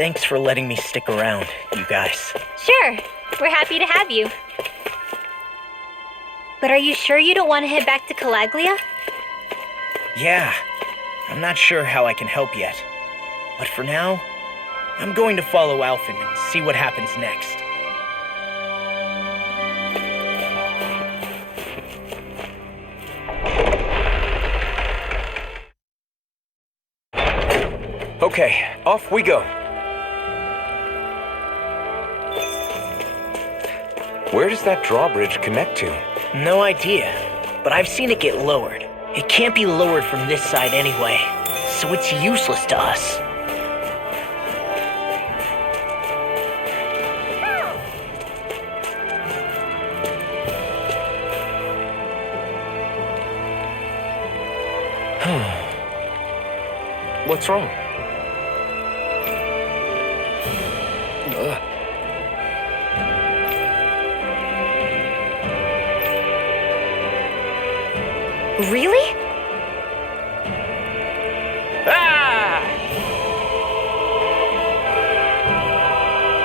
Thanks for letting me stick around, you guys. Sure, we're happy to have you. But are you sure you don't want to head back to Calaglia? Yeah, I'm not sure how I can help yet. But for now, I'm going to follow Alphen and see what happens next. Okay, off we go. Where does that drawbridge connect to? No idea, but I've seen it get lowered. It can't be lowered from this side anyway, so it's useless to us. What's wrong? Really? Ah!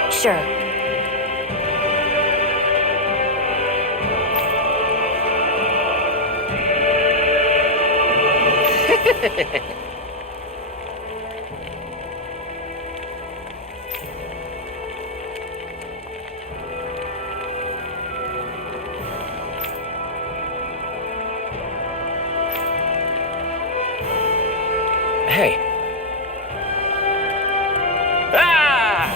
Sure. Hey. Ah!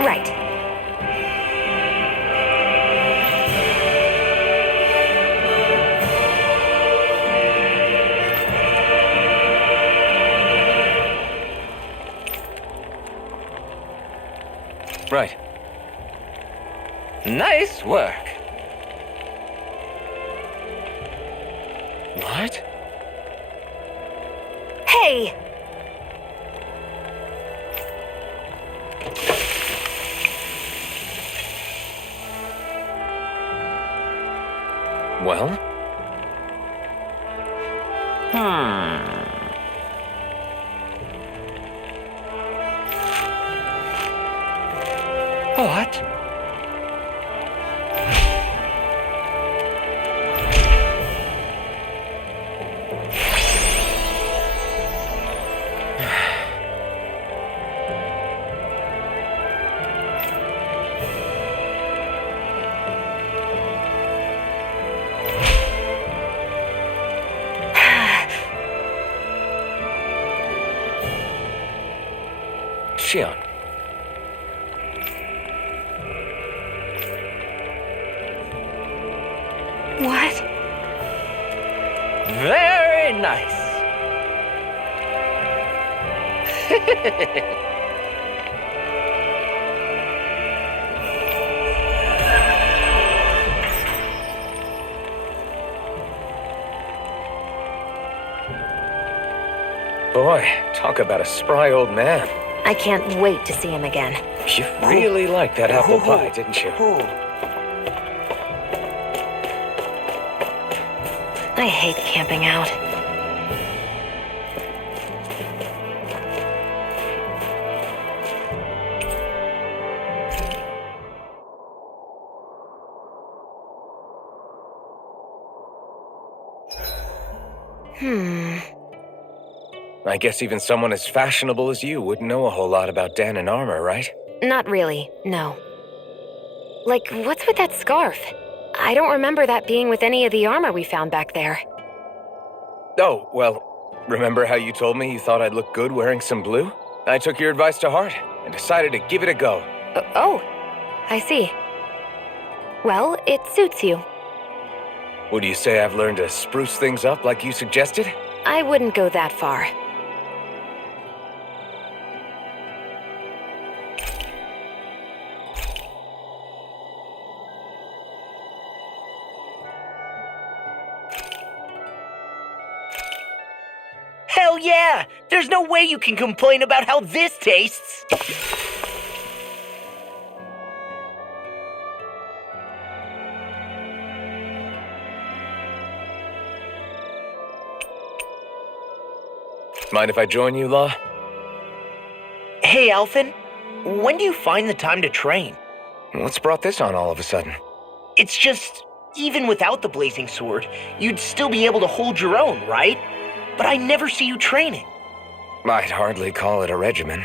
Right. Right. Nice work. What? Hey! Well? What? Shion. What? Very nice. Boy, talk about a spry old man. I can't wait to see him again. You really liked that apple pie, didn't you? I hate camping out. I guess even someone as fashionable as you wouldn't know a whole lot about Dan and armor, right? Not really, no. Like, what's with that scarf? I don't remember that being with any of the armor we found back there. Oh, well, remember how you told me you thought I'd look good wearing some blue? I took your advice to heart and decided to give it a go. Oh, I see. Well, it suits you. Would you say I've learned to spruce things up like you suggested? I wouldn't go that far. Hell yeah! There's no way you can complain about how this tastes! Mind if I join you, Law? Hey, Alphen. When do you find the time to train? What's brought this on all of a sudden? It's just, even without the blazing sword, you'd still be able to hold your own, right? But I never see you training. I'd hardly call it a regimen.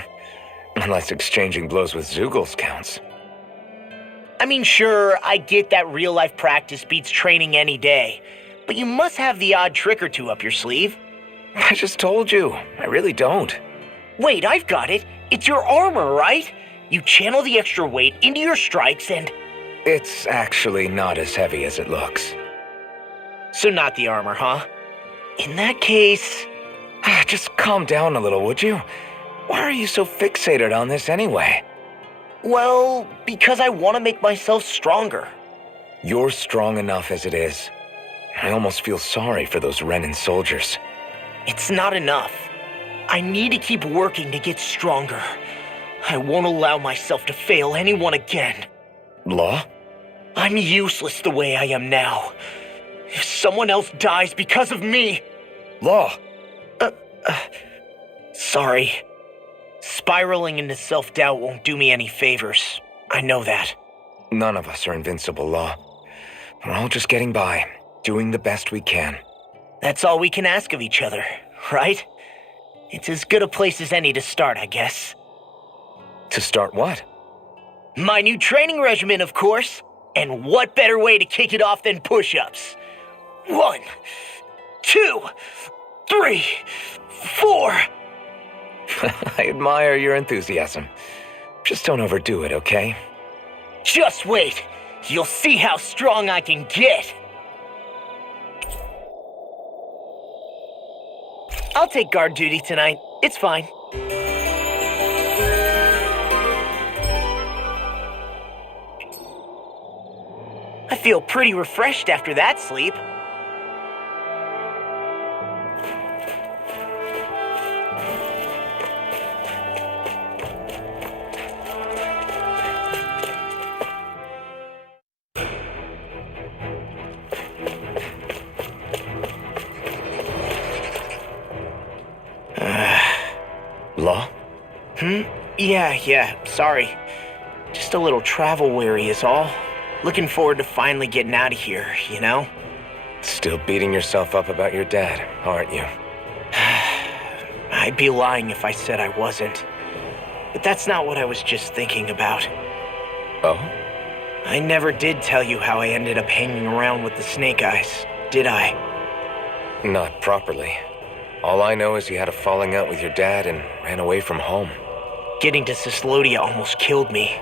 Unless exchanging blows with Zeugles counts. I mean, sure, I get that real-life practice beats training any day. But you must have the odd trick or two up your sleeve. I just told you, I really don't. Wait, I've got it. It's your armor, right? You channel the extra weight into your strikes and... It's actually not as heavy as it looks. So not the armor, huh? In that case... Just calm down a little, would you? Why are you so fixated on this anyway? Well, because I want to make myself stronger. You're strong enough as it is. I almost feel sorry for those Renan soldiers. It's not enough. I need to keep working to get stronger. I won't allow myself to fail anyone again. Law? I'm useless the way I am now. If someone else dies because of me... Law! Sorry. Spiraling into self-doubt won't do me any favors. I know that. None of us are invincible, Law. We're all just getting by, doing the best we can. That's all we can ask of each other, right? It's as good a place as any to start, I guess. To start what? My new training regimen, of course. And what better way to kick it off than push-ups? 1, 2, 3, 4... I admire your enthusiasm. Just don't overdo it, okay? Just wait. You'll see how strong I can get. I'll take guard duty tonight. It's fine. I feel pretty refreshed after that sleep. Law? Yeah, sorry. Just a little travel weary is all. Looking forward to finally getting out of here, you know? Still beating yourself up about your dad, aren't you? I'd be lying if I said I wasn't. But that's not what I was just thinking about. Oh? I never did tell you how I ended up hanging around with the Snake Eyes, did I? Not properly. All I know is you had a falling out with your dad and ran away from home. Getting to Cislodia almost killed me.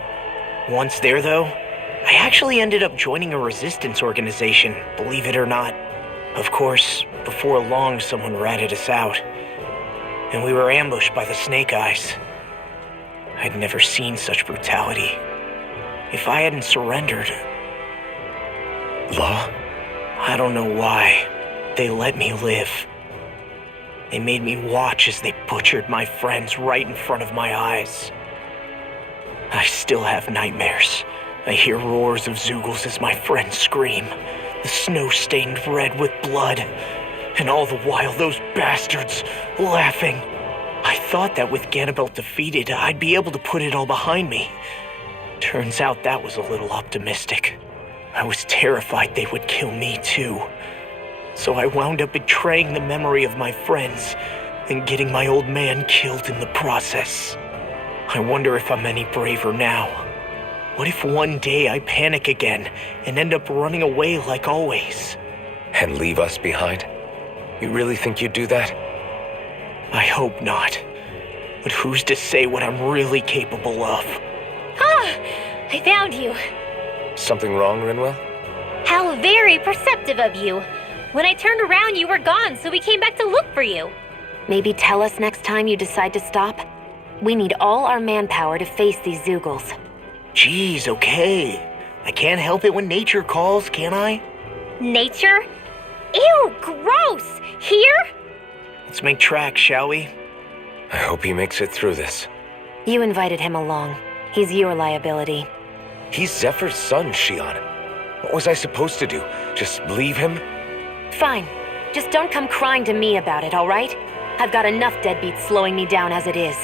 Once there, though, I actually ended up joining a resistance organization, believe it or not. Of course, before long, someone ratted us out. And we were ambushed by the Snake Eyes. I'd never seen such brutality. If I hadn't surrendered... Law? I don't know why. They let me live. They made me watch as they butchered my friends right in front of my eyes. I still have nightmares. I hear roars of Zeugles as my friends scream, the snow stained red with blood, and all the while those bastards laughing. I thought that with Ganabelt defeated, I'd be able to put it all behind me. Turns out that was a little optimistic. I was terrified they would kill me too. So I wound up betraying the memory of my friends and getting my old man killed in the process. I wonder if I'm any braver now. What if one day I panic again and end up running away like always? And leave us behind? You really think you'd do that? I hope not. But who's to say what I'm really capable of? Ah! I found you. Something wrong, Rinwell? How very perceptive of you. When I turned around, you were gone, so we came back to look for you. Maybe tell us next time you decide to stop? We need all our manpower to face these Zeugles. Jeez, okay. I can't help it when nature calls, can I? Nature? Ew, gross! Here? Let's make tracks, shall we? I hope he makes it through this. You invited him along. He's your liability. He's Zephyr's son, Shion. What was I supposed to do? Just leave him? Fine. Just don't come crying to me about it, all right? I've got enough deadbeats slowing me down as it is.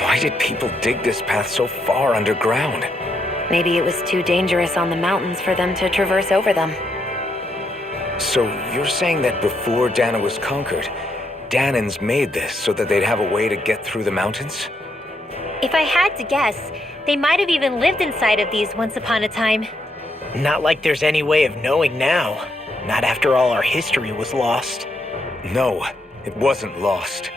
Why did people dig this path so far underground? Maybe it was too dangerous on the mountains for them to traverse over them. So you're saying that before Dana was conquered, Danans made this so that they'd have a way to get through the mountains? If I had to guess, they might have even lived inside of these once upon a time. Not like there's any way of knowing now. Not after all our history was lost. No, it wasn't lost.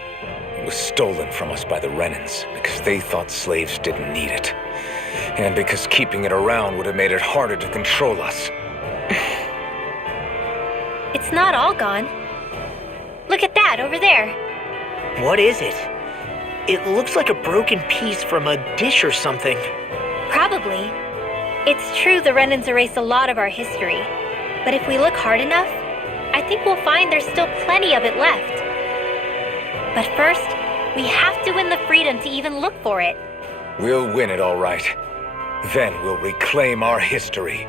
It was stolen from us by the Renans because they thought slaves didn't need it. And because keeping it around would have made it harder to control us. It's not all gone. Look at that over there. What is it? It looks like a broken piece from a dish or something. Probably. It's true the Renans erased a lot of our history. But if we look hard enough, I think we'll find there's still plenty of it left. But first, we have to win the freedom to even look for it. We'll win it all right. Then we'll reclaim our history.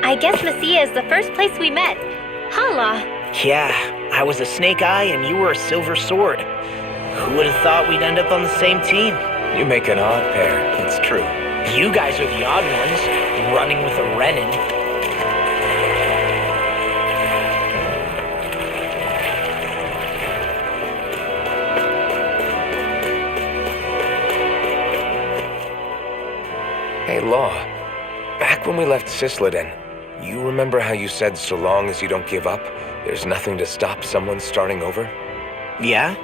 I guess Messia is the first place we met. Hala. Yeah, I was a snake eye and you were a silver sword. Who would have thought we'd end up on the same team? You make an odd pair, it's true. You guys are the odd ones, running with a Renan. Hey, Law. Back when we left Cisleden, you remember how you said so long as you don't give up, there's nothing to stop someone starting over? Yeah?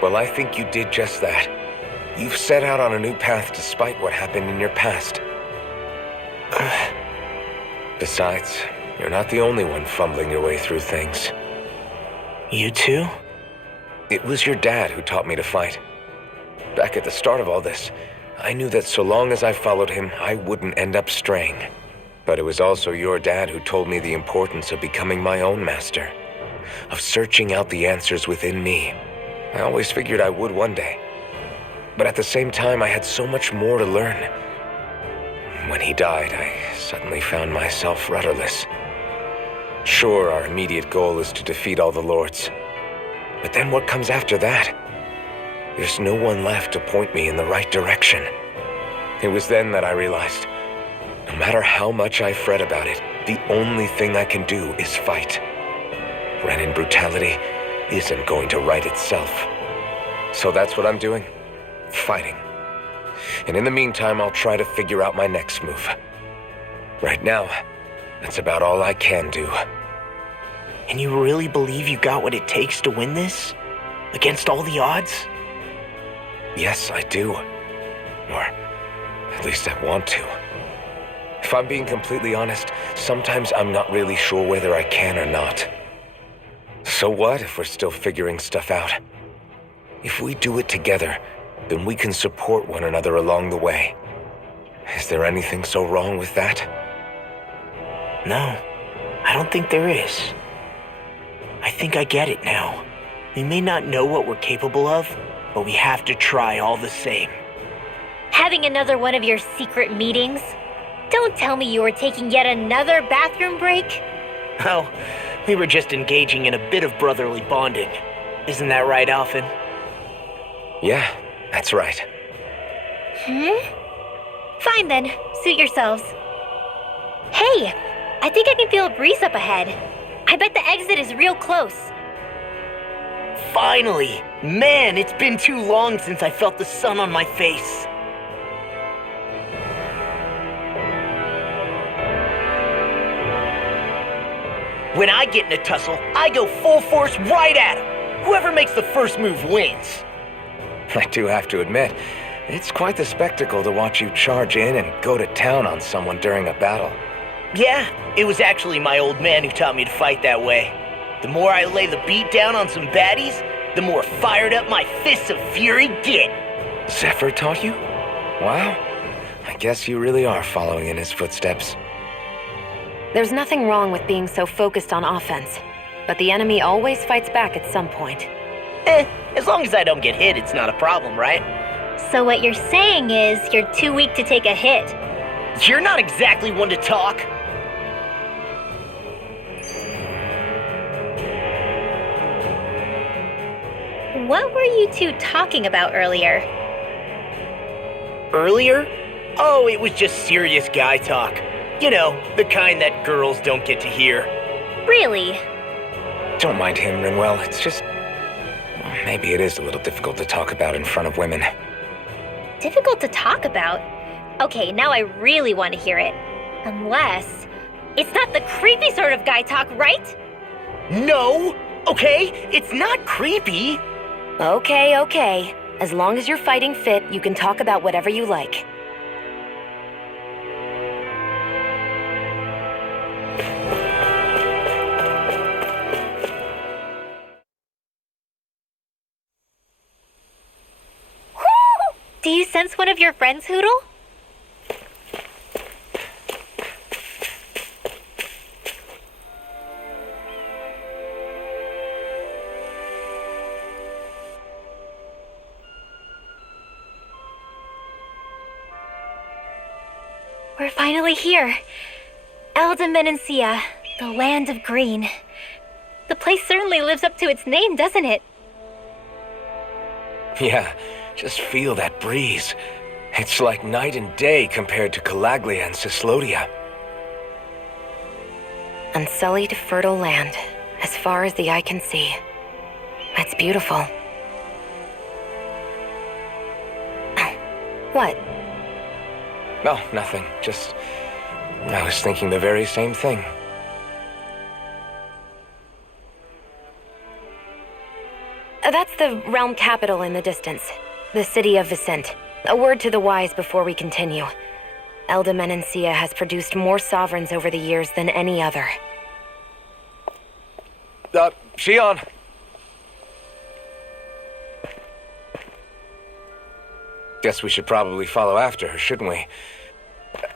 Well, I think you did just that. You've set out on a new path despite what happened in your past. Besides, you're not the only one fumbling your way through things. You too? It was your dad who taught me to fight. Back at the start of all this, I knew that so long as I followed him, I wouldn't end up straying. But it was also your dad who told me the importance of becoming my own master, of searching out the answers within me. I always figured I would one day. But at the same time, I had so much more to learn. When he died, I suddenly found myself rudderless. Sure, our immediate goal is to defeat all the lords. But then what comes after that? There's no one left to point me in the right direction. It was then that I realized, no matter how much I fret about it, the only thing I can do is fight. Renan brutality isn't going to right itself. So that's what I'm doing. Fighting. And in the meantime, I'll try to figure out my next move. Right now, that's about all I can do. And you really believe you got what it takes to win this? Against all the odds? Yes, I do. Or at least I want to. If I'm being completely honest, sometimes I'm not really sure whether I can or not. So what if we're still figuring stuff out? If we do it together, then we can support one another along the way. Is there anything so wrong with that? No, I don't think there is. I think I get it now. We may not know what we're capable of, but we have to try all the same. Having another one of your secret meetings? Don't tell me you were taking yet another bathroom break? Oh, we were just engaging in a bit of brotherly bonding. Isn't that right, Alphen? Yeah, that's right. Fine then, suit yourselves. Hey, I think I can feel a breeze up ahead. I bet the exit is real close. Finally! Man, it's been too long since I felt the sun on my face. When I get in a tussle, I go full force right at him. Whoever makes the first move wins. I do have to admit, it's quite the spectacle to watch you charge in and go to town on someone during a battle. Yeah, it was actually my old man who taught me to fight that way. The more I lay the beat down on some baddies, the more fired up my fists of fury get. Zephyr taught you? Wow. I guess you really are following in his footsteps. There's nothing wrong with being so focused on offense, but the enemy always fights back at some point. As long as I don't get hit, it's not a problem, right? So what you're saying is you're too weak to take a hit. You're not exactly one to talk. What were you two talking about earlier? Earlier? Oh, it was just serious guy talk. You know, the kind that girls don't get to hear. Really? Don't mind him, Rinwell. It's just... maybe it is a little difficult to talk about in front of women. Difficult to talk about? Okay, now I really want to hear it. Unless... it's not the creepy sort of guy talk, right? No! Okay, it's not creepy. Okay. As long as you're fighting fit, you can talk about whatever you like. Do you sense one of your friends, Hoodle? We're finally here. Elde Menancia, the land of green. The place certainly lives up to its name, doesn't it? Yeah, just feel that breeze. It's like night and day compared to Calaglia and Cislodia. Unsullied, fertile land, as far as the eye can see. It's beautiful. What? Oh, nothing. Just... I was thinking the very same thing. That's the realm capital in the distance. The city of Vicent. A word to the wise before we continue. Elde Menancia has produced more sovereigns over the years than any other. Shion! Guess we should probably follow after her, shouldn't we?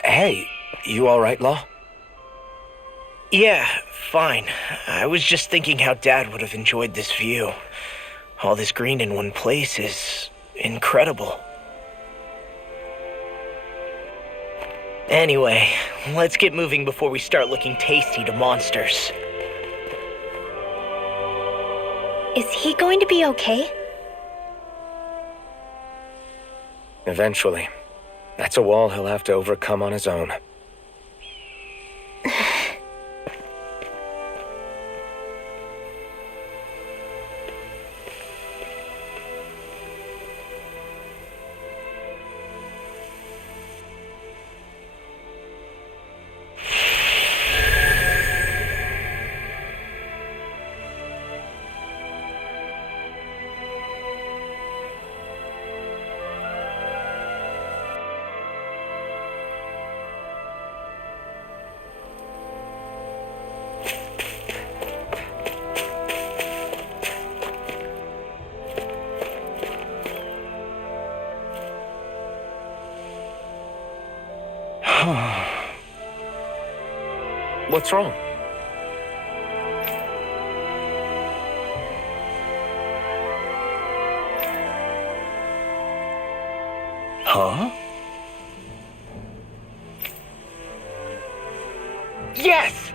Hey, you all right, Law? Yeah, fine. I was just thinking how Dad would have enjoyed this view. All this green in one place is incredible. Anyway, let's get moving before we start looking tasty to monsters. Is he going to be okay? Eventually. That's a wall he'll have to overcome on his own. What's wrong? Huh? Yes!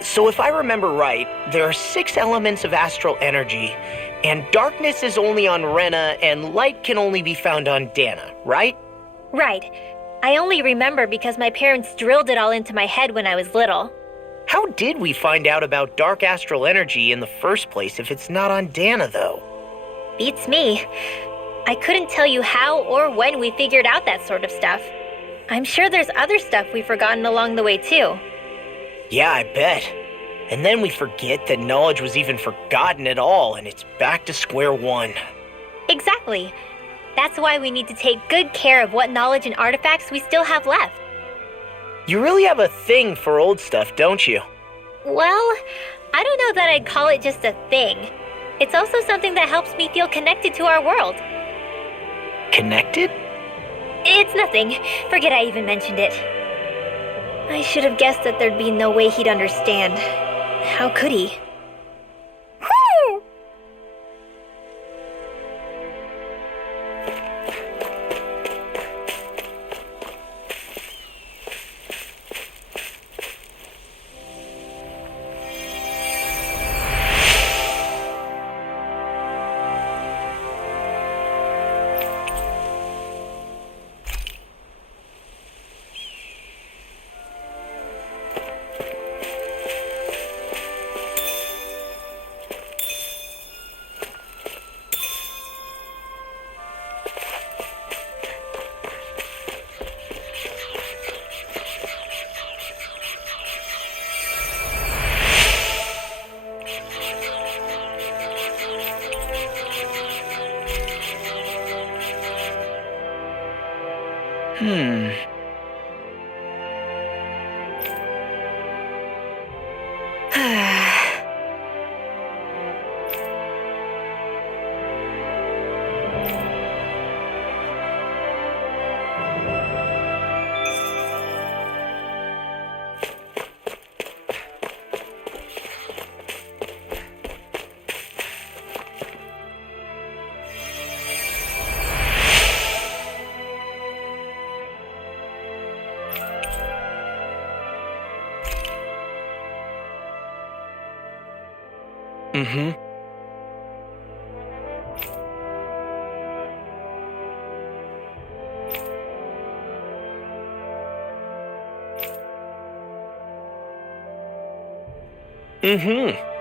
So if I remember right, there are 6 elements of astral energy, and darkness is only on Rena, and light can only be found on Dana, right? Right. I only remember because my parents drilled it all into my head when I was little. How did we find out about dark astral energy in the first place if it's not on Dana, though? Beats me. I couldn't tell you how or when we figured out that sort of stuff. I'm sure there's other stuff we've forgotten along the way, too. Yeah, I bet. And then we forget that knowledge was even forgotten at all, and it's back to square one. Exactly. That's why we need to take good care of what knowledge and artifacts we still have left. You really have a thing for old stuff, don't you? Well, I don't know that I'd call it just a thing. It's also something that helps me feel connected to our world. Connected? It's nothing. Forget I even mentioned it. I should have guessed that there'd be no way he'd understand. How could he? Mm-hmm. Mm-hmm.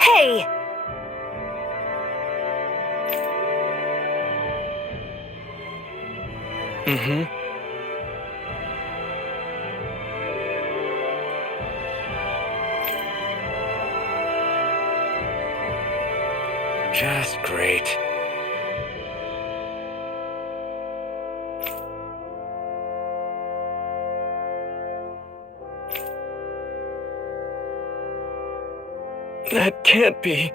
Hey! Mm-hmm. Just great. That can't be.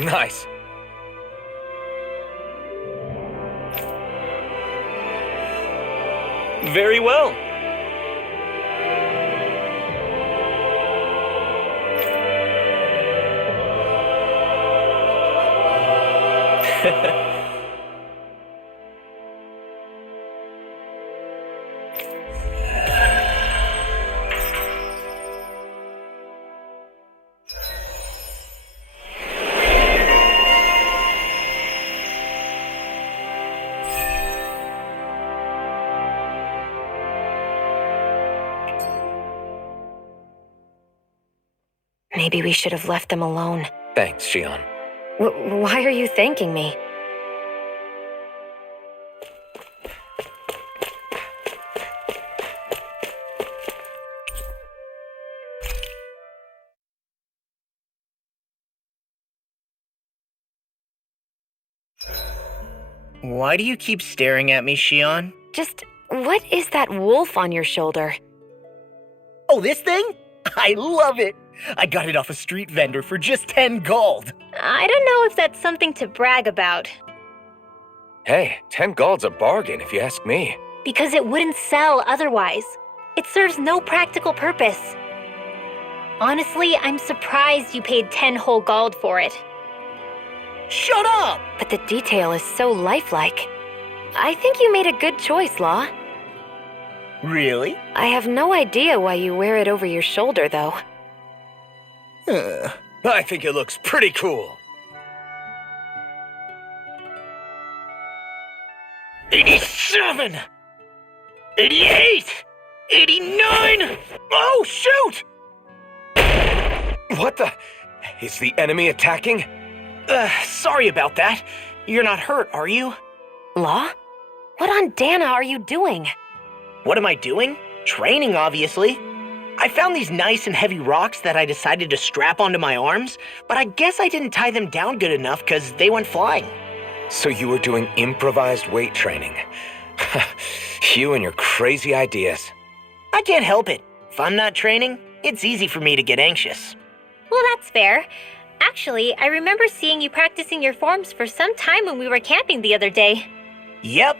Nice. Very well. Maybe we should have left them alone. Thanks, Shion. Why are you thanking me? Why do you keep staring at me, Shion? Just, what is that wolf on your shoulder? Oh, this thing? I love it! I got it off a street vendor for just 10 gold. I don't know if that's something to brag about. Hey, 10 gold's a bargain if you ask me. Because it wouldn't sell otherwise. It serves no practical purpose. Honestly, I'm surprised you paid 10 whole gold for it. Shut up! But the detail is so lifelike. I think you made a good choice, Law. Really? I have no idea why you wear it over your shoulder, though. I think it looks pretty cool. 87! 88! 89! Oh, shoot! What the? Is the enemy attacking? Sorry about that. You're not hurt, are you? Law? What on Dana are you doing? What am I doing? Training, obviously. I found these nice and heavy rocks that I decided to strap onto my arms, but I guess I didn't tie them down good enough because they went flying. So you were doing improvised weight training. You and your crazy ideas. I can't help it. If I'm not training, it's easy for me to get anxious. Well, that's fair. Actually, I remember seeing you practicing your forms for some time when we were camping the other day. Yep.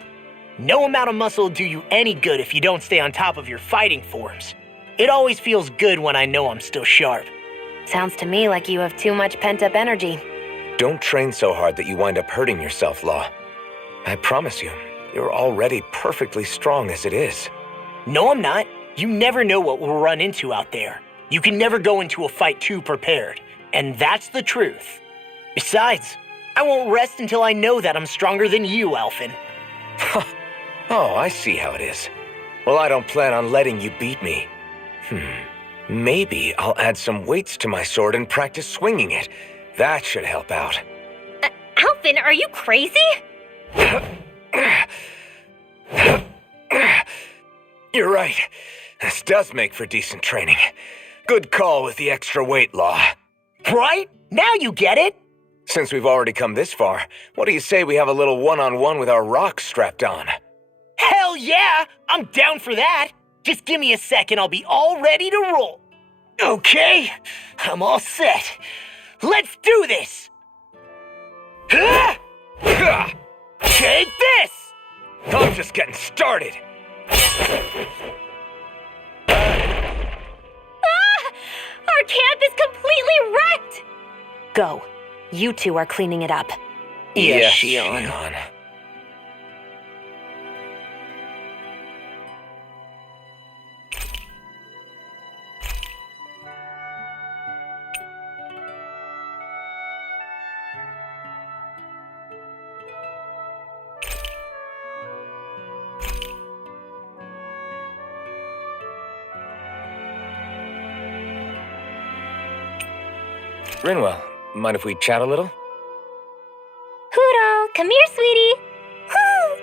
No amount of muscle will do you any good if you don't stay on top of your fighting forms. It always feels good when I know I'm still sharp. Sounds to me like you have too much pent-up energy. Don't train so hard that you wind up hurting yourself, Law. I promise you, you're already perfectly strong as it is. No, I'm not. You never know what we'll run into out there. You can never go into a fight too prepared. And that's the truth. Besides, I won't rest until I know that I'm stronger than you, Alphen. Oh, I see how it is. Well, I don't plan on letting you beat me. Maybe I'll add some weights to my sword and practice swinging it. That should help out. Alphen, are you crazy? You're right. This does make for decent training. Good call with the extra weight, Law. Right? Now you get it! Since we've already come this far, what do you say we have a little one-on-one with our rocks strapped on? Hell yeah! I'm down for that! Just give me a second, I'll be all ready to roll. Okay, I'm all set. Let's do this! Take this! I'm just getting started. Our camp is completely wrecked! Go. You two are cleaning it up. Yes, Shion. Rinwell, mind if we chat a little? Hoodle, come here, sweetie. Woo!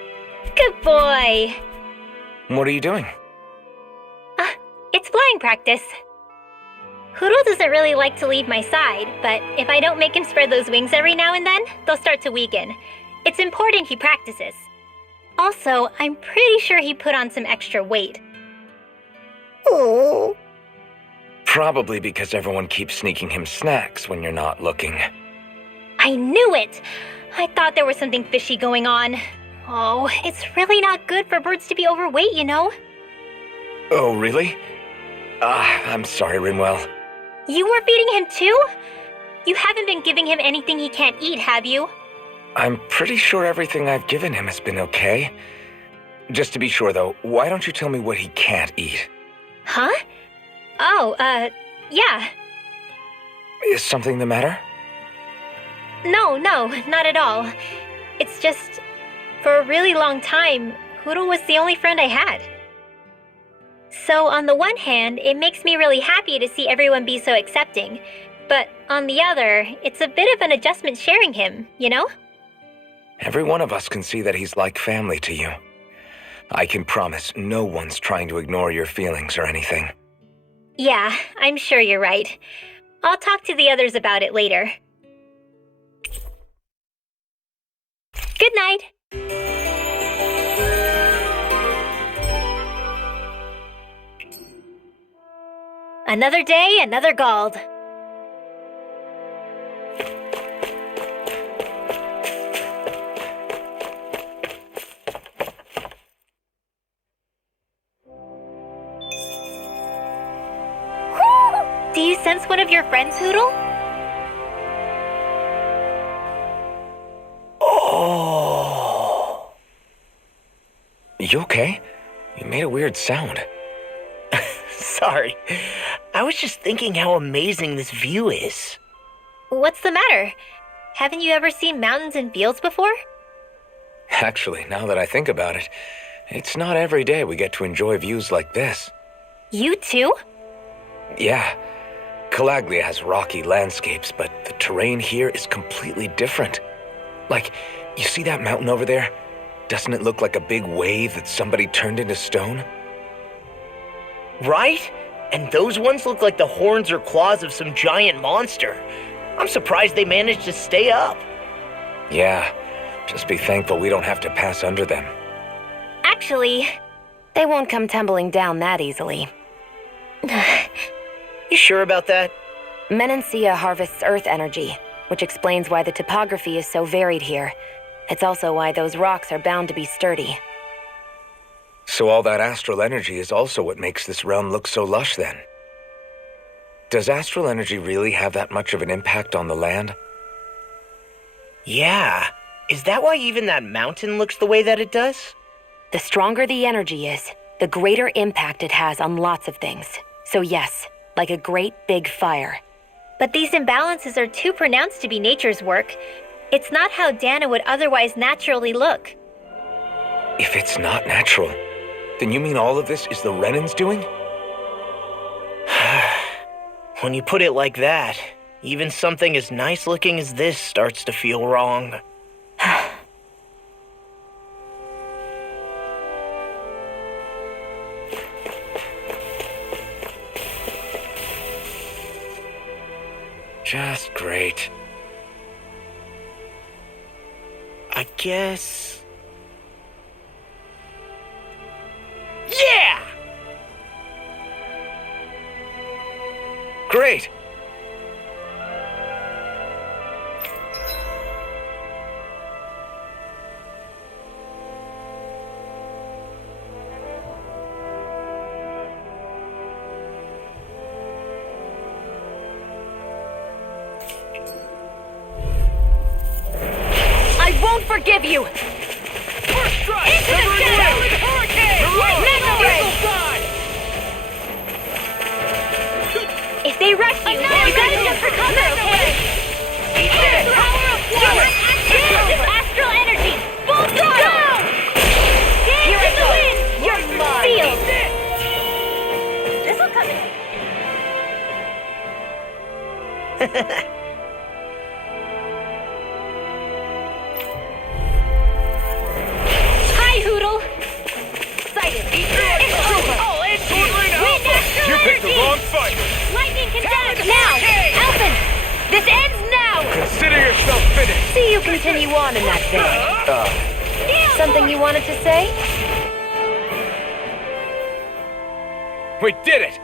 Good boy. What are you doing? It's flying practice. Hoodle doesn't really like to leave my side, but if I don't make him spread those wings every now and then, they'll start to weaken. It's important he practices. Also, I'm pretty sure he put on some extra weight. Oh. Probably because everyone keeps sneaking him snacks when you're not looking. I knew it! I thought there was something fishy going on. Oh, it's really not good for birds to be overweight, you know? Oh, really? I'm sorry, Rinwell. You were feeding him too? You haven't been giving him anything he can't eat, have you? I'm pretty sure everything I've given him has been okay. Just to be sure, though, why don't you tell me what he can't eat? Huh? Oh, yeah. Is something the matter? No, not at all. It's just, for a really long time, Hoodle was the only friend I had. So on the one hand, it makes me really happy to see everyone be so accepting. But on the other, it's a bit of an adjustment sharing him, you know? Every one of us can see that he's like family to you. I can promise no one's trying to ignore your feelings or anything. Yeah, I'm sure you're right. I'll talk to the others about it later. Good night. Another day, another Gald. Do you sense one of your friends, Hoodle? Oh. You okay? You made a weird sound. Sorry. I was just thinking how amazing this view is. What's the matter? Haven't you ever seen mountains and fields before? Actually, now that I think about it, it's not every day we get to enjoy views like this. You too? Yeah. Calaglia has rocky landscapes, but the terrain here is completely different. Like, you see that mountain over there? Doesn't it look like a big wave that somebody turned into stone? Right? And those ones look like the horns or claws of some giant monster. I'm surprised they managed to stay up. Yeah, just be thankful we don't have to pass under them. Actually, They won't come tumbling down that easily. You sure about that? Menancia harvests earth energy, which explains why the topography is so varied here. It's also why those rocks are bound to be sturdy. So all that astral energy is also what makes this realm look so lush then? Does astral energy really have that much of an impact on the land? Yeah. Is that why even that mountain looks the way that it does? The stronger the energy is, the greater impact it has on lots of things. So yes, like a great big fire. but these imbalances are too pronounced to be nature's work. It's not how Dana would otherwise naturally look. If it's not natural, then you mean all of this is the Renan's doing? When you put it like that, even something as nice looking as this starts to feel wrong. Just great. I guess... Yeah! Great! I won't forgive you! First strike! Into the shadow! Hurricane! If they rush you, you gotta jump for cover, okay? Power of water! Astral energy! Full throttle! Dance in the wind! You're mine! Sealed! This'll come in. Hi, Hoodle! Sighted! It's over! Oh, it's totally Wind astral You picked the energy! wrong fight! Lightning condemned! Now! Alphen! This ends now! Consider yourself finished! See you continue on in that vein. Something you wanted to say? We did it!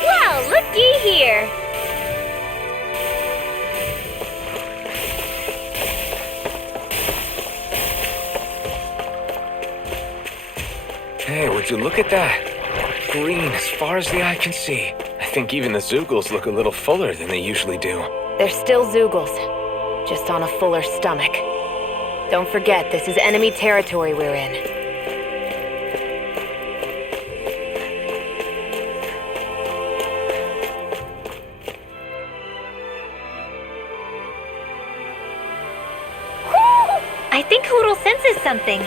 Well, looky here! Hey, would you look at that? Green as far as the eye can see. I think even the Zoogles look a little fuller than they usually do. They're still Zoogles, just on a fuller stomach. Don't forget, this is enemy territory we're in. I think Hoodle senses something.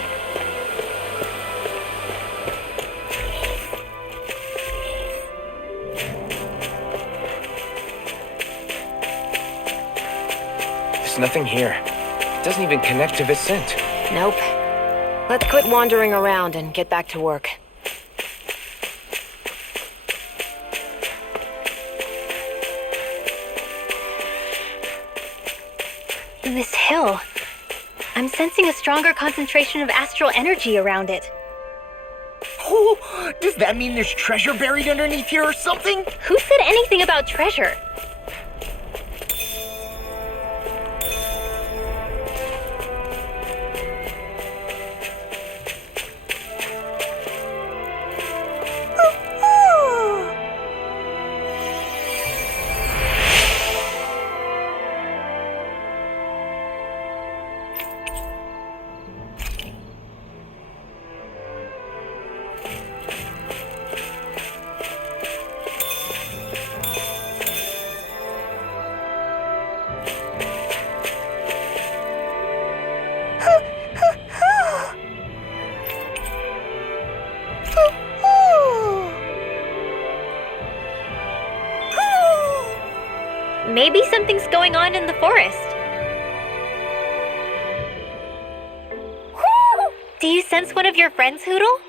There's nothing here. It doesn't even connect to Vicent. Nope. Let's quit wandering around and get back to work. This hill. I'm sensing a stronger concentration of astral energy around it. Does that mean there's treasure buried underneath here or something? Who said anything about treasure? Maybe something's going on in the forest. Do you sense one of your friends, Hoodle?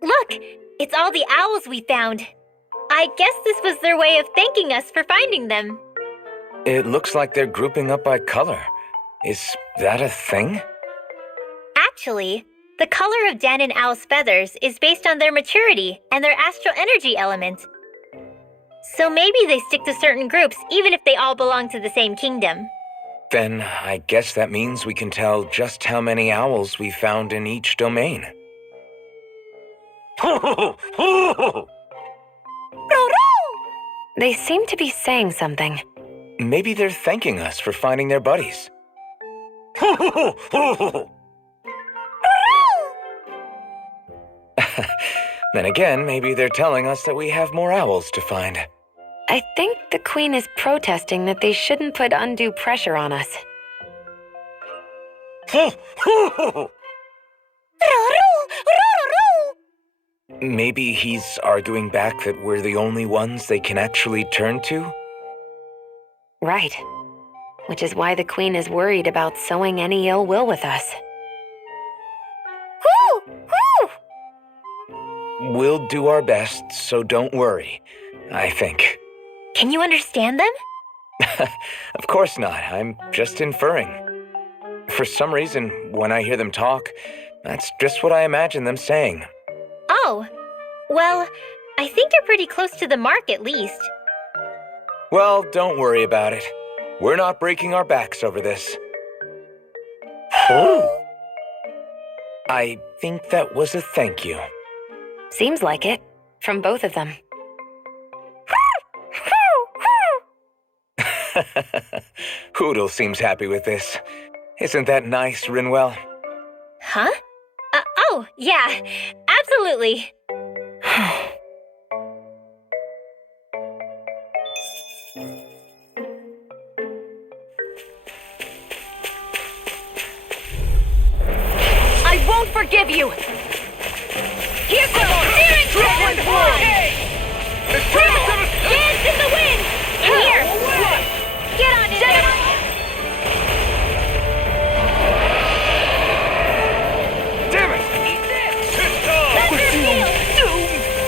Look! It's all the owls we found. I guess this was their way of thanking us for finding them. It looks like they're grouping up by color. Is that a thing? Actually, the color of Dan and Owl's feathers is based on their maturity and their astral energy element. So maybe they stick to certain groups even if they all belong to the same kingdom. Then I guess that means we can tell just how many owls we found in each domain. They seem to be saying something. Maybe they're thanking us for finding their buddies. Then again, maybe they're telling us that we have more owls to find. I think the Queen is protesting that they shouldn't put undue pressure on us. Maybe he's arguing back that we're the only ones they can actually turn to? Right. Which is why the Queen is worried about sowing any ill will with us. We'll do our best, so don't worry, I think. Can you understand them? Of course not. I'm just inferring. For some reason, when I hear them talk, that's just what I imagine them saying. Oh, well, I think you're pretty close to the mark at least. Well, don't worry about it. We're not breaking our backs over this. I think that was a thank you. Seems like it, from both of them. Hoodle seems happy with this. Isn't that nice, Rinwell? Huh? Oh, yeah, absolutely. I won't forgive you! Here goes! Traveling forward! Dance in the wind! In here! Get on in there! Damn it! That's your field!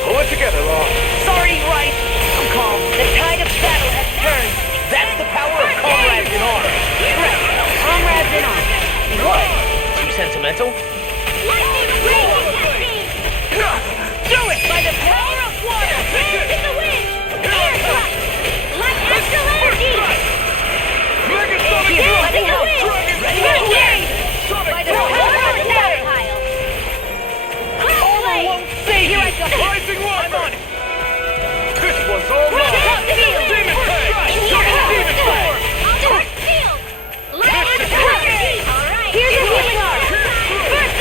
Pull it together, Law. Sorry, right? I'm calm. The tide of battle has turned. That's the power of comrades in arms. Correct. Comrades in arms. What? Too sentimental? Do it! By the power of water! Dance in the wind! Air thrust! Like astral energy! Megasonic Here, drop! let me help. Dragon Ready? Force! Sonic Sonic the Force! power of the water! Pile! Armor won't save you. Here I go. Rising one! I'm on it! This one's all Run mine! top field! Demon Crag! In here! Demon Boar! Field! Like This is astral energy! Alright! Here's your healing arm! First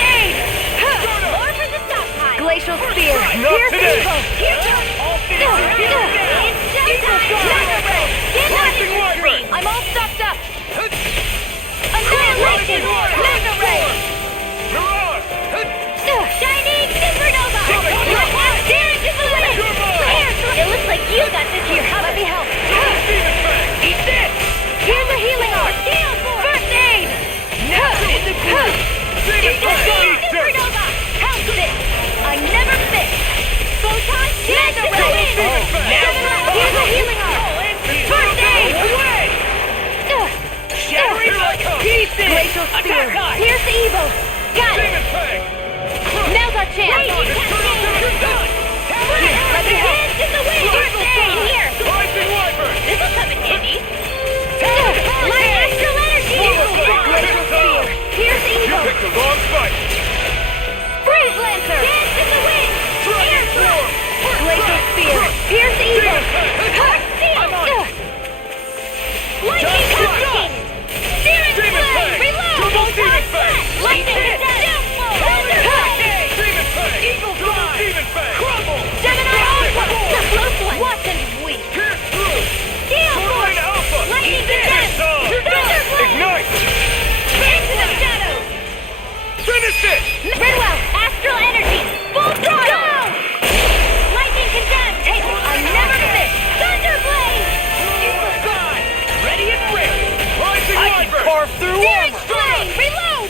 Here's the healing arm! First aid! Here I come! Glacial spear! Here's the evil! Got it! Demon Fang! Now's our chance! Let me help! Hands in the wind! First aid! Here! Rising Wyvern! This'll come in handy! Light astral energy! Glacial spear! Here's the You evil! picked the wrong fight! Freeze Lancer! Hands in the wind! Dragon Storm! Glacial spear! Here's the evil! I'm on it! Lightning Just cascade! Searing Demon flame! Fang! Reload! Double Demon Fang! Lightning downfall! Thunder blade! Demon Fang! Eagle Double Fly! Demon Fang! Crumble! Gemini Alpha! The close one! Watch and weep! Pierce through! Steel Tornado Force! Alpha! Lightning condemned! You're done! Thunder blade! Ignite! Into the shadows! Finish it! Redwell! Astral energy! Full throttle! Lightning condemned! Take it! I never miss! Thunder blade! Eagle Fly! Ready and ready! Rising Wyvern! Carve through Searing flame! Reload!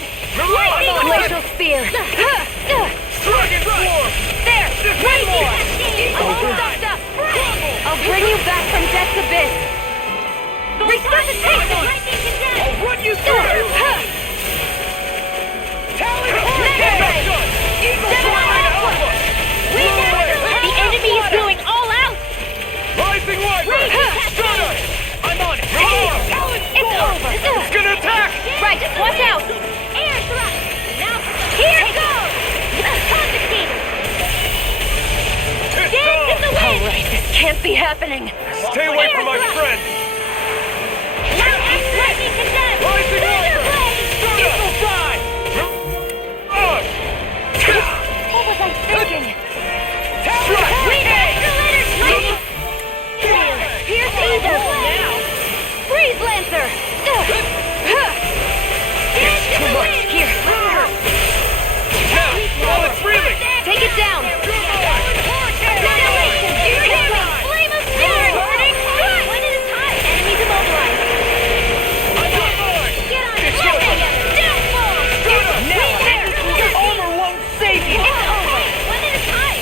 Lightning Glacial spear! Dragon Storm! There! Lightning more! cascade! All Stuffed up! I'll bring you back from death's abyss! Resuscitation! Lightning condemned! I'll run you through! Tally ho! Mega Gun! Eagle Gemini Fly Alpha! Alpha! We The enemy is going all out! Rising Wyvern! Stun us! I'm on it! It's over! It's gonna attack! Right, watch out! Air thrust! Now, here it goes! Confiscated! It's Dance in the on! wind! Alright, this can't be happening! Stay away from my friend! Lightning condemned! Rising Thunder Wyvern! blade! Eagle Fly! What was I thinking? Green astral energy! Here's the evil! Freeze Lancer! Dance in the wind! Here, Now, while it's reeling! take it down! Annihilation! Flame of fury! One at a time! Enemies immobilized! I'm on mine! Get on it! Downfall! Your armor won't save you! It's over! One at a time!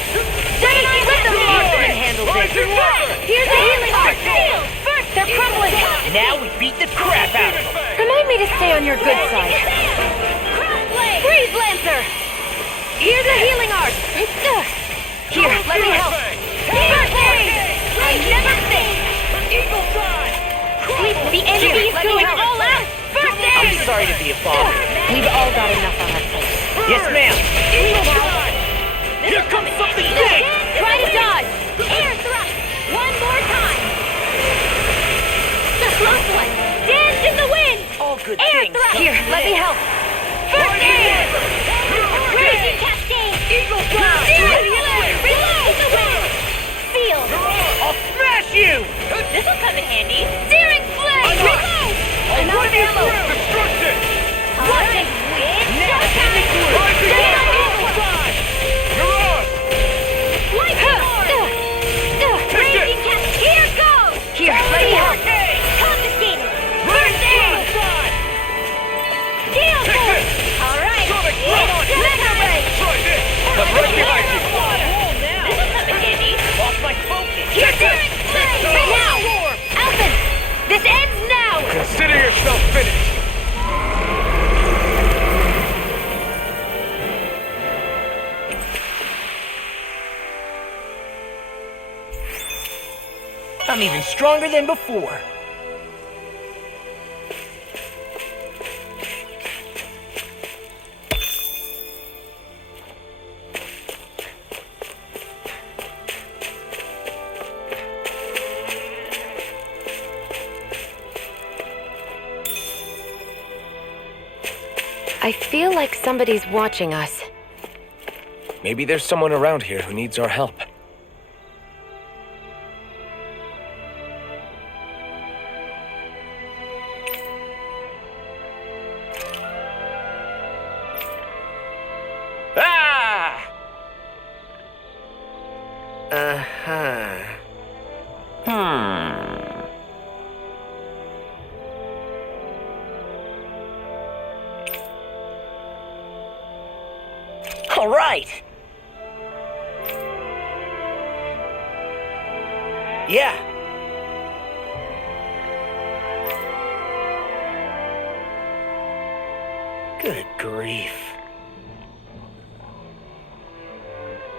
Gemini Rhythm Marksman handles it! Rising Wyvern! Here's a healing art! First, They're crumbling! Now we beat the crap out of them. Remind me to stay on your good side. Crossblade! Freeze Lancer! Here's a healing art! Here, let me help! First aid! I never faint! Eagle Fly! The enemy is let me going help. all out! First I'm aid! sorry to be a bother. We've all got enough on our plates. Yes, ma'am. Eagle Fly! Here comes something big! Try to dodge! Air thrust! One more time! The close one! Dance in the wind! All good Air things. thrust! Here, let me help! First aid! Raging cascade! Eagle Fly! Searing flame! Reload the wind! Field! I'll smash you! This'll come in handy! Searing flame! Reload! I'll run you through! Destruction! Watch it! Wind! Rising Wyvern! Eagle Fly! You're on! Lightning orb! Raging cascade! Here goes! Here, let me help! Confiscated! First aid! Steel force! All right! Sonic, run on! Mega ray! Try this! I'm right behind you! This'll come in handy! Lost my focus. Here's searing flame! Now! Alphen! This ends now! Consider yourself finished! I'm even stronger than before. I feel like somebody's watching us. Maybe there's someone around here who needs our help. Ah! Uh-huh. All right. Yeah. Good grief.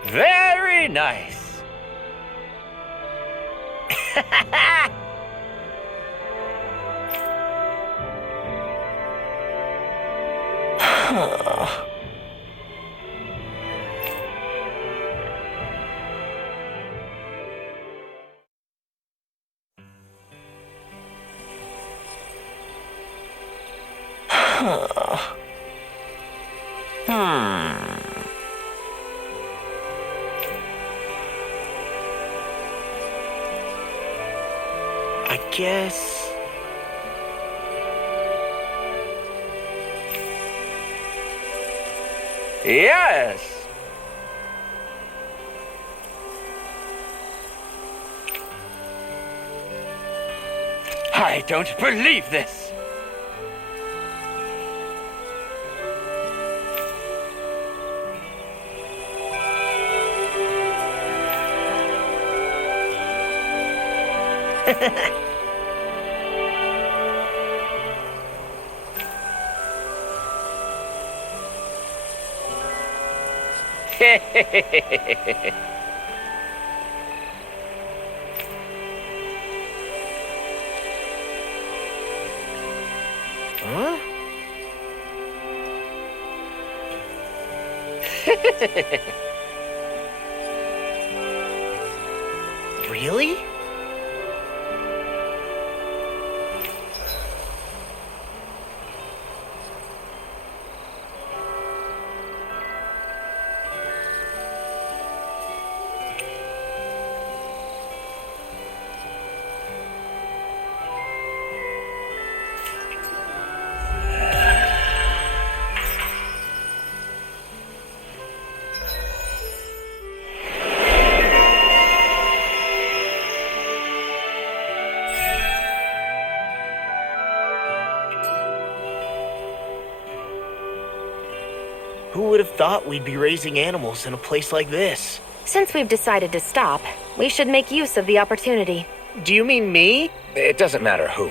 Very nice. I guess... Yes. I don't believe this. Huh? Really? Who would have thought we'd be raising animals in a place like this? Since we've decided to stop, we should make use of the opportunity. Do you mean me? It doesn't matter who.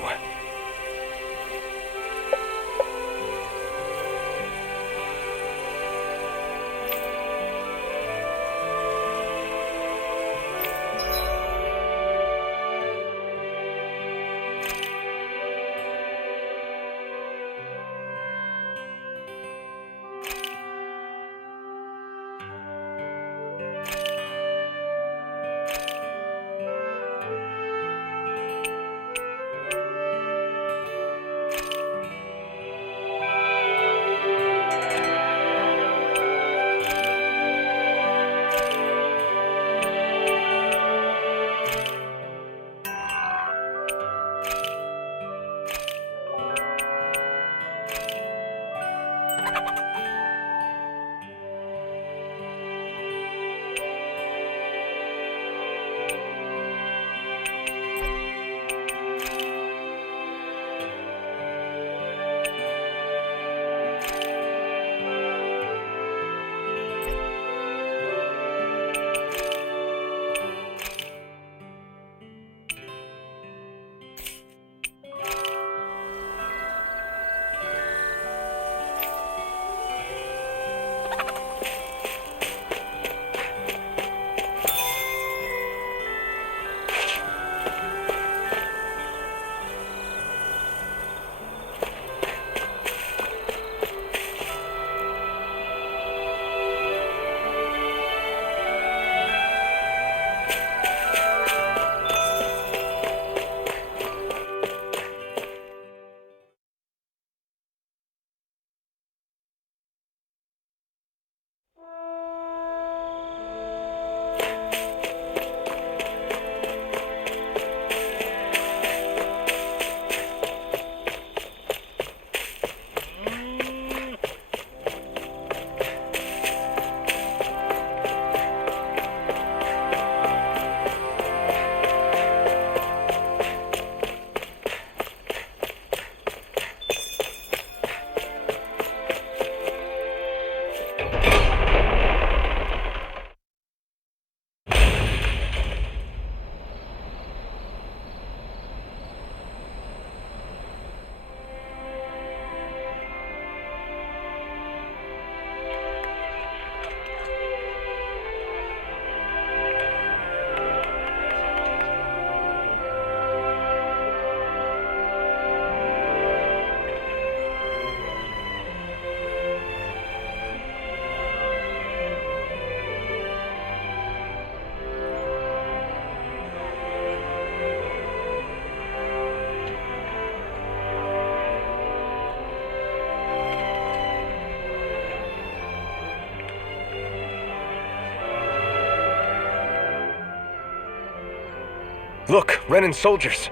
Look, Renan soldiers.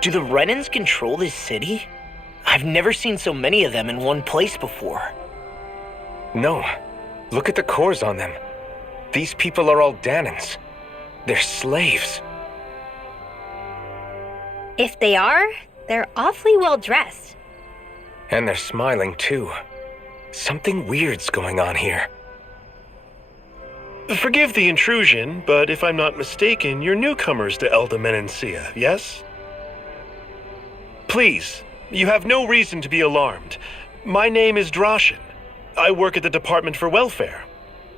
Do the Renans control this city? I've never seen so many of them in one place before. No. Look at the cores on them. These people are all Danans. They're slaves. If they are, they're awfully well dressed. And they're smiling too. Something weird's going on here. Forgive the intrusion, but if I'm not mistaken, you're newcomers to Elde Menancia, yes? Please, you have no reason to be alarmed. My name is Droshin. I work at the Department for Welfare.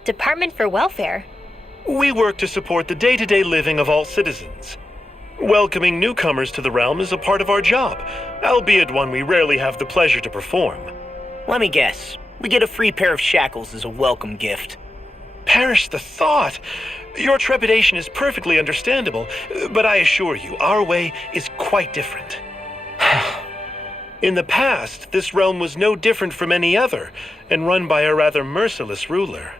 Department for Welfare? We work to support the day-to-day living of all citizens. Welcoming newcomers to the realm is a part of our job, albeit one we rarely have the pleasure to perform. Let me guess. We get a free pair of shackles as a welcome gift. Perish the thought! Your trepidation is perfectly understandable, but I assure you, our way is quite different. In the past, this realm was no different from any other, and run by a rather merciless ruler.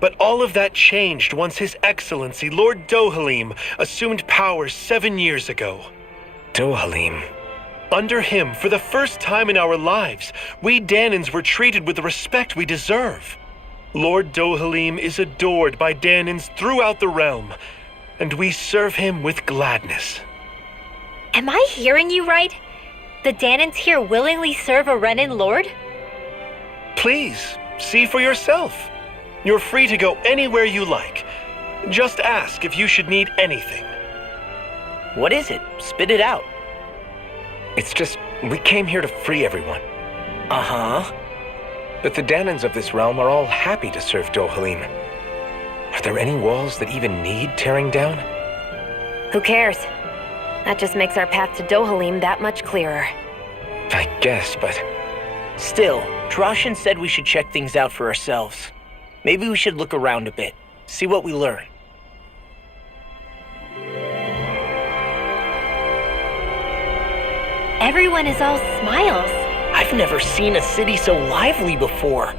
But all of that changed once His Excellency, Lord Dohalim, assumed power 7 years ago. Dohalim. Under him, for the first time in our lives, we Danans were treated with the respect we deserve. Lord Dohalim is adored by Danans throughout the realm, and we serve him with gladness. Am I hearing you right? The Danans here willingly serve a Renan lord? Please, see for yourself. You're free to go anywhere you like. Just ask if you should need anything. What is it? Spit it out. It's just, we came here to free everyone. Uh-huh. But the Danans of this realm are all happy to serve Dohalim. Are there any walls that even need tearing down? Who cares? That just makes our path to Dohalim that much clearer. I guess, but... Still, Droshin said we should check things out for ourselves. Maybe we should look around a bit, see what we learn. Everyone is all smiles. I've never seen a city so lively before.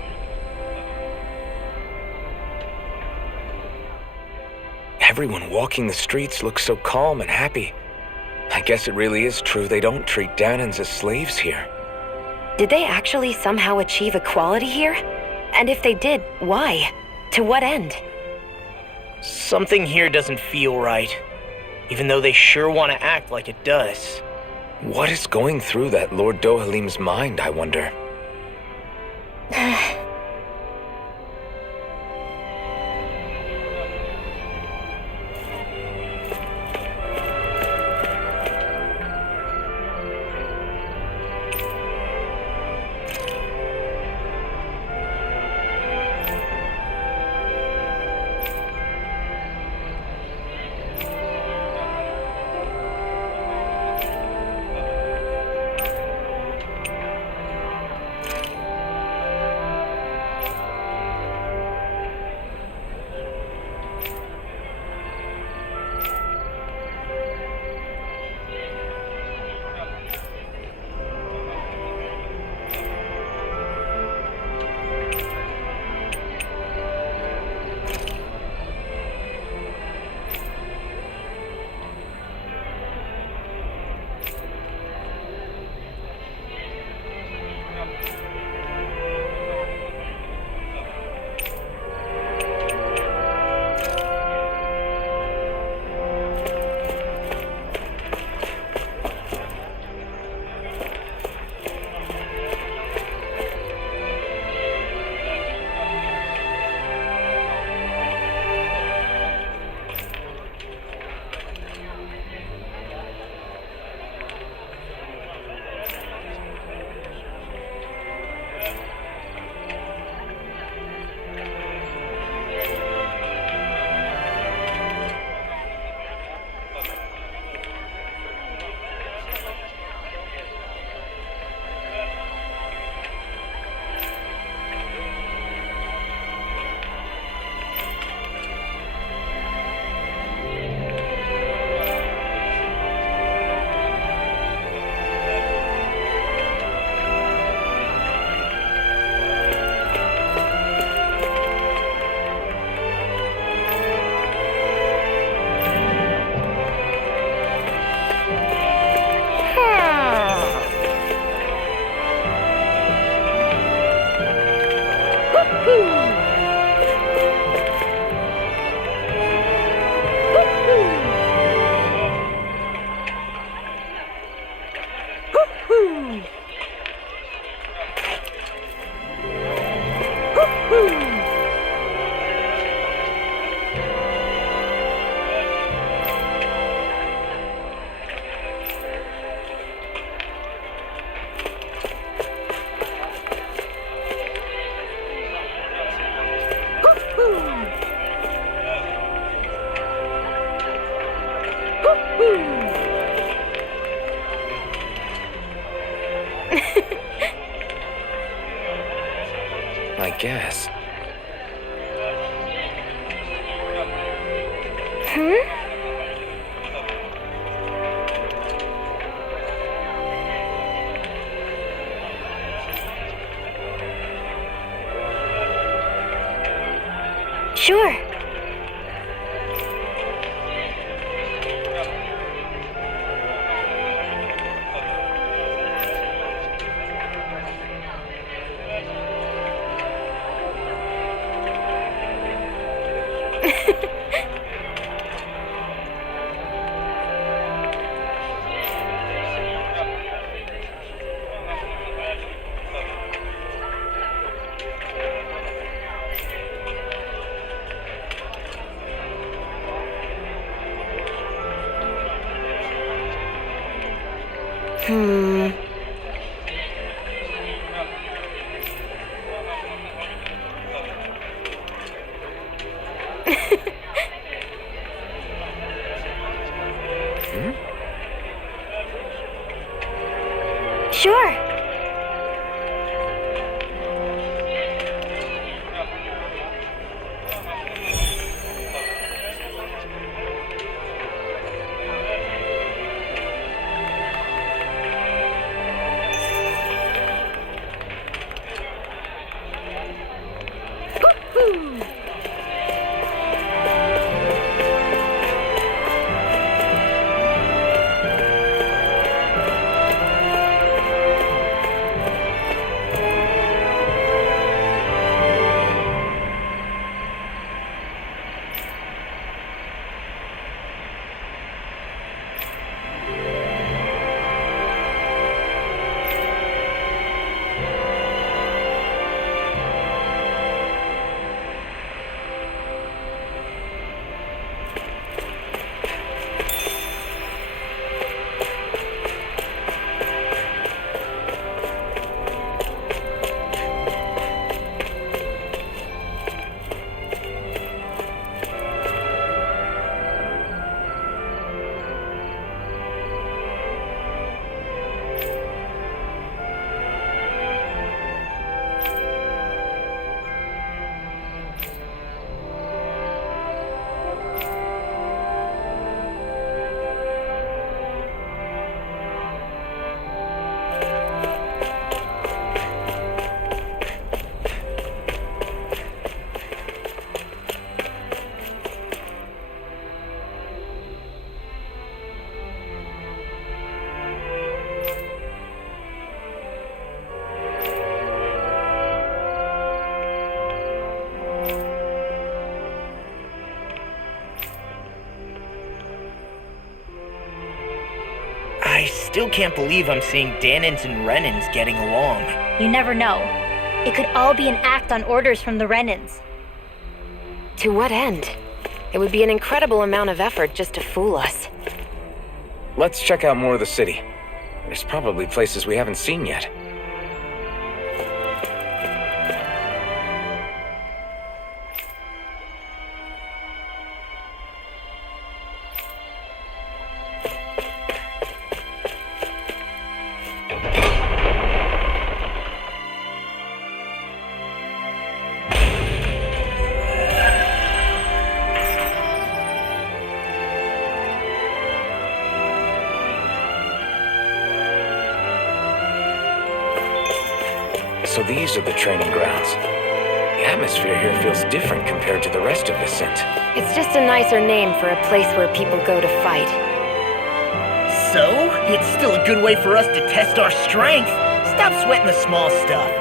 Everyone walking the streets looks so calm and happy. I guess it really is true they don't treat Danans as slaves here. Did they actually somehow achieve equality here? And if they did, why? To what end? Something here doesn't feel right, even though they sure want to act like it does. What is going through that Lord Dohalim's mind, I wonder? I guess. Sure. Sure. I still can't believe I'm seeing Danins and Renins getting along. You never know. It could all be an act on orders from the Renins. To what end? It would be an incredible amount of effort just to fool us. Let's check out more of the city. There's probably places we haven't seen yet. So these are the training grounds. The atmosphere here feels different compared to the rest of Vicent. It's just a nicer name for a place where people go to fight. So, it's still a good way for us to test our strength. Stop sweating the small stuff.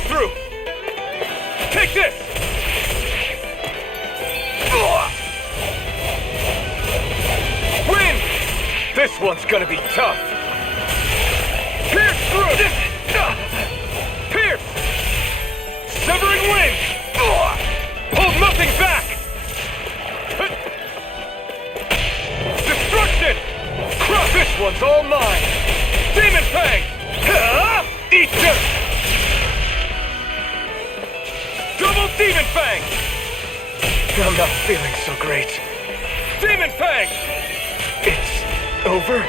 right through! Take this! Win! This one's gonna be tough. Pierce through! Pierce! Severing wing! Hold nothing back! Destruction! Crush! This one's all mine! Demon Fang! Eat this! Double Demon Fang! I'm not feeling so great. Demon Fang! It's over?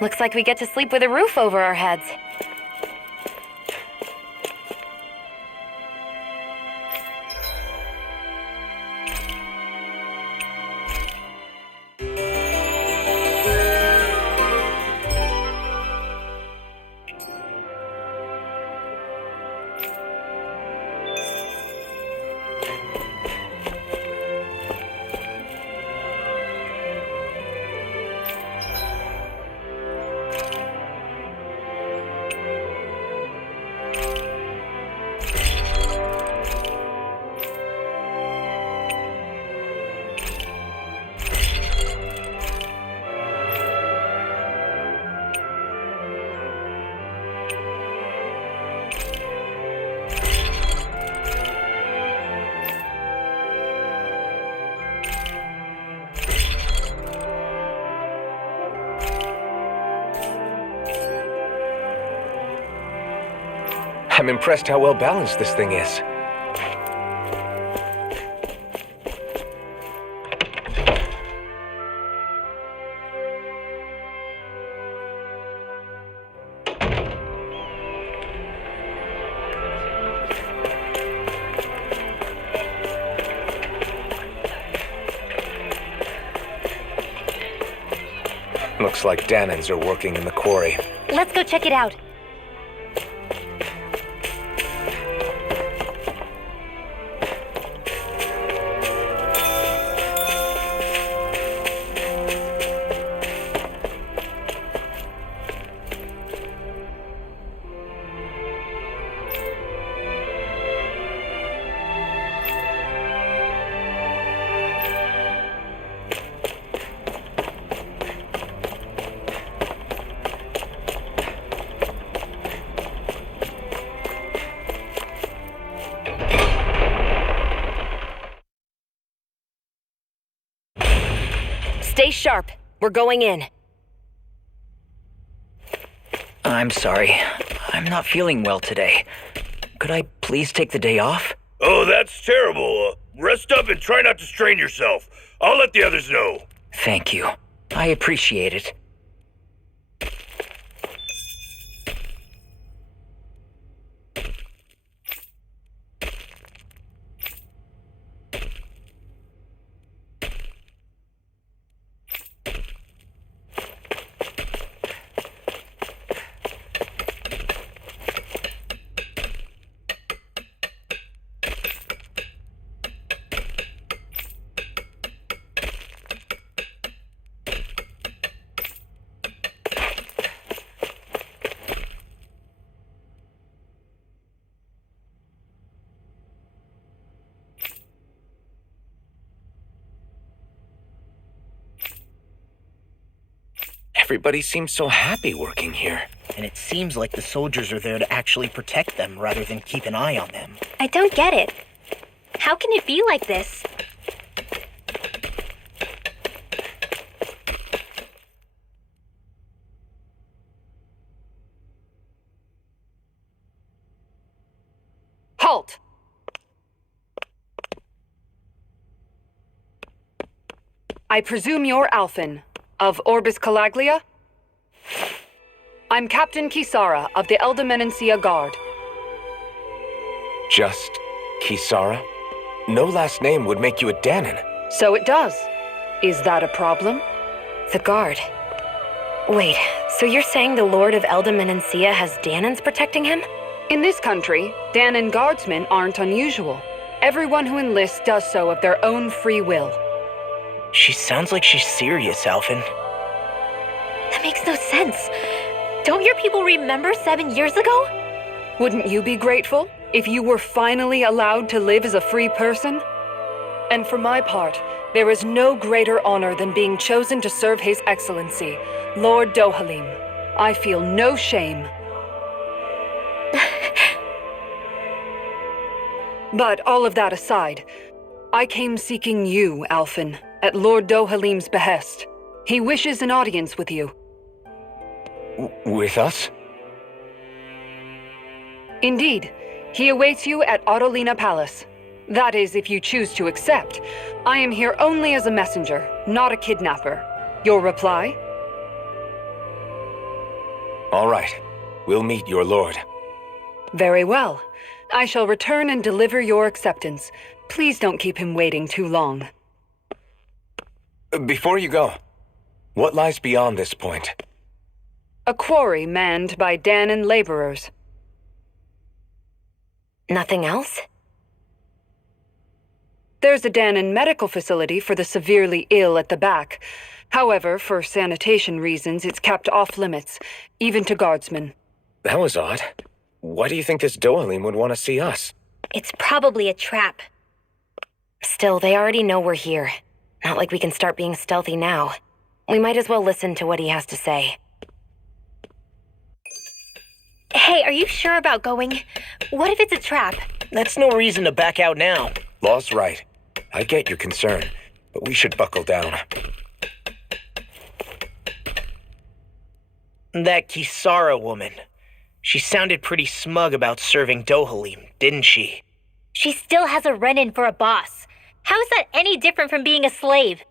Looks like we get to sleep with a roof over our heads. I'm impressed how well balanced this thing is. Looks like Danans are working in the quarry. Let's go check it out. Stay sharp. We're going in. I'm sorry. I'm not feeling well today. Could I please take the day off? Oh, that's terrible. Rest up and try not to strain yourself. I'll let the others know. Thank you. I appreciate it. Everybody seems so happy working here. and it seems like the soldiers are there to actually protect them rather than keep an eye on them. I don't get it. How can it be like this? Halt! I presume you're Alphen, of Orbis Calaglia? I'm Captain Kisara of the Elde Menancia Guard. Just Kisara? No last name would make you a Danon. So it does. Is that a problem? The guard. Wait, so you're saying the Lord of Elde Menancia has Danons protecting him? In this country, Danon guardsmen aren't unusual. Everyone who enlists does so of their own free will. She sounds like she's serious, Alphen. That makes no sense. Don't your people remember 7 years ago? Wouldn't you be grateful if you were finally allowed to live as a free person? And for my part, there is no greater honor than being chosen to serve His Excellency, Lord Dohalim. I feel no shame. But all of that aside, I came seeking you, Alphen, at Lord Dohalim's behest. He wishes an audience with you. With us? Indeed. He awaits you at Autolina Palace. That is, if you choose to accept. I am here only as a messenger, not a kidnapper. Your reply? All right. We'll meet your lord. Very well. I shall return and deliver your acceptance. Please don't keep him waiting too long. Before you go, what lies beyond this point? A quarry manned by Danon laborers. Nothing else? There's a Danon medical facility for the severely ill at the back. However, for sanitation reasons, it's kept off limits, even to guardsmen. That was odd. Why do you think this Dohalim would want to see us? It's probably a trap. Still, they already know we're here. Not like we can start being stealthy now. We might as well listen to what he has to say. Hey, are you sure about going? What if it's a trap? That's no reason to back out now. Law's right. I get your concern, but we should buckle down. That Kisara woman. She sounded pretty smug about serving Dohalim, didn't she? She still has a run-in for a boss. How is that any different from being a slave?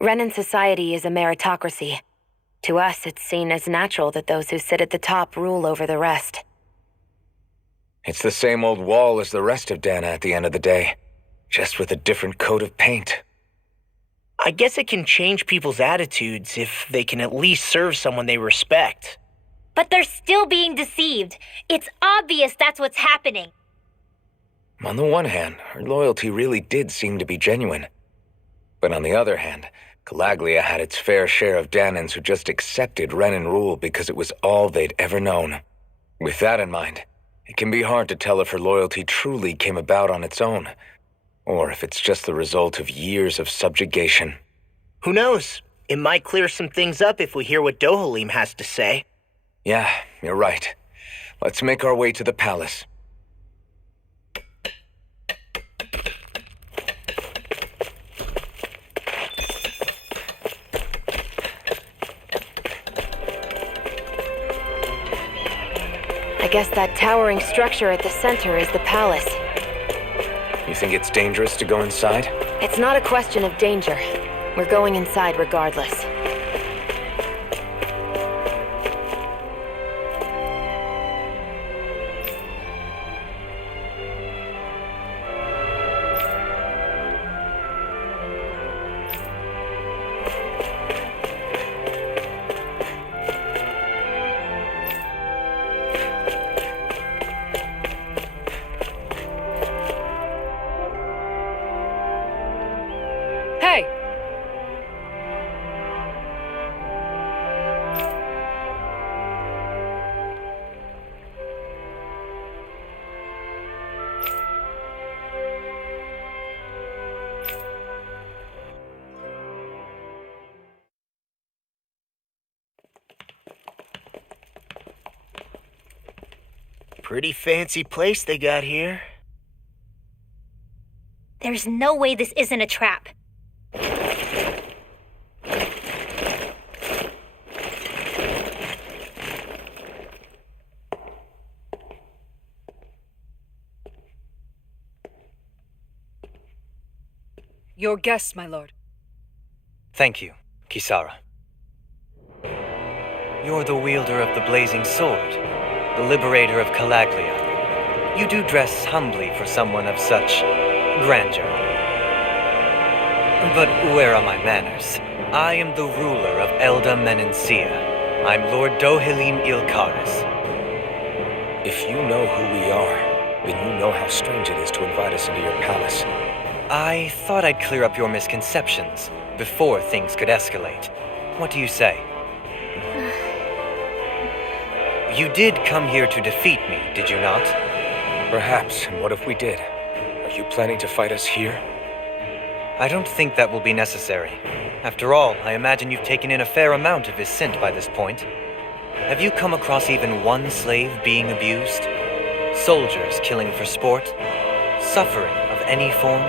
Renan society is a meritocracy. To us, it's seen as natural that those who sit at the top rule over the rest. It's the same old wall as the rest of Dana at the end of the day, just with a different coat of paint. I guess it can change people's attitudes if they can at least serve someone they respect. But they're still being deceived. It's obvious that's what's happening. On the one hand, her loyalty really did seem to be genuine. But on the other hand, Calaglia had its fair share of Danons who just accepted Renan rule because it was all they'd ever known. With that in mind, it can be hard to tell if her loyalty truly came about on its own, or if it's just the result of years of subjugation. Who knows? It might clear some things up if we hear what Dohalim has to say. Yeah, you're right. Let's make our way to the palace. I guess that towering structure at the center is the palace. You think it's dangerous to go inside? It's not a question of danger. We're going inside regardless. Pretty fancy place they got here. There's no way this isn't a trap. Your guests, my lord. Thank you, Kisara. You're the wielder of the blazing sword, the liberator of Calaglia. You do dress humbly for someone of such grandeur. But where are my manners? I am the ruler of Elde Menancia. I'm Lord Dohalim Ilkaris. If you know who we are, then you know how strange it is to invite us into your palace. I thought I'd clear up your misconceptions before things could escalate. What do you say? You did come here to defeat me, did you not? Perhaps, and what if we did? Are you planning to fight us here? I don't think that will be necessary. After all, I imagine you've taken in a fair amount of his scent by this point. Have you come across even one slave being abused? Soldiers killing for sport? Suffering of any form?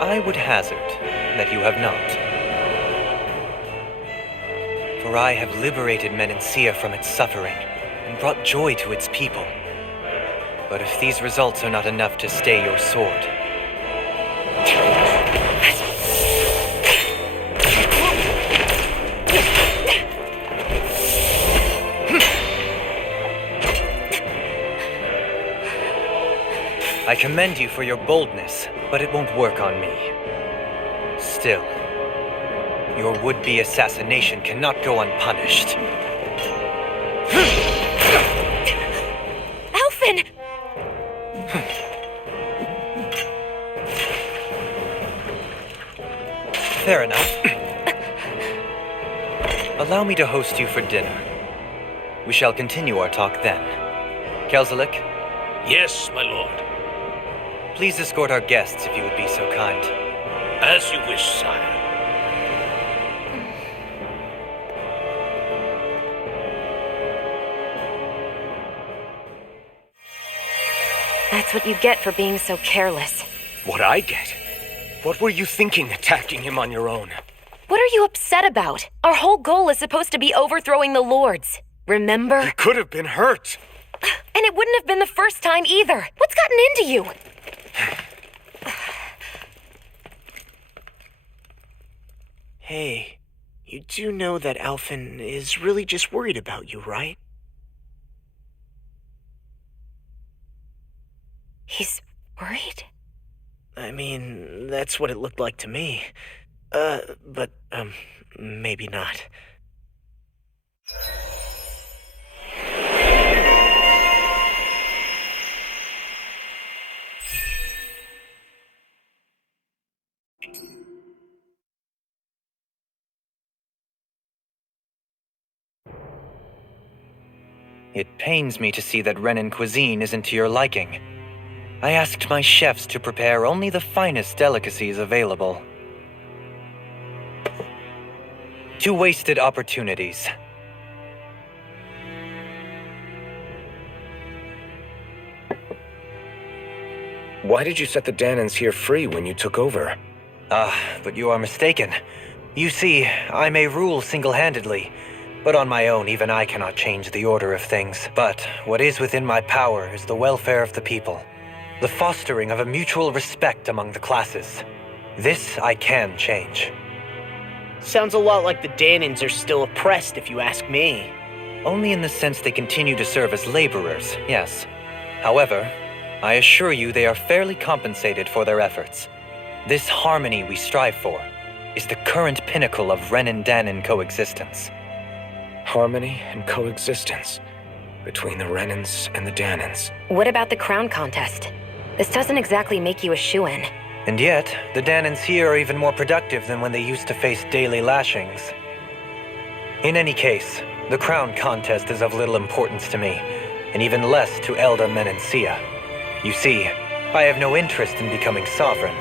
I would hazard that you have not. For I have liberated Menancia from its suffering and brought joy to its people. But if these results are not enough to stay your sword... I commend you for your boldness, but it won't work on me. Still, your would-be assassination cannot go unpunished. Alphen! Fair enough. Allow me to host you for dinner. We shall continue our talk then. Kelzalik, Yes, my lord. please escort our guests if you would be so kind. As you wish, sire. That's what you get for being so careless. What I get? What were you thinking attacking him on your own? What are you upset about? Our whole goal is supposed to be overthrowing the lords. Remember? He could have been hurt. And it wouldn't have been the first time either. What's gotten into you? Hey, you do know that Alphen is really just worried about you, right? He's worried? I mean, that's what it looked like to me. But maybe not. It pains me to see that Renan cuisine isn't to your liking. I asked my chefs to prepare only the finest delicacies available. 2 wasted opportunities. Why did you set the Danans here free when you took over? But you are mistaken. You see, I may rule single-handedly, but on my own even I cannot change the order of things. But what is within my power is the welfare of the people, the fostering of a mutual respect among the classes. This I can change. Sounds a lot like the Danans are still oppressed, if you ask me. Only in the sense they continue to serve as laborers, yes. However, I assure you they are fairly compensated for their efforts. This harmony we strive for is the current pinnacle of Renan-Danan coexistence. Harmony and coexistence between the Renans and the Danans. What about the crown contest? This doesn't exactly make you a shoo-in. And yet, the Danans here are even more productive than when they used to face daily lashings. In any case, the crown contest is of little importance to me, and even less to Elde Menancia. You see, I have no interest in becoming sovereign.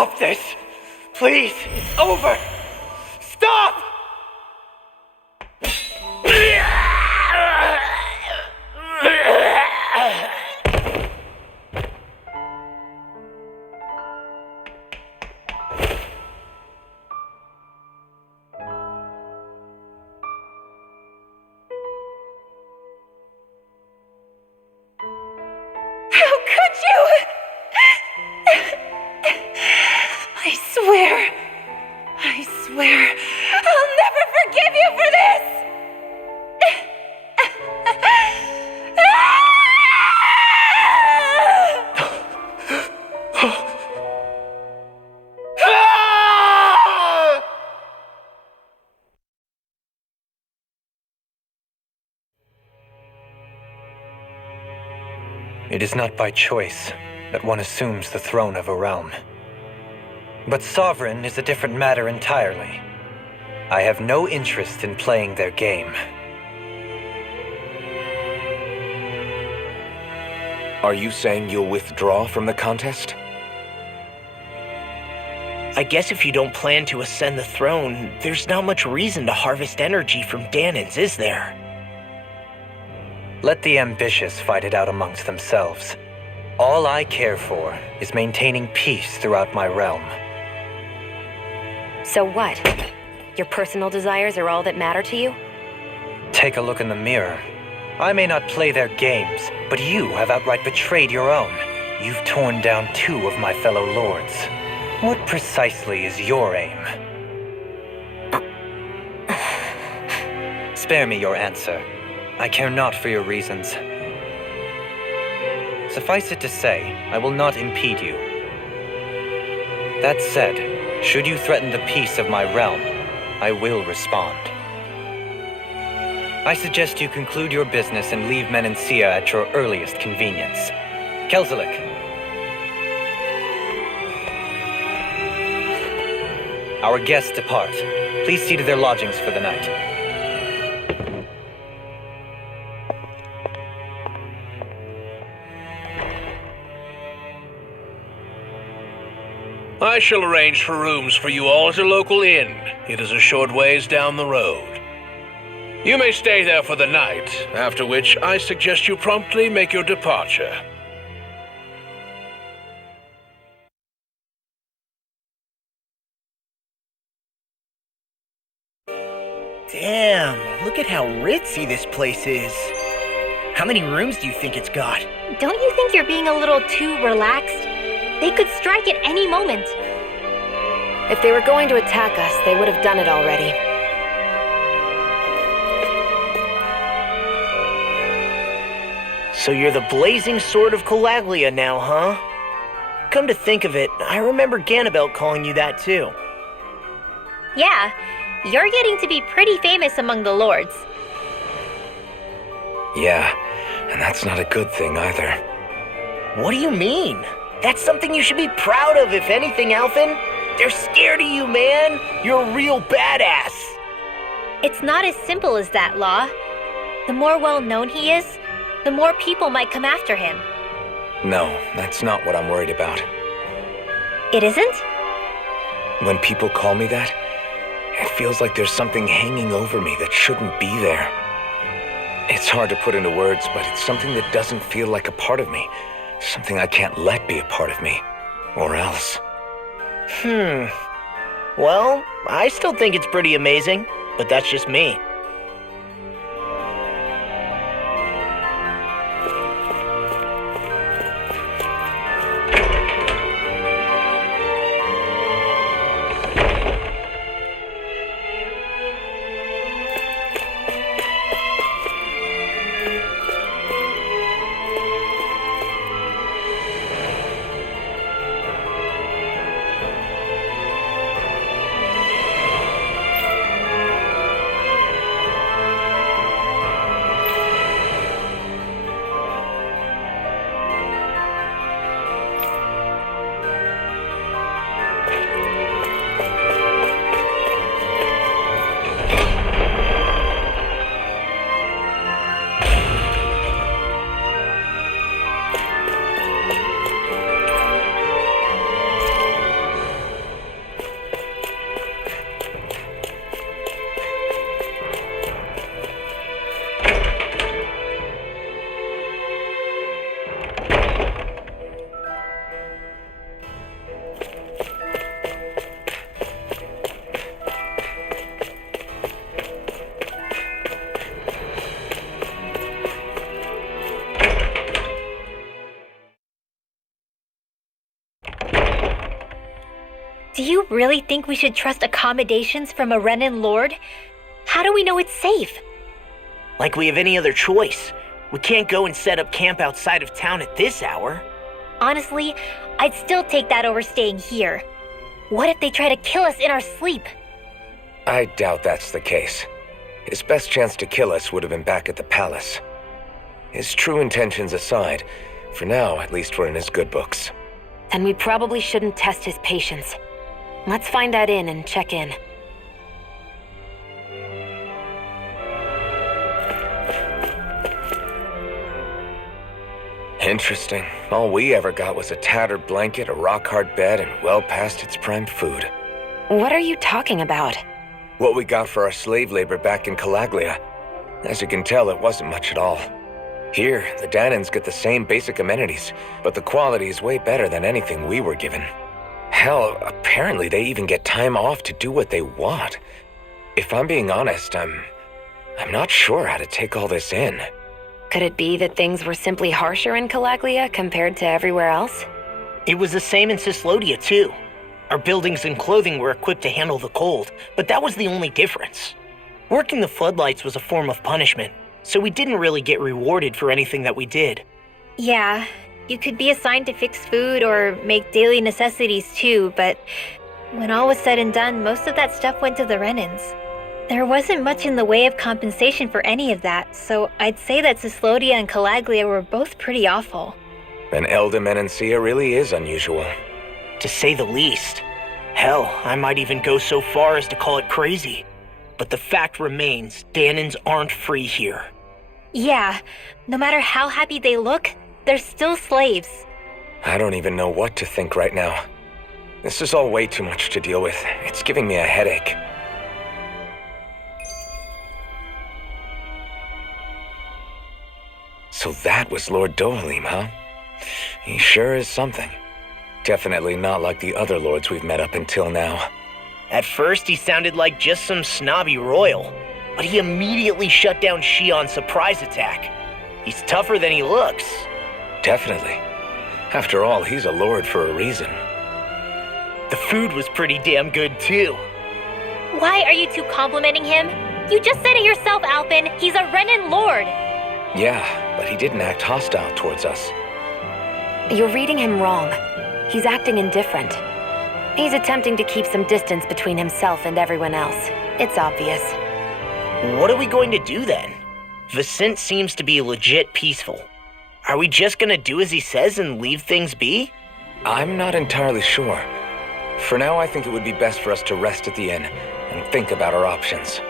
Stop this! Please! It's over! Stop! How could you? I swear, I'll never forgive you for this! It is not by choice that one assumes the throne of a realm. But sovereign is a different matter entirely. I have no interest in playing their game. Are you saying you'll withdraw from the contest? I guess if you don't plan to ascend the throne, there's not much reason to harvest energy from Danans, is there? Let the ambitious fight it out amongst themselves. All I care for is maintaining peace throughout my realm. So what? Your personal desires are all that matter to you? Take a look in the mirror. I may not play their games, but you have outright betrayed your own. You've torn down 2 of my fellow lords. What precisely is your aim? Spare me your answer. I care not for your reasons. Suffice it to say, I will not impede you. That said, should you threaten the peace of my realm, I will respond. I suggest you conclude your business and leave Menancia at your earliest convenience. Kelzalik. Our guests depart. Please see to their lodgings for the night. I shall arrange for rooms for you all at a local inn. It is a short ways down the road. You may stay there for the night, after which I suggest you promptly make your departure. Damn, look at how ritzy this place is. How many rooms do you think it's got? Don't you think you're being a little too relaxed? They could strike at any moment. If they were going to attack us, they would have done it already. So you're the blazing sword of Calaglia now, huh? Come to think of it, I remember Ganabelt calling you that too. Yeah, you're getting to be pretty famous among the lords. Yeah, and that's not a good thing either. What do you mean? That's something you should be proud of, if anything, Alphen. They're scared of you, man. You're a real badass. It's not as simple as that, Law. The more well-known he is, the more people might come after him. No, that's not what I'm worried about. It isn't? When people call me that, it feels like there's something hanging over me that shouldn't be there. It's hard to put into words, but it's something that doesn't feel like a part of me. Something I can't let be a part of me. Or else. Well, I still think it's pretty amazing, but that's just me. Do you really think we should trust accommodations from a Renan lord? How do we know it's safe? Like we have any other choice. We can't go and set up camp outside of town at this hour. Honestly, I'd still take that over staying here. What if they try to kill us in our sleep? I doubt that's the case. His best chance to kill us would have been back at the palace. His true intentions aside, for now, at least we're in his good books. Then we probably shouldn't test his patience. Let's find that inn and check in. Interesting. All we ever got was a tattered blanket, a rock-hard bed, and well past its primed food. What are you talking about? What we got for our slave labor back in Calaglia. As you can tell, it wasn't much at all. Here, the Danans get the same basic amenities, but the quality is way better than anything we were given. Hell, apparently they even get time off to do what they want. If I'm being honest, I'm not sure how to take all this in. Could it be that things were simply harsher in Calaglia compared to everywhere else? It was the same in Cislodia, too. Our buildings and clothing were equipped to handle the cold, but that was the only difference. Working the floodlights was a form of punishment, so we didn't really get rewarded for anything that we did. Yeah, you could be assigned to fix food or make daily necessities too, but when all was said and done, most of that stuff went to the Renans. There wasn't much in the way of compensation for any of that, so I'd say that Cislodia and Calaglia were both pretty awful. And Elde Menancia really is unusual. To say the least. Hell, I might even go so far as to call it crazy. But the fact remains, Danans aren't free here. Yeah, no matter how happy they look, they're still slaves. I don't even know what to think right now. This is all way too much to deal with. It's giving me a headache. So that was Lord Dohalim, huh? He sure is something. Definitely not like the other lords we've met up until now. At first, he sounded like just some snobby royal, but he immediately shut down Shion's surprise attack. He's tougher than he looks. Definitely. After all, he's a lord for a reason. The food was pretty damn good, too. Why are you two complimenting him? You just said it yourself, Alpin. He's a Renan lord. Yeah, but he didn't act hostile towards us. You're reading him wrong. He's acting indifferent. He's attempting to keep some distance between himself and everyone else. It's obvious. What are we going to do then? Vicent seems to be legit peaceful. Are we just gonna do as he says and leave things be? I'm not entirely sure. For now, I think it would be best for us to rest at the inn and think about our options.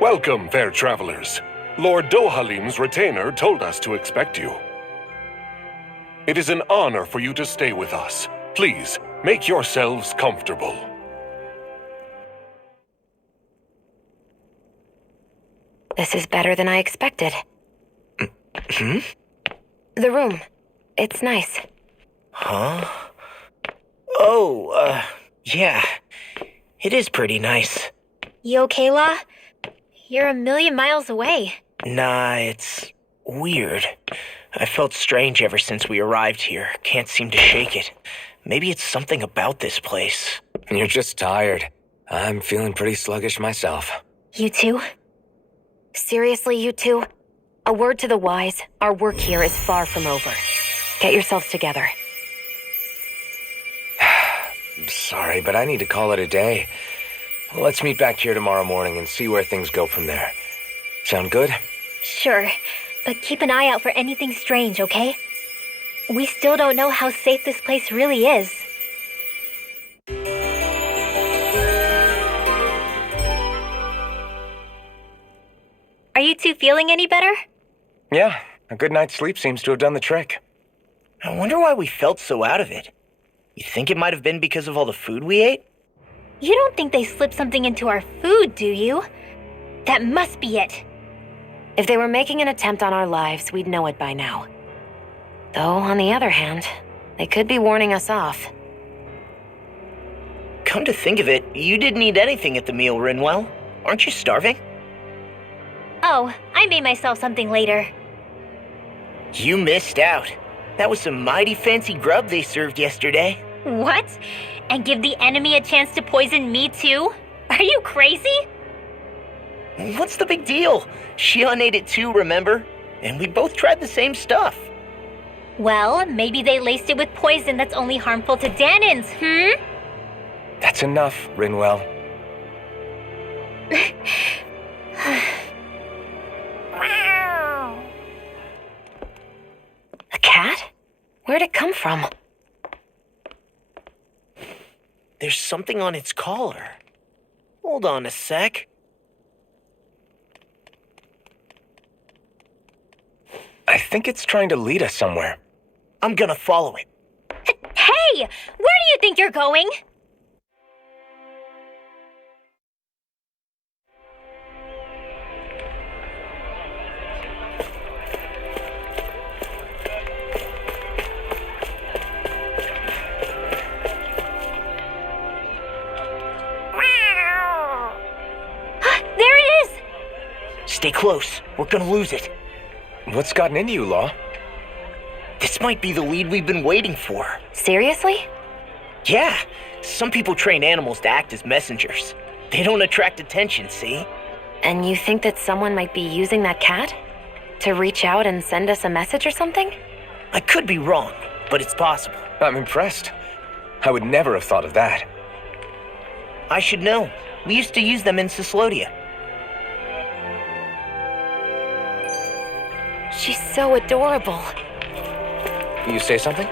Welcome, fair travelers. Lord Dohalim's retainer told us to expect you. It is an honor for you to stay with us. Please, make yourselves comfortable. This is better than I expected. The room. It's nice. Huh? Oh, yeah. It is pretty nice. You okay, La? You're a million miles away. Nah, it's weird. I felt strange ever since we arrived here. Can't seem to shake it. Maybe it's something about this place. You're just tired. I'm feeling pretty sluggish myself. You too? Seriously, you two? A word to the wise, our work here is far from over. Get yourselves together. Sorry, but I need to call it a day. Let's meet back here tomorrow morning and see where things go from there. Sound good? Sure, but keep an eye out for anything strange, okay? We still don't know how safe this place really is. you two feeling any better? Yeah, a good night's sleep seems to have done the trick. I wonder why we felt so out of it. You think it might have been because of all the food we ate? You don't think they slipped something into our food, do you? That must be it. If they were making an attempt on our lives, we'd know it by now. Though, on the other hand, they could be warning us off. Come to think of it, you didn't eat anything at the meal, Rinwell. Aren't you starving? Oh, I made myself something later. You missed out. That was some mighty fancy grub they served yesterday. What? And give the enemy a chance to poison me too? Are you crazy? What's the big deal? Shion ate it too, remember? And we both tried the same stuff. Well, maybe they laced it with poison that's only harmful to Danins, That's enough, Rinwell. A cat? Where'd it come from? There's something on its collar. Hold on a sec. I think it's trying to lead us somewhere. I'm gonna follow it. Hey! Where do you think you're going? There it is! Stay close. We're gonna lose it. What's gotten into you, Law? This might be the lead we've been waiting for. Seriously? Yeah, some people train animals to act as messengers. They don't attract attention, see? And you think that someone might be using that cat? To reach out and send us a message or something? I could be wrong, but it's possible. I'm impressed. I would never have thought of that. I should know. We used to use them in Cyslodia. She's so adorable. You say something?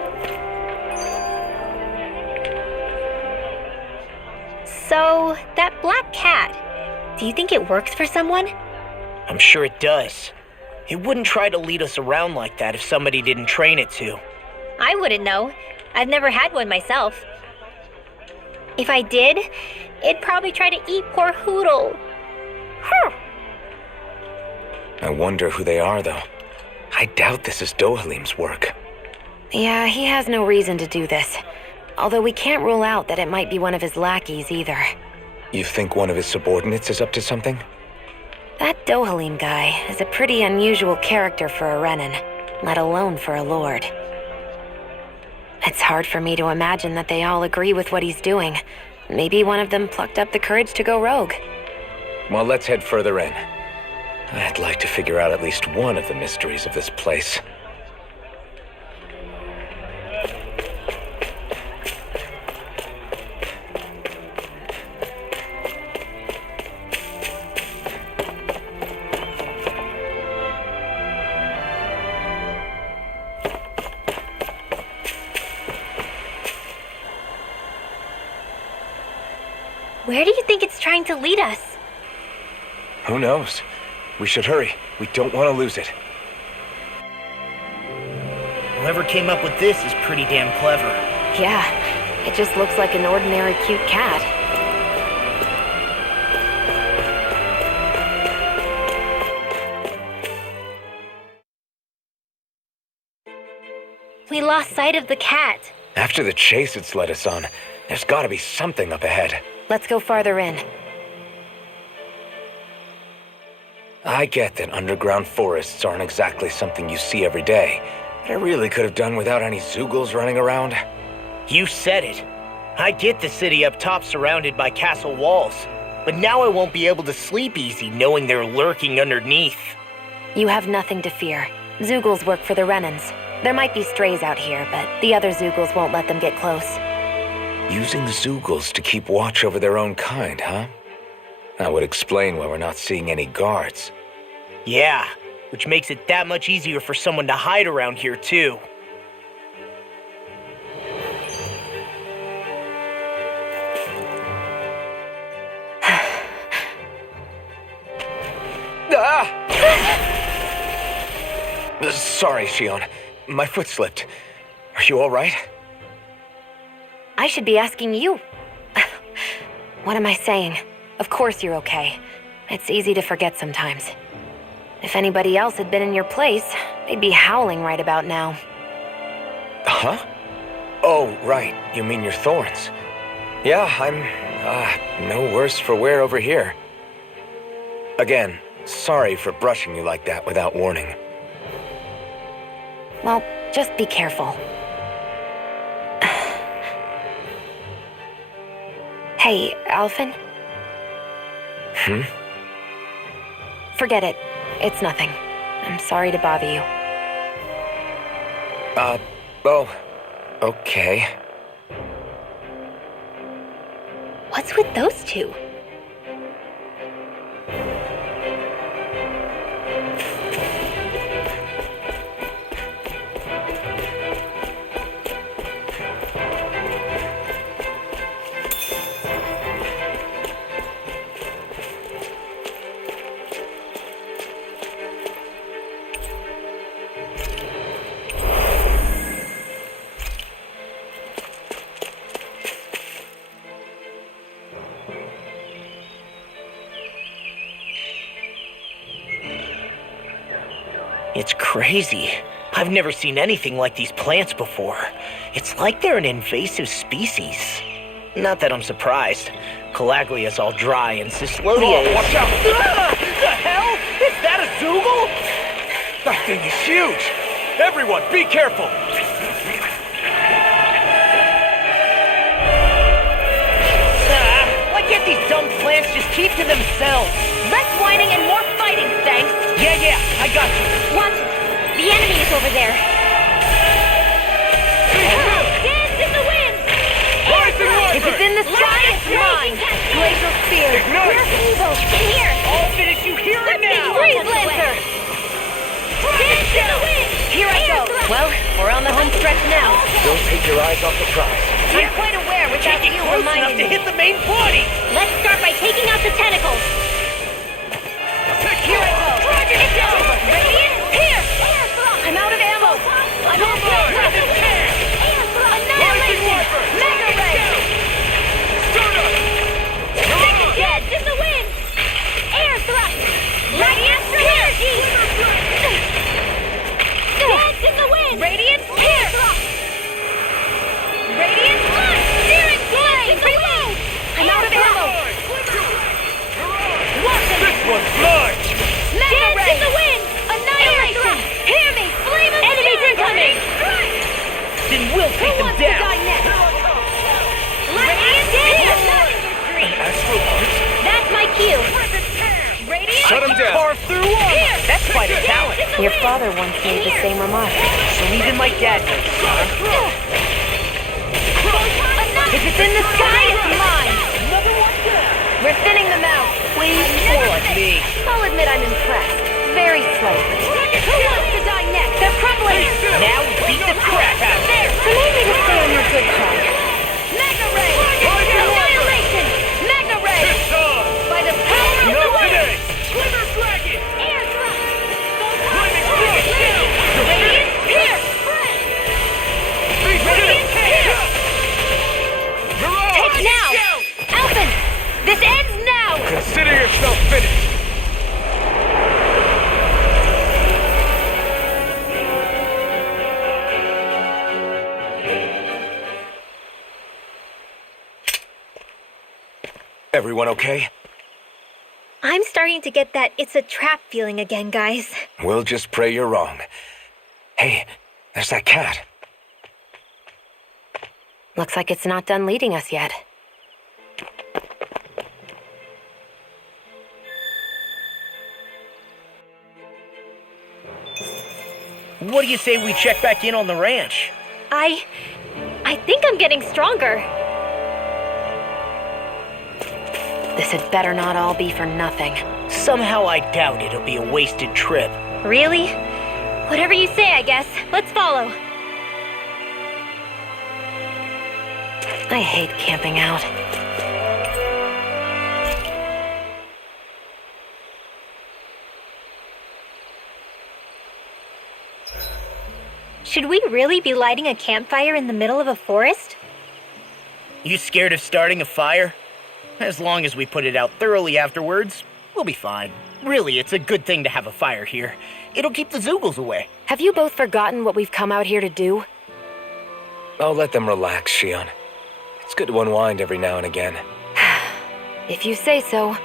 So, that black cat, do you think it works for someone? I'm sure it does. It wouldn't try to lead us around like that if somebody didn't train it to. I wouldn't know. I've never had one myself. If I did, it'd probably try to eat poor Hoodle. I wonder who they are, though. I doubt this is Dohalim's work. Yeah, he has no reason to do this. Although we can't rule out that it might be one of his lackeys either. You think one of his subordinates is up to something? That Dohalim guy is a pretty unusual character for a Renin, let alone for a lord. It's hard for me to imagine that they all agree with what he's doing. Maybe one of them plucked up the courage to go rogue. Well, let's head further in. I'd like to figure out at least one of the mysteries of this place. Where do you think it's trying to lead us? Who knows? We should hurry. We don't want to lose it. Whoever came up with this is pretty damn clever. Yeah, it just looks like an ordinary cute cat. We lost sight of the cat. After the chase it's led us on, there's got to be something up ahead. Let's go farther in. I get that underground forests aren't exactly something you see every day, but I really could have done without any Zoogles running around. You said it. I get the city up top surrounded by castle walls, but now I won't be able to sleep easy knowing they're lurking underneath. You have nothing to fear. Zoogles work for the Renins. There might be strays out here, but the other Zoogles won't let them get close. Using Zoogles to keep watch over their own kind, huh? That would explain why we're not seeing any guards. Yeah, which makes it that much easier for someone to hide around here, too. Ah! Sorry, Shion. My foot slipped. Are you all right? I should be asking you. What am I saying? Of course you're okay. It's easy to forget sometimes. If anybody else had been in your place, they'd be howling right about now. Huh? Oh, right. You mean your thorns. Yeah, I'm, no worse for wear over here. Again, sorry for brushing you like that without warning. Well, just be careful. Hey, Alphen? Forget it. It's nothing. I'm sorry to bother you. Oh, okay. What's with those two? It's crazy. I've never seen anything like these plants before. It's like they're an invasive species. Not that I'm surprised. Calaglia's all dry and Cislodia is... Watch out! Ah! The hell? Is that a Zoogle? That thing is huge! Everyone, be careful! Why can't these dumb plants just keep to themselves? Less whining and more fighting, thanks. Yeah, I got you. Watch it. The enemy is over there. Dance in the wind! If it's in the sky, it's mine! Glacial Spear! We're evil! In here! I'll finish you here and now! Freeze Lancer! Dance in the wind! Here I go! Well, we're on the home stretch now. Don't take your eyes off the prize. I'm quite aware without Can't get you close enough reminding to me. hit the main body! Let's start by taking out the tentacles. Here I go! It's over! Radiant, here! I'm out of ammo! I'm all set! Annihilation! Mega Ray! Dance in the wind! Air thrust! Radiant, energy! Dance in the wind! Radiant, air thrust! Radiant, launch! Searing flame! Reload! I'm out of ammo! This one's mine! Dance in the wind! Annihilation! Hear me! Flame of enemies incoming! Then we'll take Who them wants to down! die next? Radiant, dance! Astral Arts? That's my cue! Radiant, Shut him down! Carve through armor! That's quite a talent! Your father once made the same remark. So even my dad knows, huh? If it's in the sky, it's mine! We're thinning them out. Please, more like me. I'll admit I'm impressed. Very slightly. Who wants to die next? They're crumbling! Now we beat the crap out of them! Remind me to stay on your good side. Mega Ray! Annihilation! Mega Ray! By the power of the wind! Slither Dragon! air thrust! Radiant Pierce! Radiant Pierce! Take now! Alphen! This ends now! Consider yourself finished! Everyone okay? I'm starting to get that it's a trap feeling again, guys. We'll just pray you're wrong. Hey, there's that cat. Looks like it's not done leading us yet. What do you say we check back in on the ranch? I think I'm getting stronger. This had better not all be for nothing. Somehow I doubt it'll be a wasted trip. Really? Whatever you say, I guess. Let's follow. I hate camping out. Should we really be lighting a campfire in the middle of a forest? You scared of starting a fire? As long as we put it out thoroughly afterwards, we'll be fine. Really, it's a good thing to have a fire here. It'll keep the Zoogles away. Have you both forgotten what we've come out here to do? I'll let them relax, Shion. It's good to unwind every now and again. If you say so.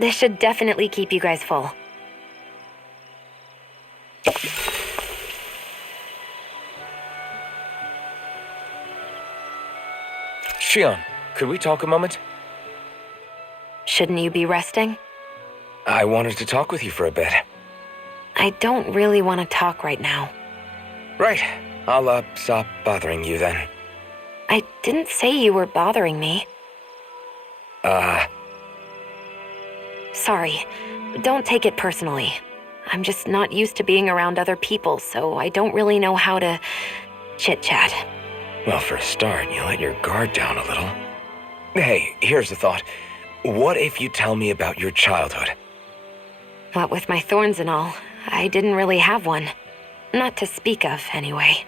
This should definitely keep you guys full. Shion, could we talk a moment? Shouldn't you be resting? I wanted to talk with you for a bit. I don't really want to talk right now. Right. I'll, stop bothering you then. I didn't say you were bothering me. Sorry. Don't take it personally. I'm just not used to being around other people, so I don't really know how to chit-chat. Well, for a start, you let your guard down a little. Hey, here's a thought. What if you tell me about your childhood? What with my thorns and all, I didn't really have one. Not to speak of, anyway.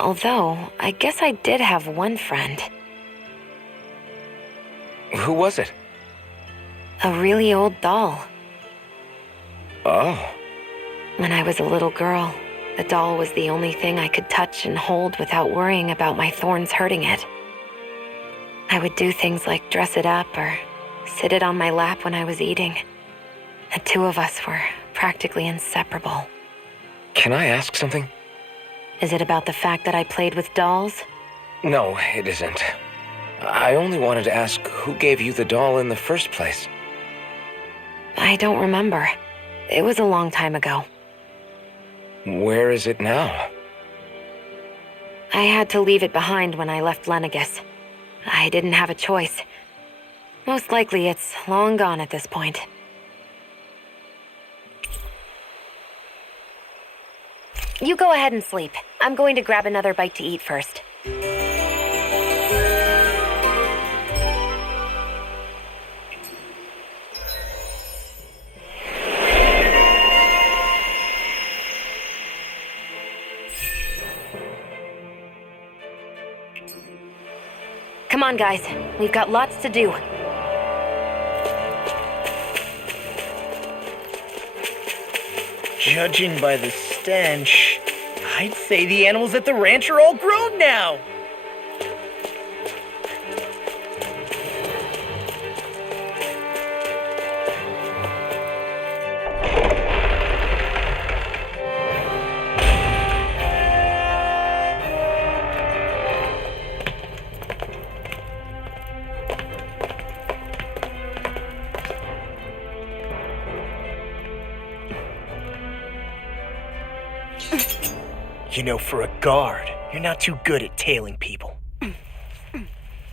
Although, I guess I did have one friend. Who was it? A really old doll. Oh. When I was a little girl, the doll was the only thing I could touch and hold without worrying about my thorns hurting it. I would do things like dress it up or sit it on my lap when I was eating. The two of us were practically inseparable. Can I ask something? Is it about the fact that I played with dolls? No, it isn't. I only wanted to ask who gave you the doll in the first place. I don't remember. It was a long time ago. Where is it now? I had to leave it behind when I left Lenegus. I didn't have a choice. Most likely it's long gone at this point. You go ahead and sleep. I'm going to grab another bite to eat first. Come on, guys. We've got lots to do. Judging by the stench, I'd say the animals at the ranch are all grown now. You know, for a guard, you're not too good at tailing people.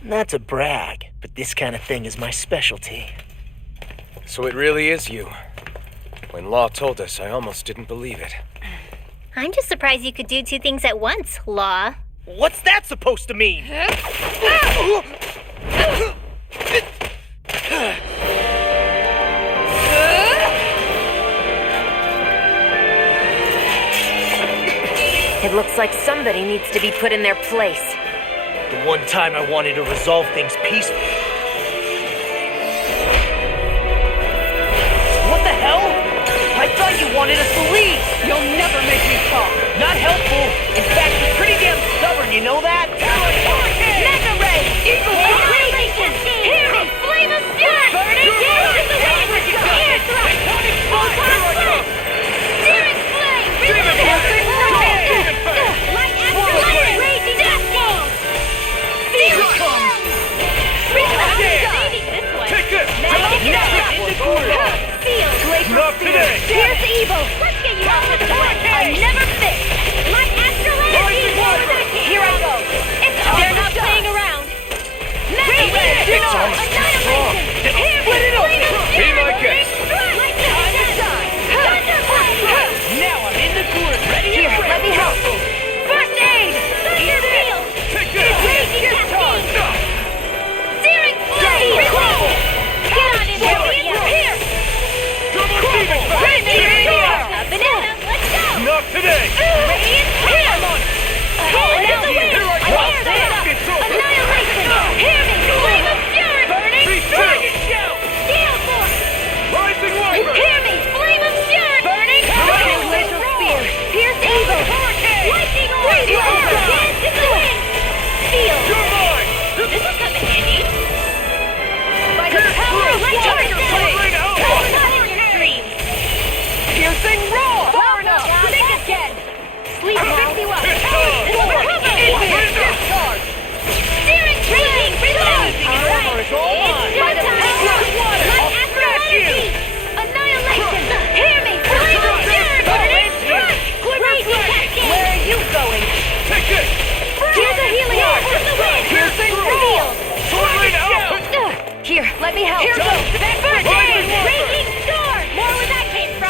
Not to brag, but this kind of thing is my specialty. So it really is you. When Law told us, I almost didn't believe it. I'm just surprised you could do two things at once, Law. What's that supposed to mean? It looks like somebody needs to be put in their place. The one time I wanted to resolve things peacefully. What the hell? I thought you wanted us to leave! You'll never make me talk. Not helpful. In fact, you're pretty damn stubborn, you know that? Mega Ray! Eagle Annihilation! Here me! Flame of Fury! Burning Gale! Air Thrust! Photon Flame! Searing Flame! Demon Flame! Light Afterlife! Raging Death Gauge! Zero comes! This one! Take this! Seal! Not today! Here's the evil! Let's get you off the torch! I never fit! Light Astrolabe! Here I go! They're not playing around! Mega Ray! It's almost too strong! Split it up! Be my guest! Now I'm in the gourd, ready Here, let me help. First aid! Thunder Field! Take this! Raging me help! Here goes! First aid! Raging storm! More where that came from!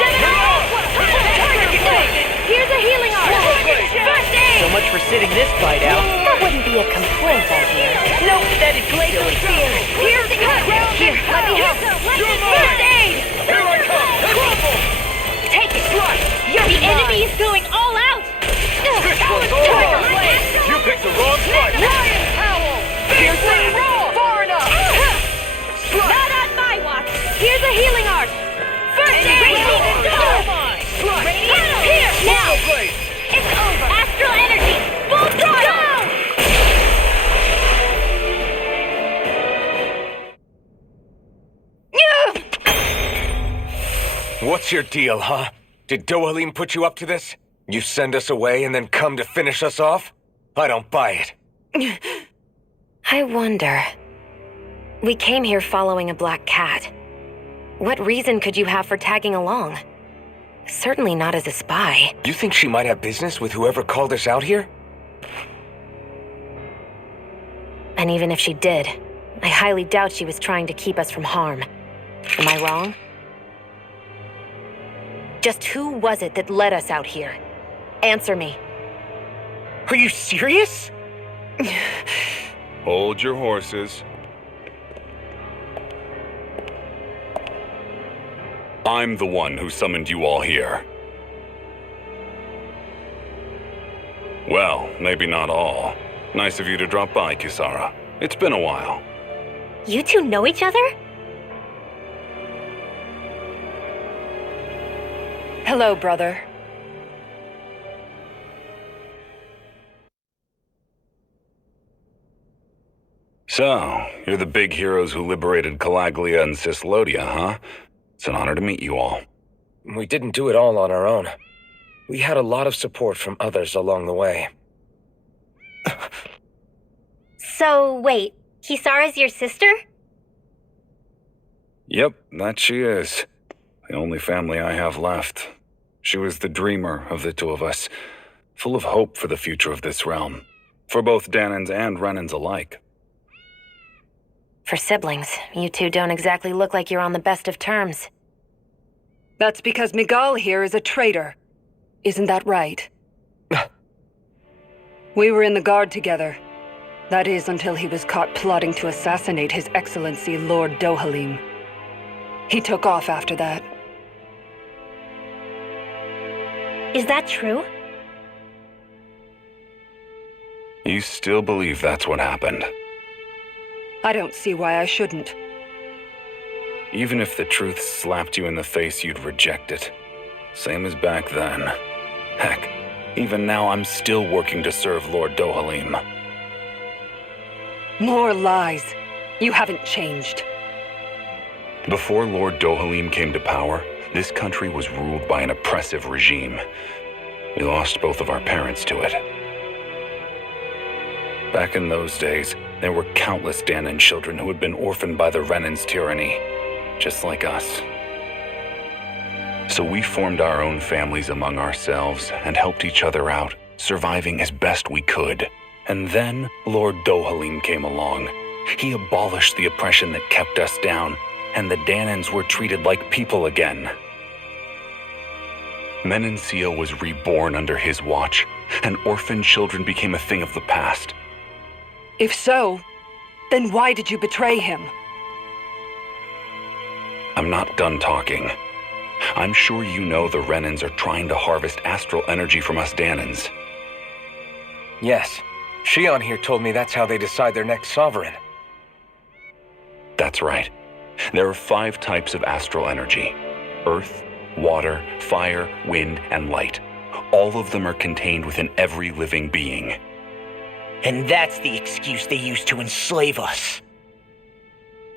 Here's a healing art! First aid! So much for sitting this fight out. That wouldn't be a complaint, I hear. Nope, that is blatantly fear. Here's the Here, let me help. First aid! Here I come! Crumble! Take it! The enemy is going all out! Tiger Blade! You picked the wrong fight! Lion Howl! Fiercely roar! Far enough! Not on my watch! Here's a healing art! First aid! Radiant! Here! Now! Blade! It's over! Astral energy! Full throttle! What's your deal, huh? Did Dohalim put you up to this? You send us away and then come to finish us off? I don't buy it. I wonder. We came here following a black cat. What reason could you have for tagging along? Certainly not as a spy. You think she might have business with whoever called us out here? And even if she did, I highly doubt she was trying to keep us from harm. Am I wrong? Just who was it that led us out here? Answer me. Are you serious? Hold your horses. I'm the one who summoned you all here. Well, maybe not all. Nice of you to drop by, Kisara. It's been a while. You two know each other? Hello, brother. So, you're the big heroes who liberated Calaglia and Cislodia, huh? It's an honor to meet you all. We didn't do it all on our own. We had a lot of support from others along the way. So, wait, Kisara's your sister? Yep, that she is. The only family I have left. She was the dreamer of the two of us, full of hope for the future of this realm, for both Danans and Renans alike. For siblings, you two don't exactly look like you're on the best of terms. That's because Miguel here is a traitor. Isn't that right? We were in the Guard together. That is, until he was caught plotting to assassinate His Excellency Lord Dohalim. He took off after that. Is that true? You still believe that's what happened? I don't see why I shouldn't. Even if the truth slapped you in the face, you'd reject it. Same as back then. Heck, even now I'm still working to serve Lord Dohalim. More lies. You haven't changed. Before Lord Dohalim came to power, this country was ruled by an oppressive regime. We lost both of our parents to it. Back in those days, there were countless Danan children who had been orphaned by the Renan's tyranny, just like us. So we formed our own families among ourselves and helped each other out, surviving as best we could. And then Lord Dohalim came along. He abolished the oppression that kept us down, and the Danans were treated like people again. Menancia was reborn under his watch, and orphan children became a thing of the past. If so, then why did you betray him? I'm not done talking. I'm sure you know the Renans are trying to harvest astral energy from us Danans. Yes. Shion here told me that's how they decide their next sovereign. That's right. There are 5 types of astral energy. Earth, water, fire, wind, and light. All of them are contained within every living being. And that's the excuse they use to enslave us.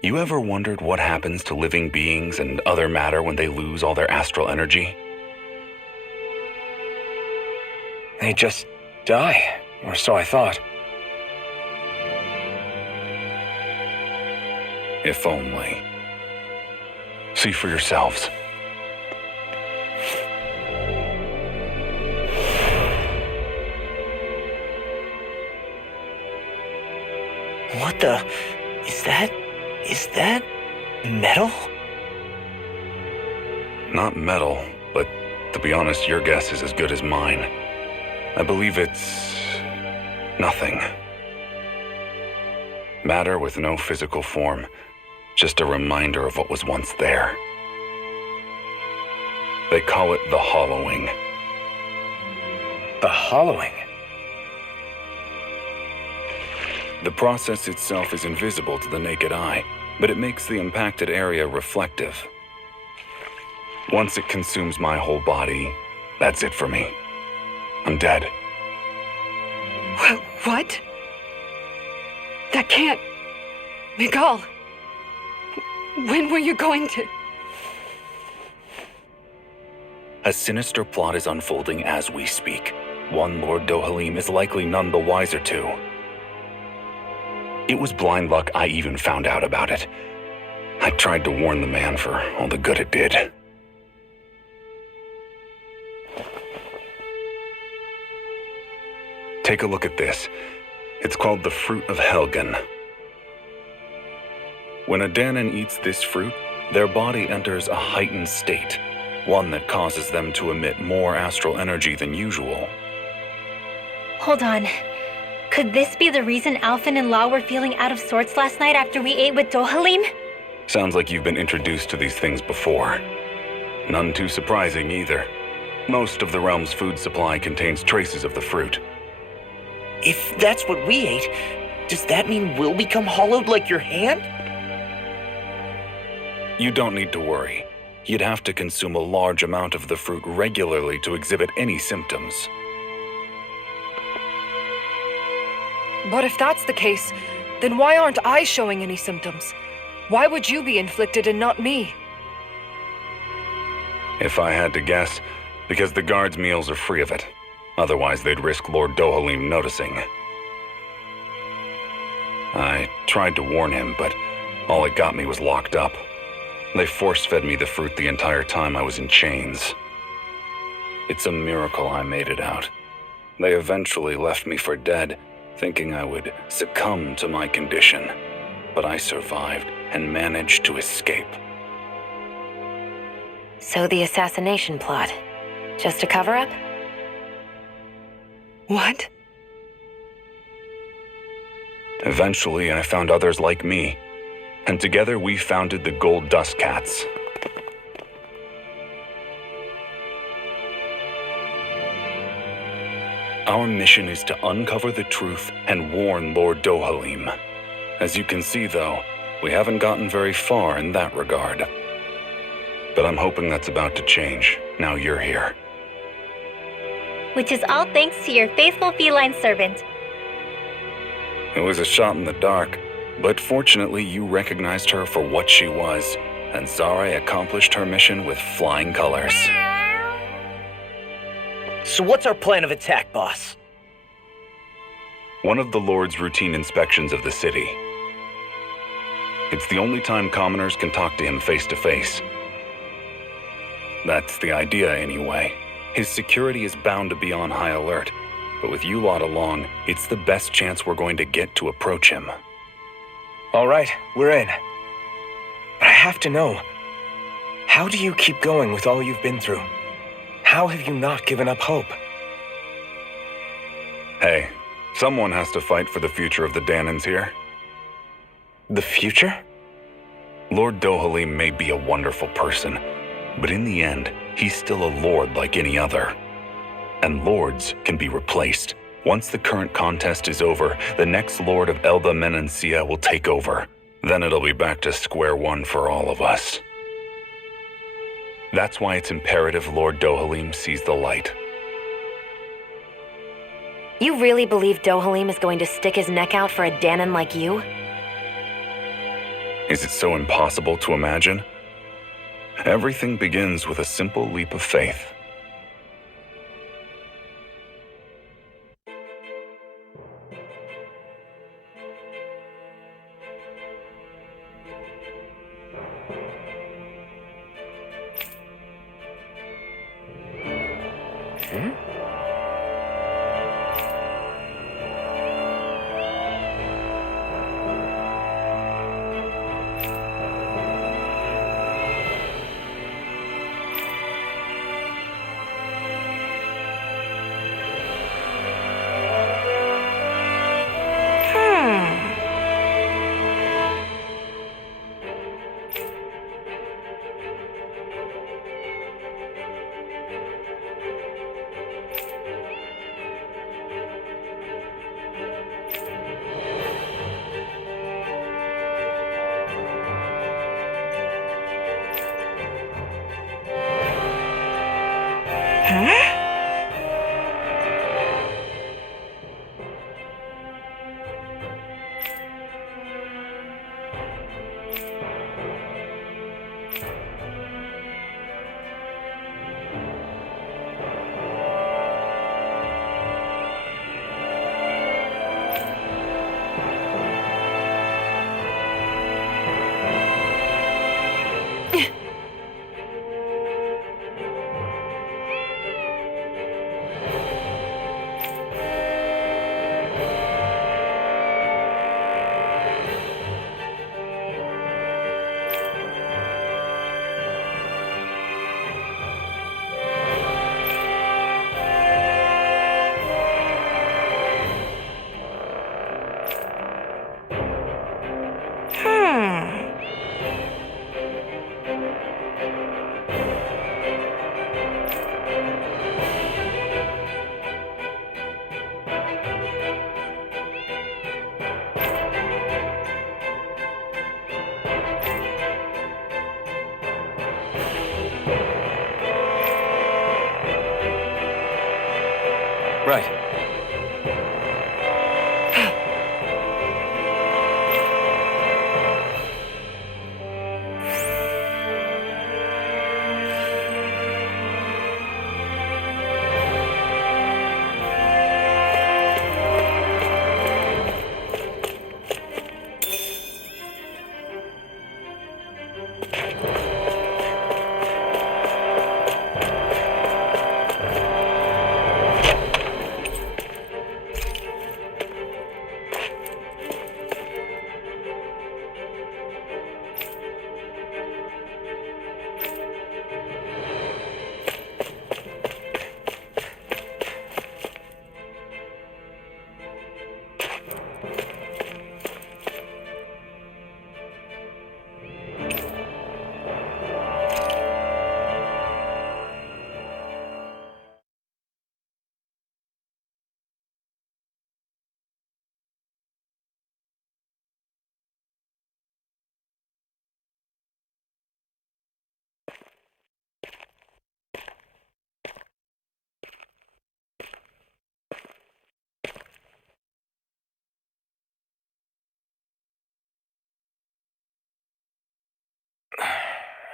You ever wondered what happens to living beings and other matter when they lose all their astral energy? They just die, or so I thought. If only. See for yourselves. What the... Is that... Metal? Not metal, but to be honest, your guess is as good as mine. I believe it's nothing. Matter with no physical form, just a reminder of what was once there. They call it the hollowing. The hollowing? The process itself is invisible to the naked eye, but it makes the impacted area reflective. Once it consumes my whole body, that's it for me. I'm dead. What? That can't... Miguel, when were you going to... A sinister plot is unfolding as we speak. One Lord Dohalim is likely none the wiser to. It was blind luck I even found out about it. I tried to warn the man for all the good it did. Take a look at this. It's called the Fruit of Helgen. When a Danon eats this fruit, their body enters a heightened state, one that causes them to emit more astral energy than usual. Hold on. Could this be the reason Alphen and Law were feeling out of sorts last night after we ate with Dohalim? Sounds like you've been introduced to these things before. None too surprising either. Most of the realm's food supply contains traces of the fruit. If that's what we ate, does that mean we'll become hollowed like your hand? You don't need to worry. You'd have to consume a large amount of the fruit regularly to exhibit any symptoms. But if that's the case, then why aren't I showing any symptoms? Why would you be inflicted and not me? If I had to guess, because the guards' meals are free of it. Otherwise, they'd risk Lord Dohalim noticing. I tried to warn him, but all it got me was locked up. They force-fed me the fruit the entire time I was in chains. It's a miracle I made it out. They eventually left me for dead, thinking I would succumb to my condition. But I survived and managed to escape. So the assassination plot, just a cover-up? What? Eventually, I found others like me, and together we founded the Gold Dust Cats. Our mission is to uncover the truth and warn Lord Dohalim. As you can see, though, we haven't gotten very far in that regard. But I'm hoping that's about to change, now you're here. Which is all thanks to your faithful feline servant. It was a shot in the dark, but fortunately you recognized her for what she was, and Zareh accomplished her mission with flying colors. So what's our plan of attack, boss? One of the Lord's routine inspections of the city. It's the only time commoners can talk to him face to face. That's the idea, anyway. His security is bound to be on high alert, but with you lot along, it's the best chance we're going to get to approach him. All right, we're in. But I have to know, how do you keep going with all you've been through? How have you not given up hope? Hey, someone has to fight for the future of the Danons here. The future? Lord Dohalim may be a wonderful person, but in the end, he's still a lord like any other. And lords can be replaced. Once the current contest is over, the next lord of Elde Menancia will take over. Then it'll be back to square one for all of us. That's why it's imperative Lord Dohalim sees the light. You really believe Dohalim is going to stick his neck out for a Danon like you? Is it so impossible to imagine? Everything begins with a simple leap of faith. Right.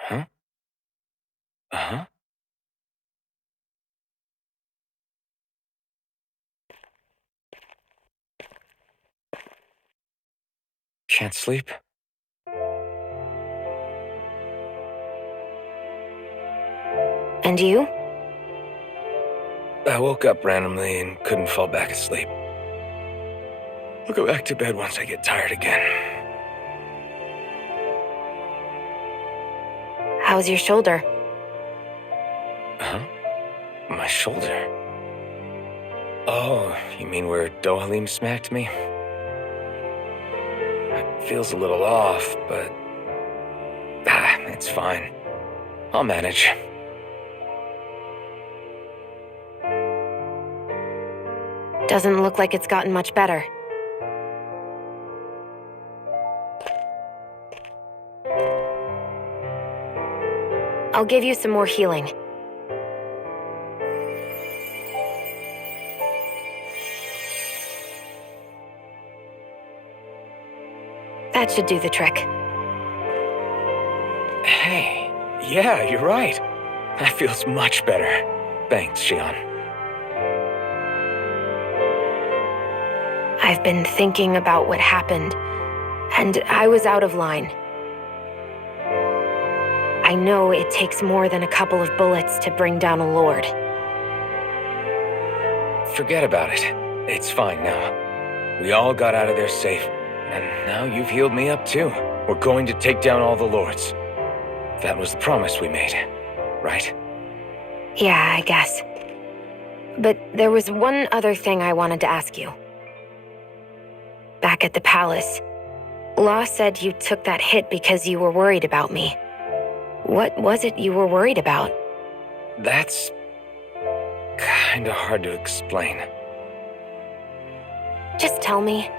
Huh? Uh-huh. Can't sleep? And you? I woke up randomly and couldn't fall back asleep. I'll go back to bed once I get tired again. How's your shoulder? Huh? My shoulder? Oh, you mean where Dohalim smacked me? It feels a little off, but... it's fine. I'll manage. Doesn't look like it's gotten much better. I'll give you some more healing. That should do the trick. Hey, yeah, you're right. That feels much better. Thanks, Shion. I've been thinking about what happened, and I was out of line. I know it takes more than a couple of bullets to bring down a lord. Forget about it. It's fine now. We all got out of there safe, and now you've healed me up too. We're going to take down all the lords. That was the promise we made, right? Yeah, I guess. But there was one other thing I wanted to ask you. Back at the palace, Law said you took that hit because you were worried about me. What was it you were worried about? That's... kinda hard to explain. Just tell me.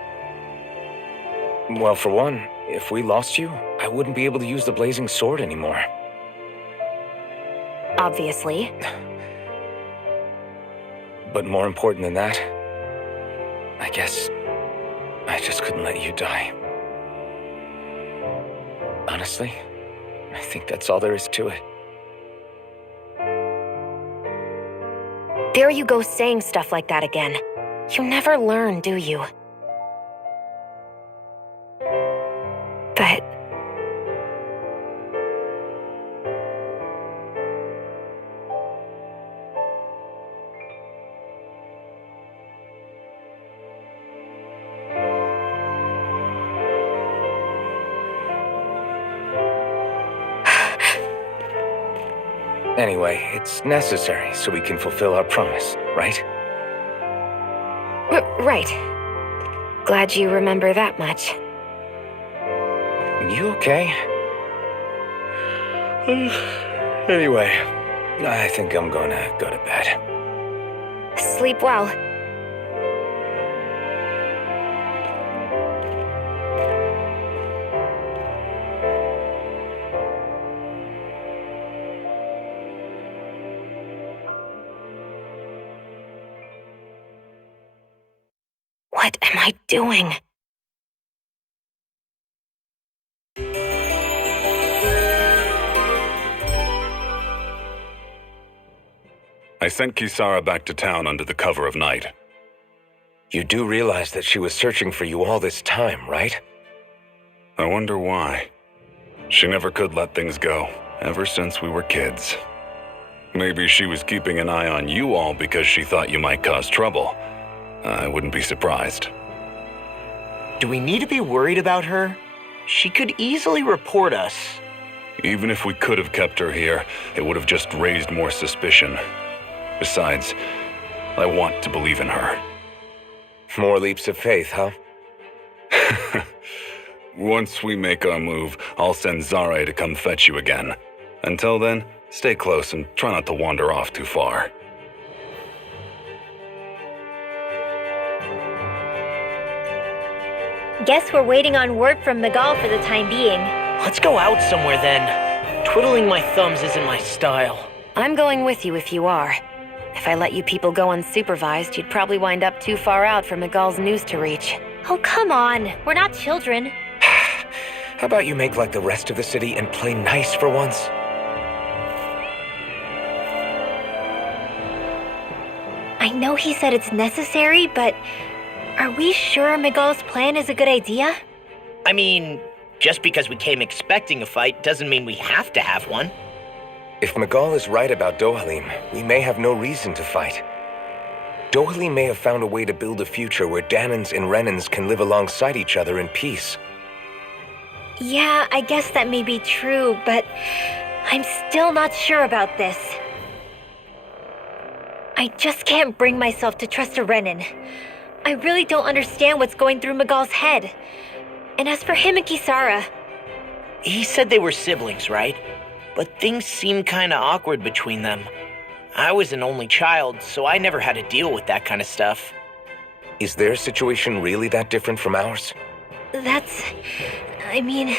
Well, for one, if we lost you, I wouldn't be able to use the blazing sword anymore. Obviously. But more important than that, I guess I just couldn't let you die. Honestly, I think that's all there is to it. There you go saying stuff like that again. You never learn, do you? But... Anyway, it's necessary so we can fulfill our promise, right? Right. Glad you remember that much. You okay? Anyway, I think I'm gonna go to bed. Sleep well. What am I doing? I sent Kisara back to town under the cover of night. You do realize that she was searching for you all this time, right? I wonder why. She never could let things go, ever since we were kids. Maybe she was keeping an eye on you all because she thought you might cause trouble. I wouldn't be surprised. Do we need to be worried about her? She could easily report us. Even if we could have kept her here, it would have just raised more suspicion. Besides, I want to believe in her. More leaps of faith, huh? Once we make our move, I'll send Zareh to come fetch you again. Until then, stay close and try not to wander off too far. Guess we're waiting on word from Miguel for the time being. Let's go out somewhere then. Twiddling my thumbs isn't my style. I'm going with you if you are. If I let you people go unsupervised, you'd probably wind up too far out for Miguel's news to reach. Oh, come on. We're not children. How about you make like the rest of the city and play nice for once? I know he said it's necessary, but are we sure Miguel's plan is a good idea? I mean, just because we came expecting a fight doesn't mean we have to have one. If Miguel is right about Dohalim, we may have no reason to fight. Dohalim may have found a way to build a future where Danans and Renans can live alongside each other in peace. Yeah, I guess that may be true, but I'm still not sure about this. I just can't bring myself to trust a Renan. I really don't understand what's going through Miguel's head. And as for him and Kisara... He said they were siblings, right? But things seemed kinda awkward between them. I was an only child, so I never had to deal with that kind of stuff. Is their situation really that different from ours? I mean,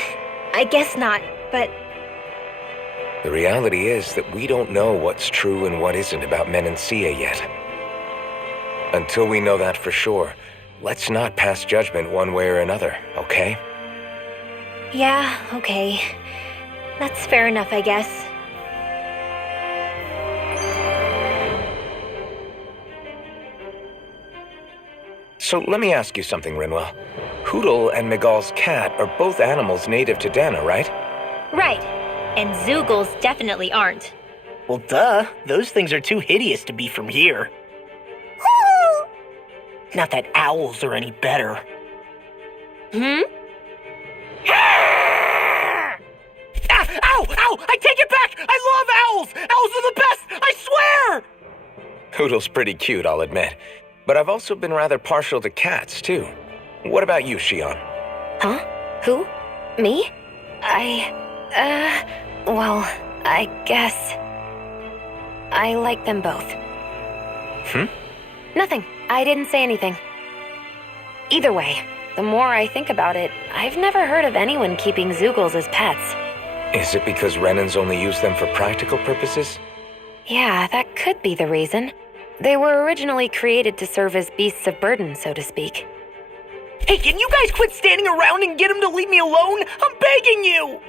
I guess not, but... The reality is that we don't know what's true and what isn't about Menancia yet. Until we know that for sure, let's not pass judgment one way or another, okay? Yeah, okay. That's fair enough, I guess. So let me ask you something, Rinwell. Hoodle and Miguel's cat are both animals native to Dana, right? Right. And Zoogles definitely aren't. Well, duh. Those things are too hideous to be from here. Not that owls are any better. Hmm? Ow! Ow! I take it back! I love owls! Owls are the best! I swear! Hoodle's pretty cute, I'll admit. But I've also been rather partial to cats, too. What about you, Shion? Huh? Who? Me? Well, I guess... I like them both. Nothing. I didn't say anything. Either way, the more I think about it, I've never heard of anyone keeping Zoogles as pets. Is it because Renans only use them for practical purposes? Yeah, that could be the reason. They were originally created to serve as beasts of burden, so to speak. Hey, can you guys quit standing around and get him to leave me alone? I'm begging you!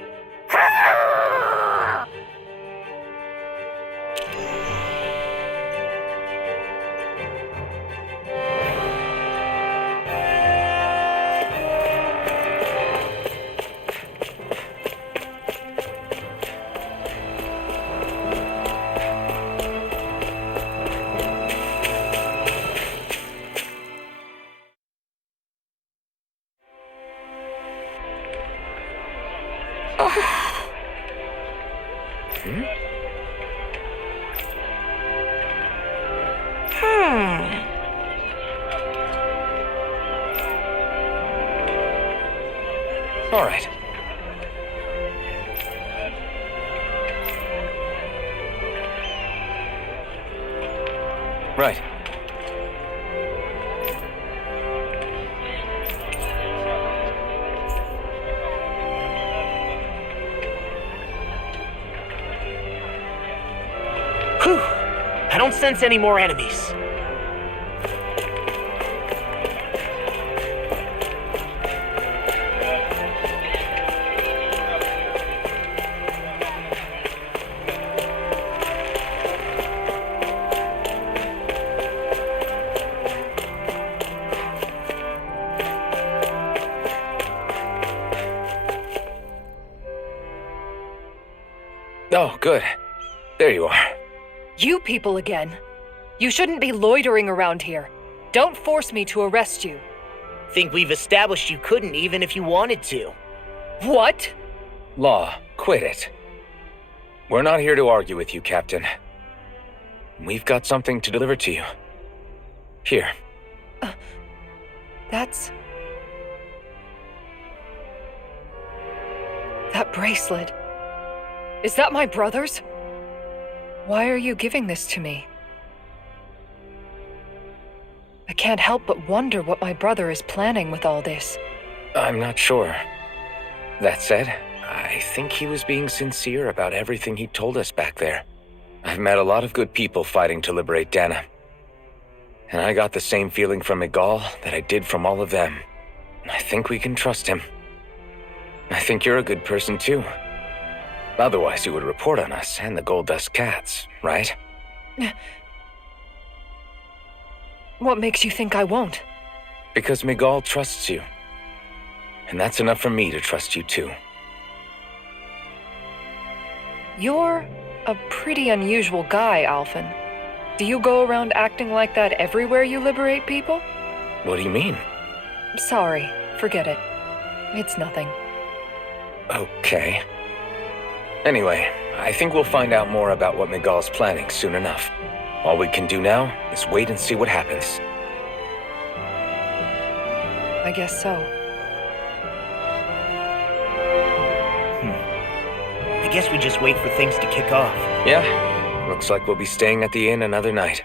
All right. Right. Whew. I don't sense any more enemies. Oh, good. There you are. You people again. You shouldn't be loitering around here. Don't force me to arrest you. Think we've established you couldn't even if you wanted to. What? Law, quit it. We're not here to argue with you, Captain. We've got something to deliver to you. Here. That's... That bracelet. Is that my brother's? Why are you giving this to me? I can't help but wonder what my brother is planning with all this. I'm not sure. That said, I think he was being sincere about everything he told us back there. I've met a lot of good people fighting to liberate Dana. And I got the same feeling from Miguel that I did from all of them. I think we can trust him. I think you're a good person too. Otherwise you would report on us and the Gold Dust Cats, right? What makes you think I won't? Because Miguel trusts you. And that's enough for me to trust you too. You're a pretty unusual guy, Alphen. Do you go around acting like that everywhere you liberate people? What do you mean? Sorry, forget it. It's nothing. Okay. Anyway, I think we'll find out more about what Miguel's planning soon enough. All we can do now is wait and see what happens. I guess so. I guess we just wait for things to kick off. Yeah, looks like we'll be staying at the inn another night.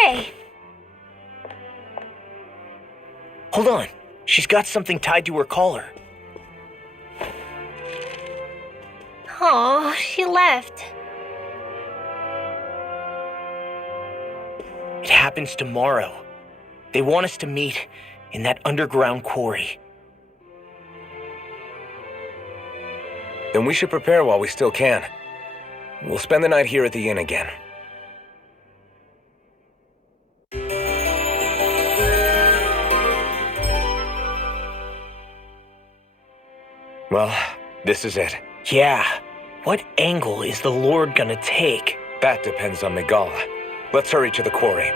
Zareh! Hold on. She's got something tied to her collar. Oh, she left. It happens tomorrow. They want us to meet in that underground quarry. Then we should prepare while we still can. We'll spend the night here at the inn again. Well, this is it. Yeah. What angle is the Lord gonna take? That depends on Miguel. Let's hurry to the quarry.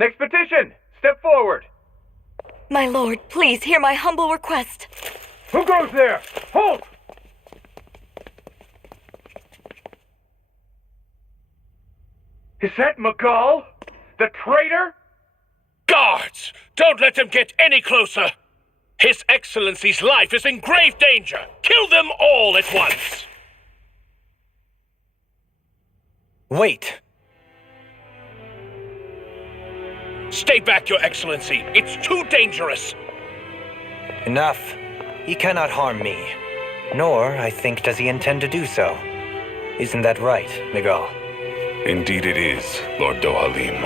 Next petition! Step forward! My lord, please hear my humble request. Who goes there? Halt! Is that Miguel? The traitor? Guards! Don't let them get any closer! His Excellency's life is in grave danger! Kill them all at once! Wait. Stay back, Your Excellency. It's too dangerous. Enough. He cannot harm me. Nor, I think, does he intend to do so. Isn't that right, Miguel? Indeed it is, Lord Dohalim.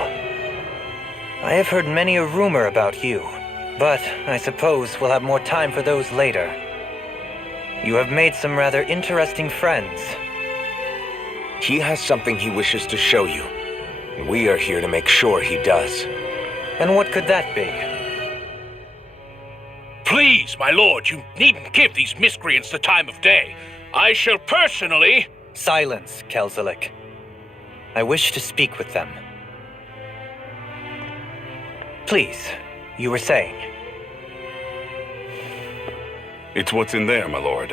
I have heard many a rumor about you, but I suppose we'll have more time for those later. You have made some rather interesting friends. He has something he wishes to show you. We are here to make sure he does. And what could that be? Please, my lord, you needn't give these miscreants the time of day. I shall personally... Silence, Kelzalik. I wish to speak with them. Please, you were saying. It's what's in there, my lord.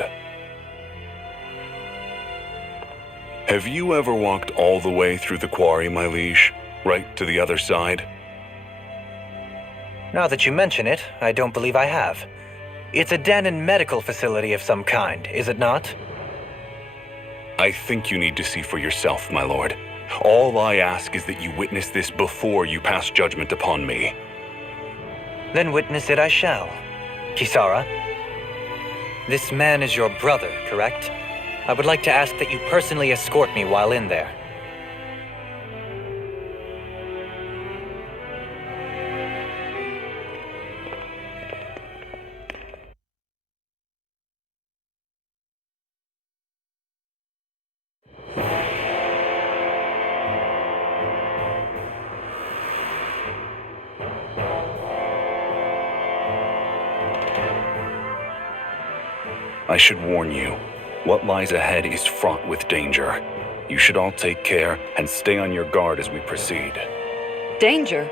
Have you ever walked all the way through the quarry, my liege? Right to the other side? Now that you mention it, I don't believe I have. It's a den and medical facility of some kind, is it not? I think you need to see for yourself, my lord. All I ask is that you witness this before you pass judgment upon me. Then witness it I shall. Kisara, this man is your brother, correct? I would like to ask that you personally escort me while in there. I should warn you, what lies ahead is fraught with danger. You should all take care and stay on your guard as we proceed. Danger?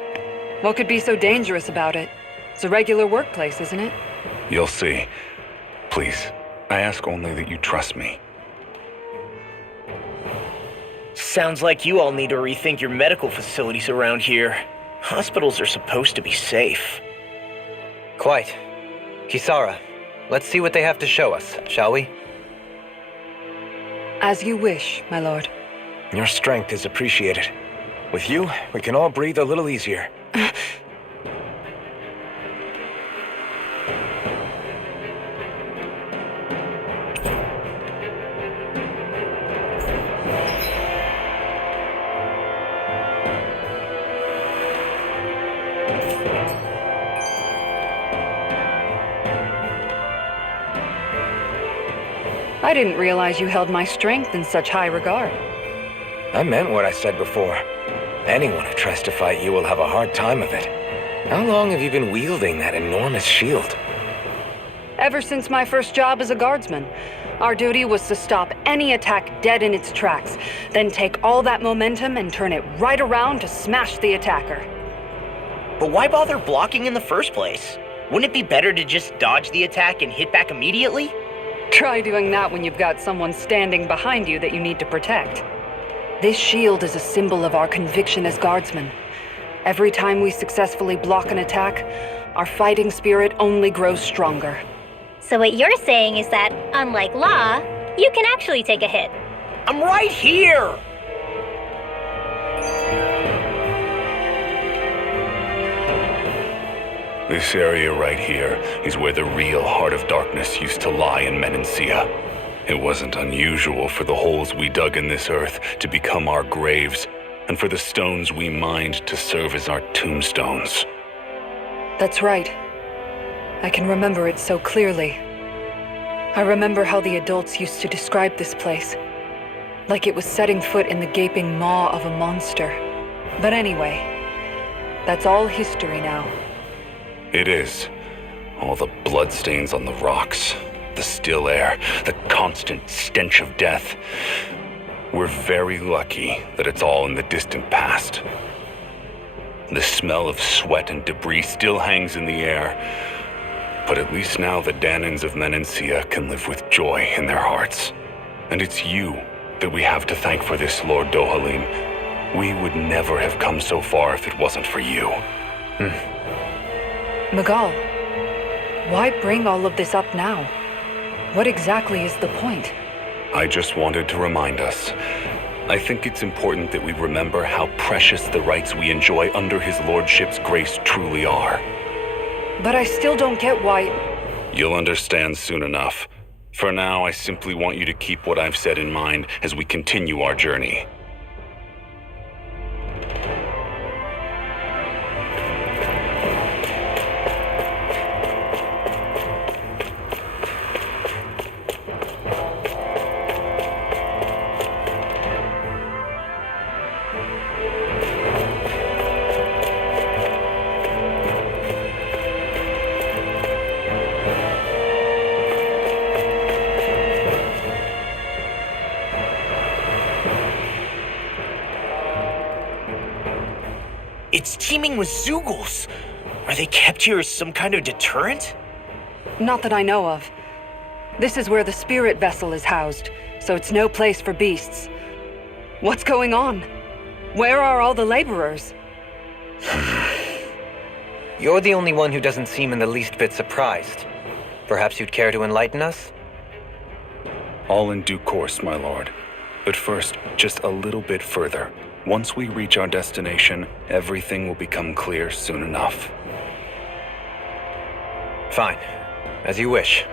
What could be so dangerous about it? It's a regular workplace, isn't it? You'll see. Please, I ask only that you trust me. Sounds like you all need to rethink your medical facilities around here. Hospitals are supposed to be safe. Quite. Kisara, let's see what they have to show us, shall we? As you wish, my lord. Your strength is appreciated. With you, we can all breathe a little easier. I didn't realize you held my strength in such high regard. I meant what I said before. Anyone who tries to fight you will have a hard time of it. How long have you been wielding that enormous shield? Ever since my first job as a guardsman. Our duty was to stop any attack dead in its tracks, then take all that momentum and turn it right around to smash the attacker. But why bother blocking in the first place? Wouldn't it be better to just dodge the attack and hit back immediately? Try doing that when you've got someone standing behind you that you need to protect. This shield is a symbol of our conviction as guardsmen. Every time we successfully block an attack, our fighting spirit only grows stronger. So what you're saying is that, unlike Law, you can actually take a hit. I'm right here! This area right here is where the real heart of darkness used to lie in Menancia. It wasn't unusual for the holes we dug in this earth to become our graves, and for the stones we mined to serve as our tombstones. That's right. I can remember it so clearly. I remember how the adults used to describe this place, like it was setting foot in the gaping maw of a monster. But anyway, that's all history now. It is. All the bloodstains on the rocks, the still air, the constant stench of death. We're very lucky that it's all in the distant past. The smell of sweat and debris still hangs in the air, but at least now the Danans of Menancia can live with joy in their hearts. And it's you that we have to thank for this, Lord Dohalim. We would never have come so far if it wasn't for you. Magal, why bring all of this up now? What exactly is the point? I just wanted to remind us. I think it's important that we remember how precious the rights we enjoy under his lordship's grace truly are. But I still don't get why... You'll understand soon enough. For now, I simply want you to keep what I've said in mind as we continue our journey. It's teeming with Zeugles. Are they kept here as some kind of deterrent? Not that I know of. This is where the spirit vessel is housed, so it's no place for beasts. What's going on? Where are all the laborers? You're the only one who doesn't seem in the least bit surprised. Perhaps you'd care to enlighten us? All in due course, my lord. But first, just a little bit further. Once we reach our destination, everything will become clear soon enough. Fine. As you wish.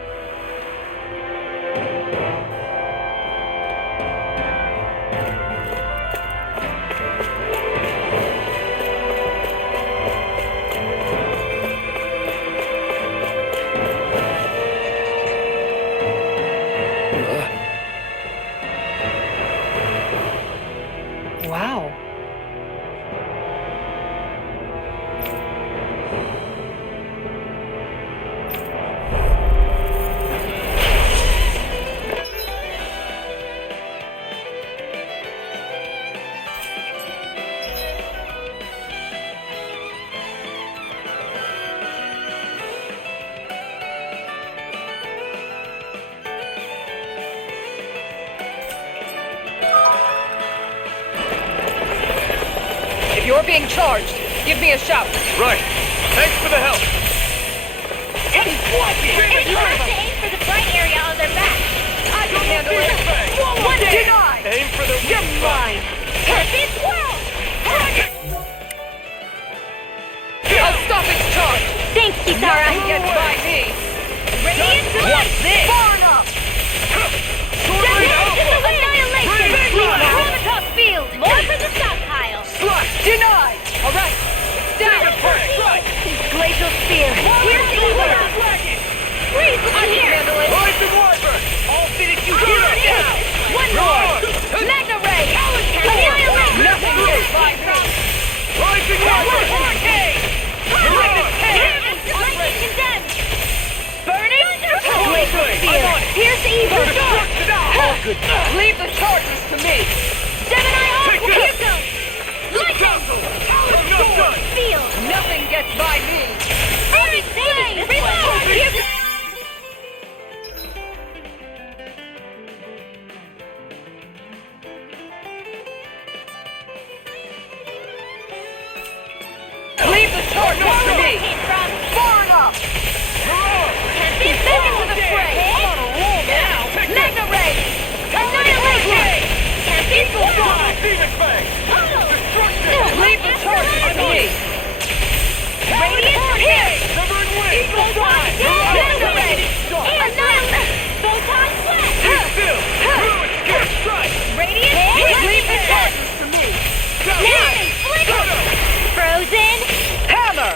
Wow. If you're being charged, give me a shout. Right. Thanks for the help. And you have to aim for the bright area on their back. I can handle it. One Denied! Aim for the You're mine! Perfect world! I'll stop its charge! Thanks, Nothing Kisara. gets by me! Radiant What's this? Far enough! Annihilation! From the top field! More for the stockpile! Denied! Alright! Down! Glacial spear! Here's the order! Freeze! I can handle it! All fitted you One more! Magna Ray! Annihilation! Nothing gets by me! Leave the charges to me! Gemini off! Take Here this! goes! Lightning! I'm not done! Field! Nothing gets by me! Fairy Flame! Reload! Here goes! Leave the charges to me! Far enough! Can't be back into the fray! Mega Ray! Annihilation! Can't be strong! Demon Fang! Destruction! Leave the charges to me! Radiant hit! Severing Wing! Photon Mega Ray! Annihilation! Photon Flash! Be still! Ruin! Get strike! Radiant hit! Leave the charges to me! Now! Frozen! Hammer!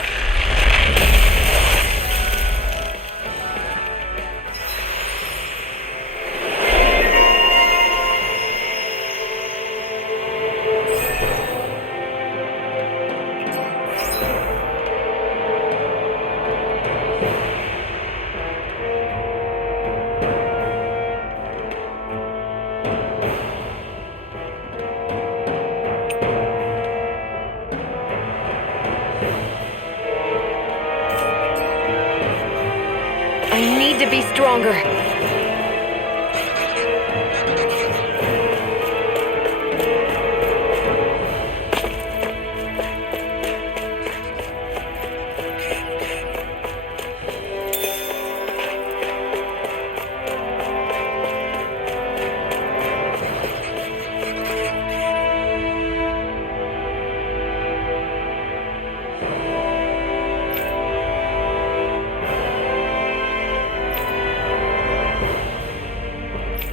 I need to be stronger.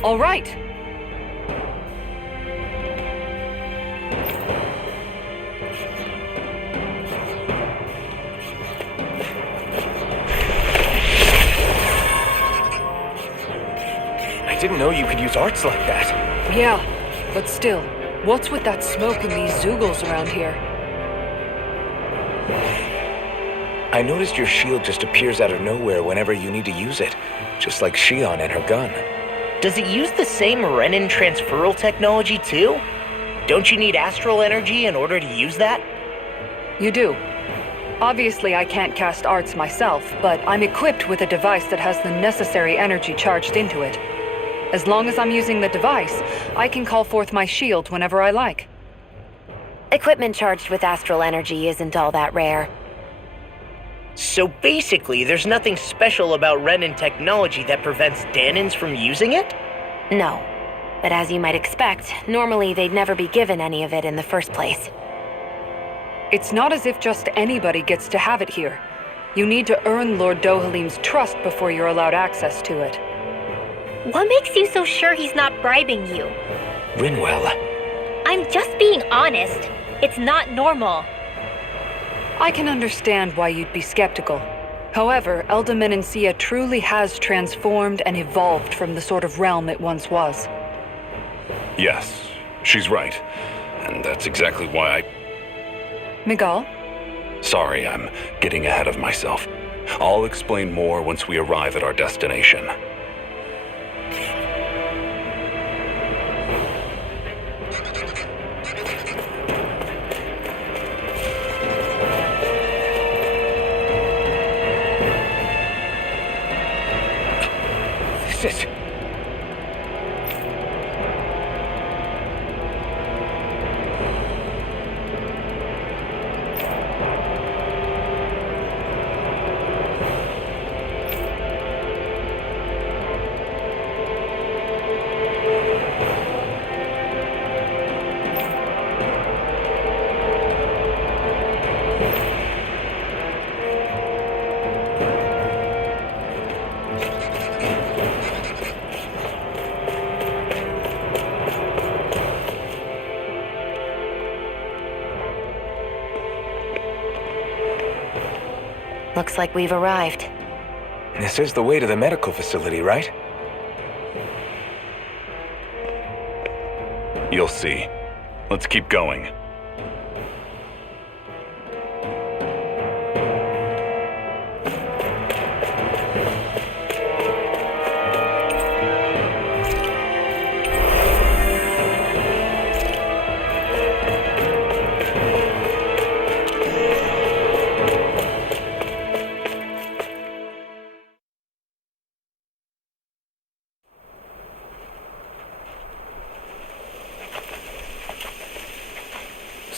All right. I didn't know you could use arts like that. Yeah, but still, what's with that smoke and these zoogles around here? I noticed your shield just appears out of nowhere whenever you need to use it, just like Shion and her gun. Does it use the same Renin transferal technology too? Don't you need astral energy in order to use that? You do. Obviously, I can't cast arts myself, but I'm equipped with a device that has the necessary energy charged into it. As long as I'm using the device, I can call forth my shield whenever I like. Equipment charged with astral energy isn't all that rare. So basically, there's nothing special about Renin technology that prevents Danins from using it? No. But as you might expect, normally they'd never be given any of it in the first place. It's not as if just anybody gets to have it here. You need to earn Lord Dohalim's trust before you're allowed access to it. What makes you so sure he's not bribing you? Rinwell. I'm just being honest. It's not normal. I can understand why you'd be skeptical. However, Elde Menancia truly has transformed and evolved from the sort of realm it once was. Yes, she's right. And that's exactly why Miguel? Sorry, I'm getting ahead of myself. I'll explain more once we arrive at our destination. This is... Looks like we've arrived. This is the way to the medical facility, right? You'll see. Let's keep going.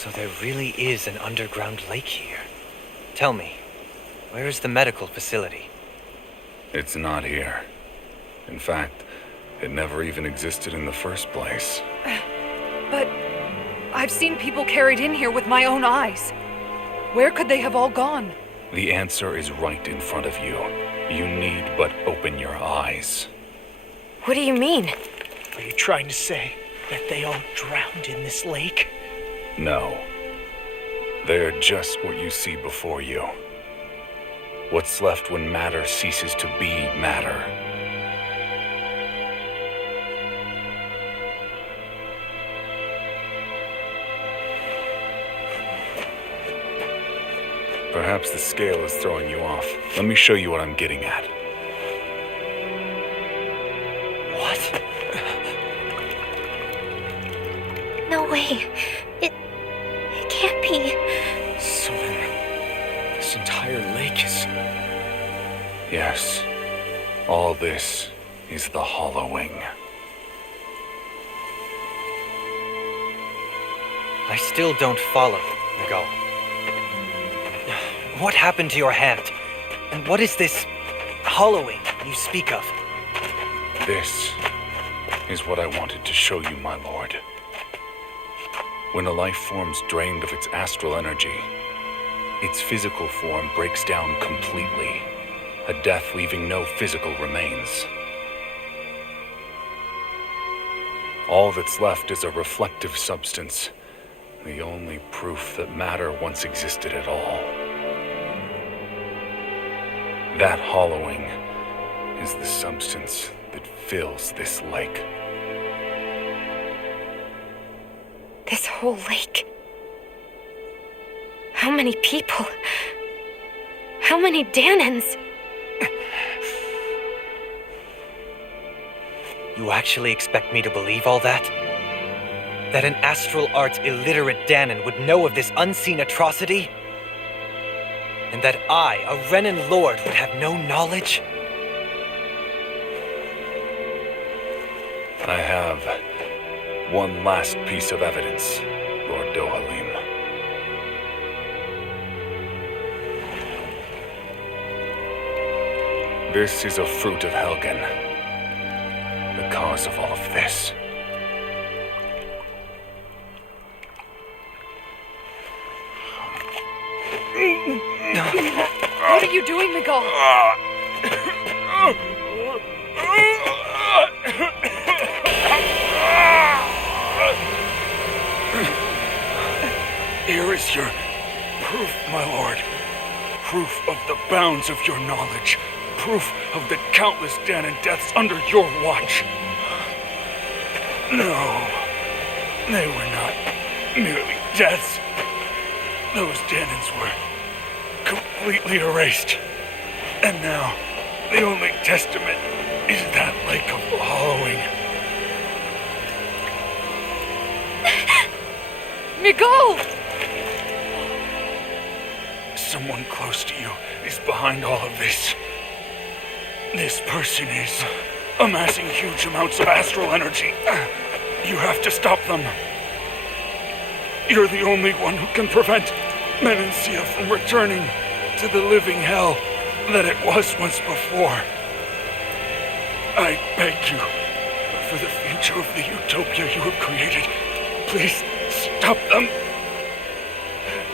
So there really is an underground lake here. Tell me, where is the medical facility? It's not here. In fact, it never even existed in the first place. But I've seen people carried in here with my own eyes. Where could they have all gone? The answer is right in front of you. You need but open your eyes. What do you mean? Are you trying to say that they all drowned in this lake? No. They're just what you see before you. What's left when matter ceases to be matter. Perhaps the scale is throwing you off. Let me show you what I'm getting at. What? No way. It can't be. So then, this entire lake is... Yes. All this is the hollowing. I still don't follow, Miguel. What happened to your hand? And what is this hollowing you speak of? This is what I wanted to show you, my lord. When a life form's drained of its astral energy, its physical form breaks down completely, a death leaving no physical remains. All that's left is a reflective substance, the only proof that matter once existed at all. That hollowing is the substance that fills this lake. This whole lake. How many people? How many Danans? You actually expect me to believe all that? That an astral arts illiterate Danan would know of this unseen atrocity? And that I, a Renan lord, would have no knowledge? I have one last piece of evidence, Lord Dohalim. This is a fruit of Helgen, the cause of all of this. What are you doing, Miguel? Here is your proof, my lord. Proof of the bounds of your knowledge. Proof of the countless Danan deaths under your watch. No, they were not merely deaths. Those Danans were completely erased. And now, the only testament is that lake of hollowing. Miguel! Someone close to you is behind all of this. This person is amassing huge amounts of astral energy. You have to stop them. You're the only one who can prevent Menancia from returning to the living hell that it was once before. I beg you, for the future of the utopia you have created, please stop them.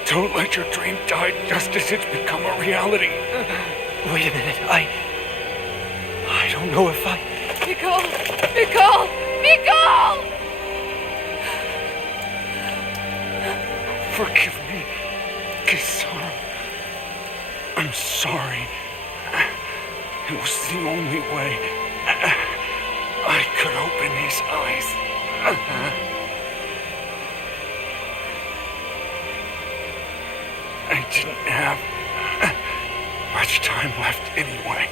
Don't let your dream die just as it's become a reality. Wait a minute, I don't know if I... Miguel! Miguel! Miguel! Forgive me, Kisara. I'm sorry. It was the only way I could open his eyes. I didn't have much time left anyway.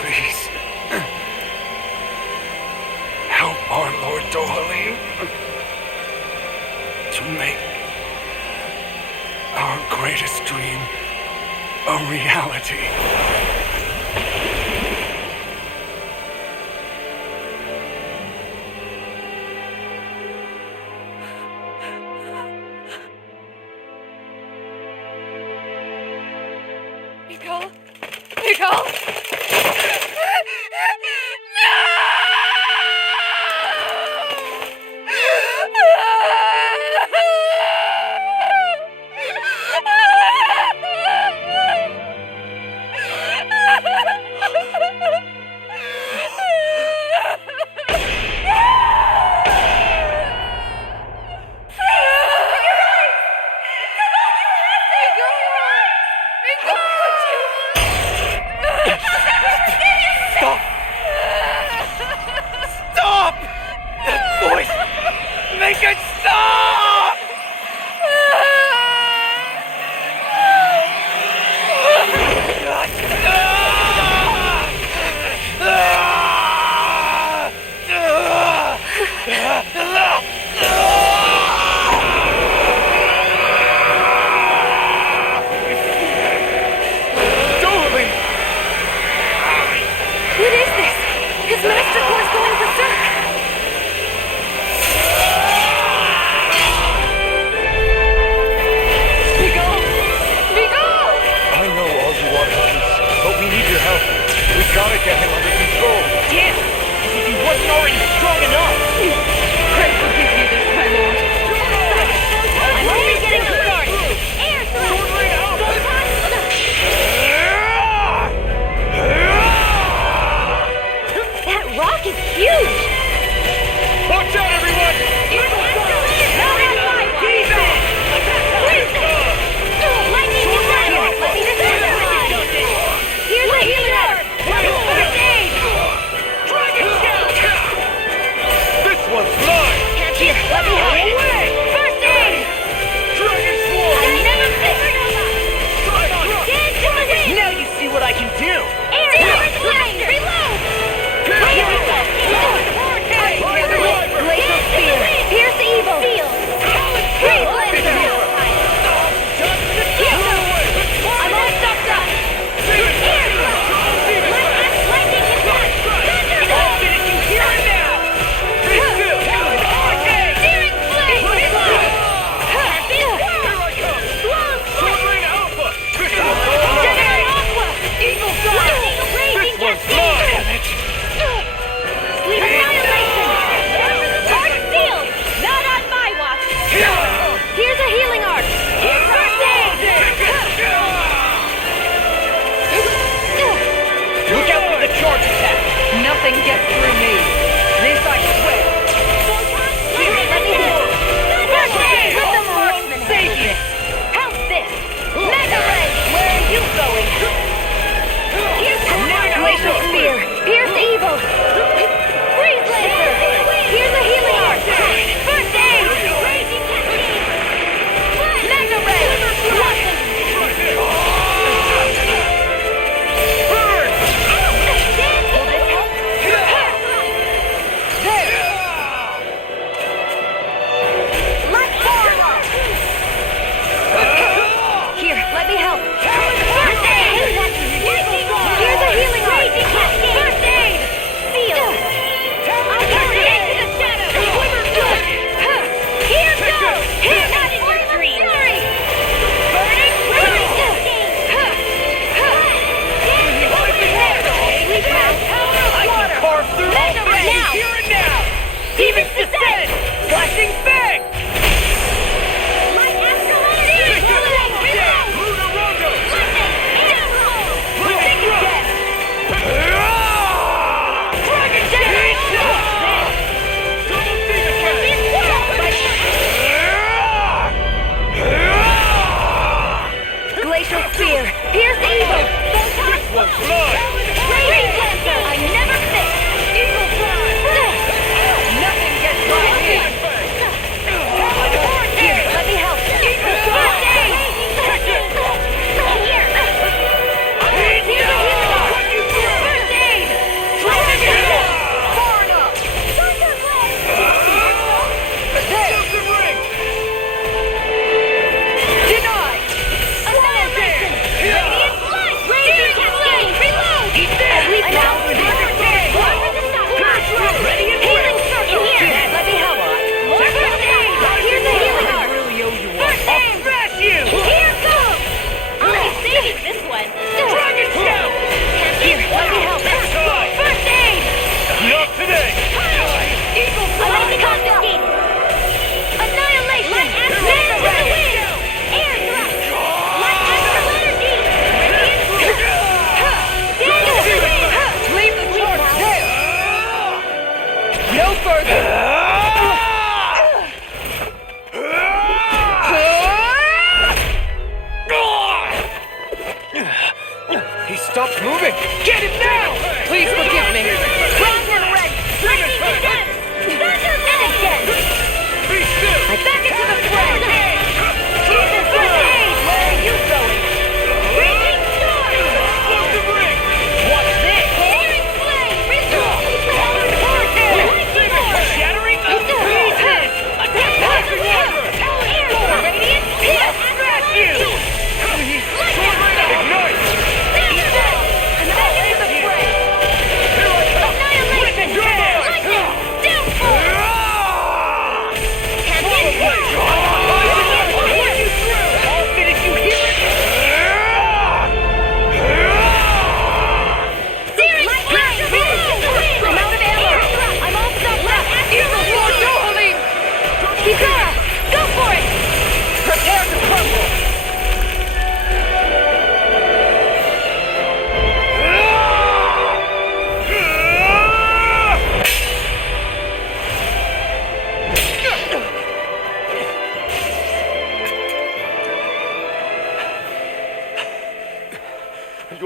Please, help our Lord Dohalim to make our greatest dream a reality. His Minister Core's going berserk! I know all you want is peace, but we need your help. We gotta get him under control. Damn! As if he wasn't already strong enough! Pray forgive me this, my lord. I'm only getting started! Air thrust! That rock is huge! Watch out, everyone! Not on my defense! Lightning attack! Let me disintegrate! Here's a healer! First aid! Dragon Shout! This one's mine! Here, let me help! First aid! Dragon Sword! I never figured out! Stand to the wind! Now you see what I can do! Air thrust! Reload! Glacial Spear! Pierce evil! Freeze laser! I'm all stocked up! Air thrust! Lightning attack! Thunderbolt! Finish you here and now! Be still! Searing flame! Happy Here I come! Sword Rain Alpha! This one's General Aqua! Evil God! Raging This one's Cascade! mine! Sleep annihilation! Heart sealed! Not on my watch! Here's a healing arc! First aid! Look out for the charge attack! Nothing gets through me. This I swear. Let me help! First aid! Let the marksman Save you! How's this? Mega Ray! Where are you going? Here's Glacial Spear! Pierce evil! Freeze laser! Here's a healing arc! First aid! Raging Cascade! Mega Ray! Blossom! Will this help? Let's forward! Here, let me help! First aid! Here's a healing arc! Raging Cascade! First aid! Seal! I'll turn it into the shadows! Here goes! Here, not in your dreams! Burning Raging Cascade! We have power of water! Carve through Mega Ray! Now! here and now! Demon's Descent! Flashing fang! Light Astrolabe! Reload! Lunarondo! Lightning! Downfall! Lightning Death! Dragon Double Demon Glacial Spear! Pierce evil! This one's mine! Freeze Lancer! I never miss! Eagle Fly! Nothing gets by me! Here, let me help! First aid! Here! Here's a healing arc! First aid! Far enough! Chosen Ring! Denied! Annihilation! Radiant Light! Raging Cascade! Reload! Eat that! I'm out! Healing Circle! Here! Let me help! First aid! Here's a healing I arc! really owe you one. First aid! Smash you! Here goes! I'll be saving this one! Dragon Shout! Here, let me help! First aid! Not today! Eagle Fly! I like the confiscate! Annihilation! Light Astral to the wind! Air thrust! Light Astral energy! Stand to the wind! Leave the charge there. No further. He stopped moving! Get him now! Please forgive me. Lightning Red! Lightning Descent! Thunder and again! Be still! Back into the fray! First aid! Where are you going? Raging Storm! Explosive Ring! What's this? Searing Flame! Ritual! Lightning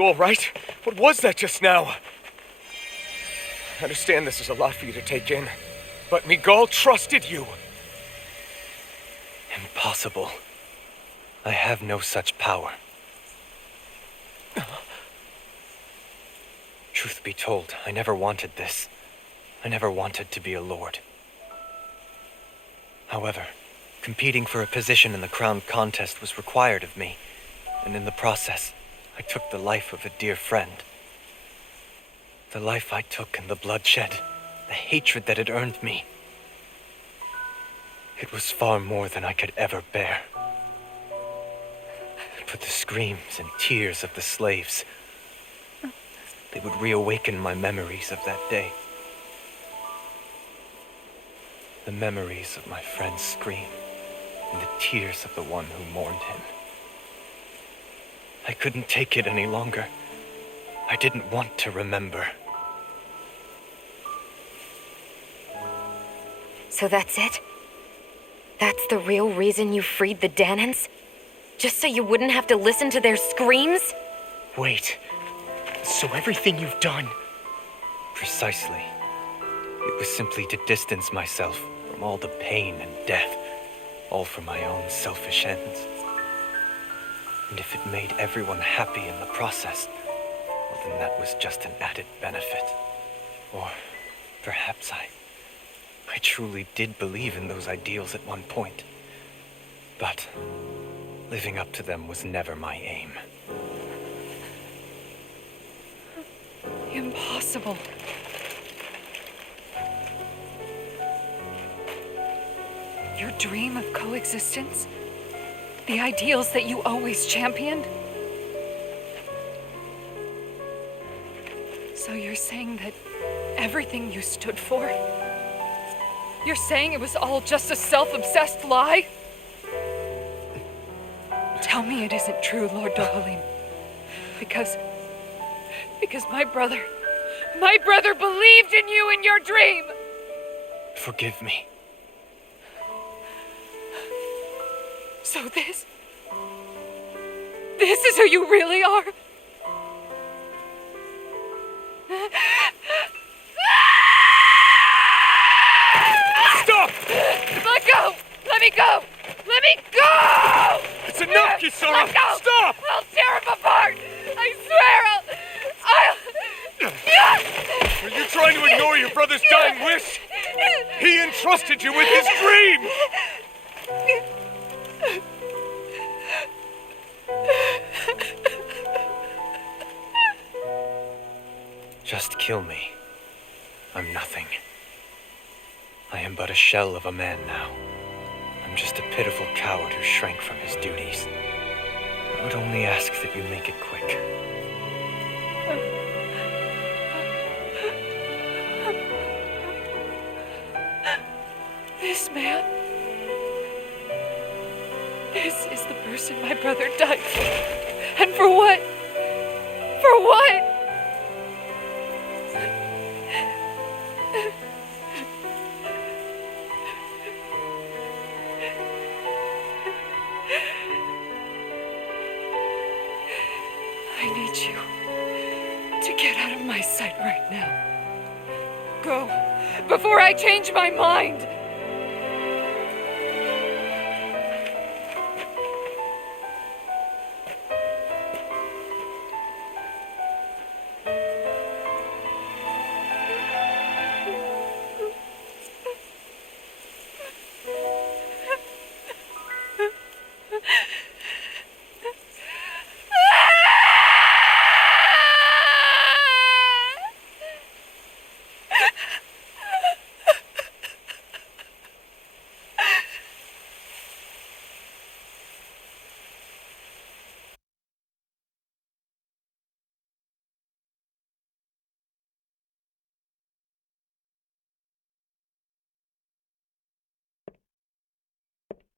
all right? What was that just now? I understand this is a lot for you to take in, but Miguel trusted you. Impossible. I have no such power. Truth be told, I never wanted this. I never wanted to be a lord. However, competing for a position in the crown contest was required of me, and in the process, I took the life of a dear friend. The life I took and the bloodshed, the hatred that it earned me. It was far more than I could ever bear. But the screams and tears of the slaves, they would reawaken my memories of that day. The memories of my friend's scream and the tears of the one who mourned him. I couldn't take it any longer. I didn't want to remember. So that's it? That's the real reason you freed the Danans? Just so you wouldn't have to listen to their screams? Wait. So everything you've done... Precisely. It was simply to distance myself from all the pain and death, all for my own selfish ends. And if it made everyone happy in the process, well, then that was just an added benefit. Or perhaps I truly did believe in those ideals at one point. But living up to them was never my aim. Impossible. Your dream of coexistence? The ideals that you always championed? So you're saying that everything you stood for? You're saying it was all just a self-obsessed lie? Tell me it isn't true, Lord Dohalim. Because my brother believed in you in your dream! Forgive me. So this is who you really are? Stop! Let go! Let me go! Let me go! It's enough, Kisara! Let go! Stop! I'll tear him apart! I swear Are you trying to ignore your brother's dying wish? He entrusted you with his dream! Just kill me. I'm nothing. I am but a shell of a man now. I'm just a pitiful coward who shrank from his duties. I would only ask that you make it quick. This man... This is the person my brother died for. And for what? For what? I need you to get out of my sight right now. Go, before I change my mind!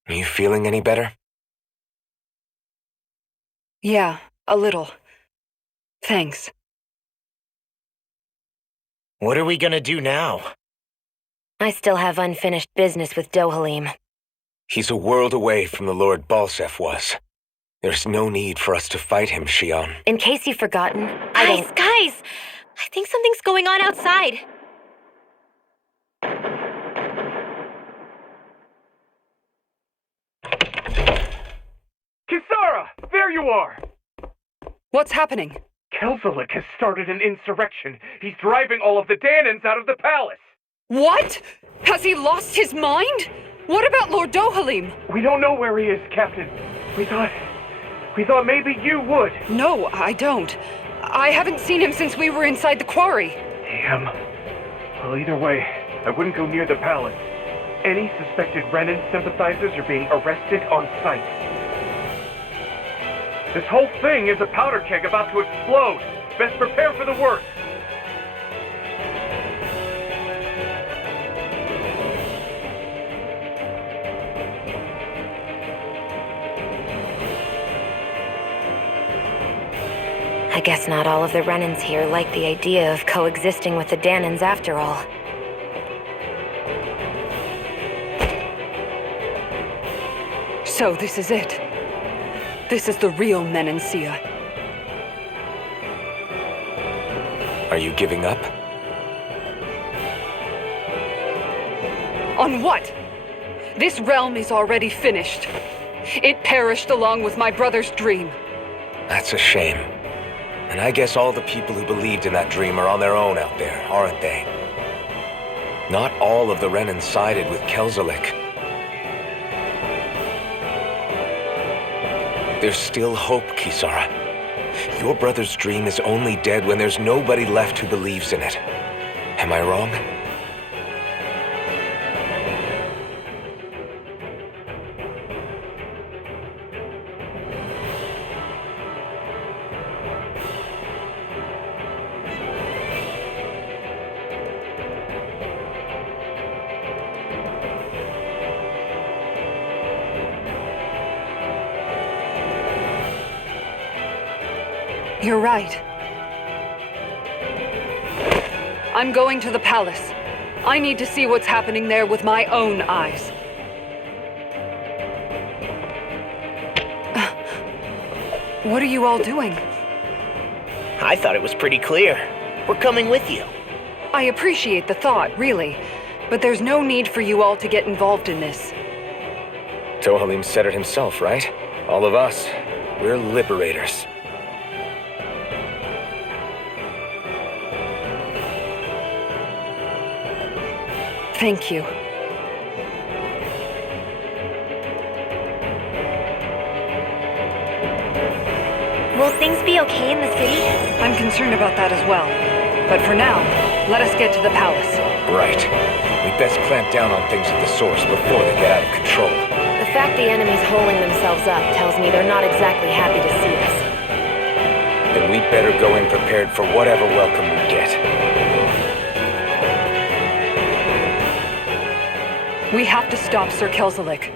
Are you feeling any better? Yeah, a little. Thanks. What are we gonna do now? I still have unfinished business with Dohalim. He's a world away from the Lord Balsef was. There's no need for us to fight him, Shion. In case you've forgotten, Guys, I think something's going on outside. Kisara! There you are! What's happening? Kelzalik has started an insurrection. He's driving all of the Danans out of the palace. What? Has he lost his mind? What about Lord Dohalim? We don't know where he is, Captain. We thought maybe you would. No, I don't. I haven't seen him since we were inside the quarry. Damn. Well, either way, I wouldn't go near the palace. Any suspected Renan sympathizers are being arrested on sight. This whole thing is a powder keg about to explode. Best prepare for the worst. I guess not all of the Renans here like the idea of coexisting with the Danans after all. So this is it. This is the real Menancia. Are you giving up? On what? This realm is already finished. It perished along with my brother's dream. That's a shame. And I guess all the people who believed in that dream are on their own out there, aren't they? Not all of the Renan sided with Kelzalik. There's still hope, Kisara. Your brother's dream is only dead when there's nobody left who believes in it. Am I wrong? You're right. I'm going to the palace. I need to see what's happening there with my own eyes. What are you all doing? I thought it was pretty clear. We're coming with you. I appreciate the thought, really, but there's no need for you all to get involved in this. Dohalim said it himself, right? All of us. We're liberators. Thank you. Will things be okay in the city? I'm concerned about that as well. But for now, let us get to the palace. Right. We best clamp down on things at the source before they get out of control. The fact the enemy's holding themselves up tells me they're not exactly happy to see us. Then we'd better go in prepared for whatever welcome we get. We have to stop Sir Kelzalik.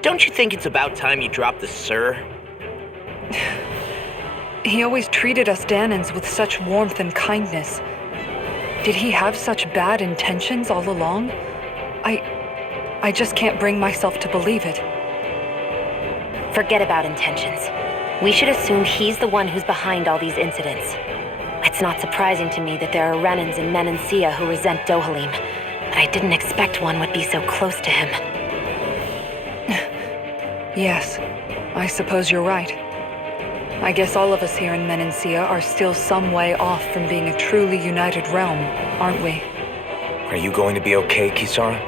Don't you think it's about time you dropped the sir? He always treated us Danans with such warmth and kindness. Did he have such bad intentions all along? I just can't bring myself to believe it. Forget about intentions. We should assume he's the one who's behind all these incidents. It's not surprising to me that there are Renans in Menancia who resent Dohalim, but I didn't expect one would be so close to him. Yes, I suppose you're right. I guess all of us here in Menancia are still some way off from being a truly united realm, aren't we? Are you going to be okay, Kisara?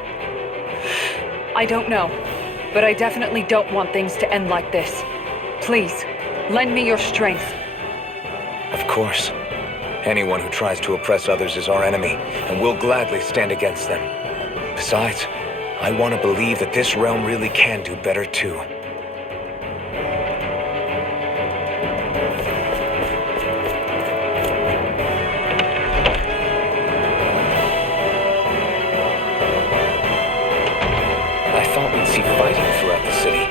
I don't know, but I definitely don't want things to end like this. Please, lend me your strength. Of course. Anyone who tries to oppress others is our enemy, and we'll gladly stand against them. Besides, I want to believe that this realm really can do better too. I thought we'd see fighting throughout the city,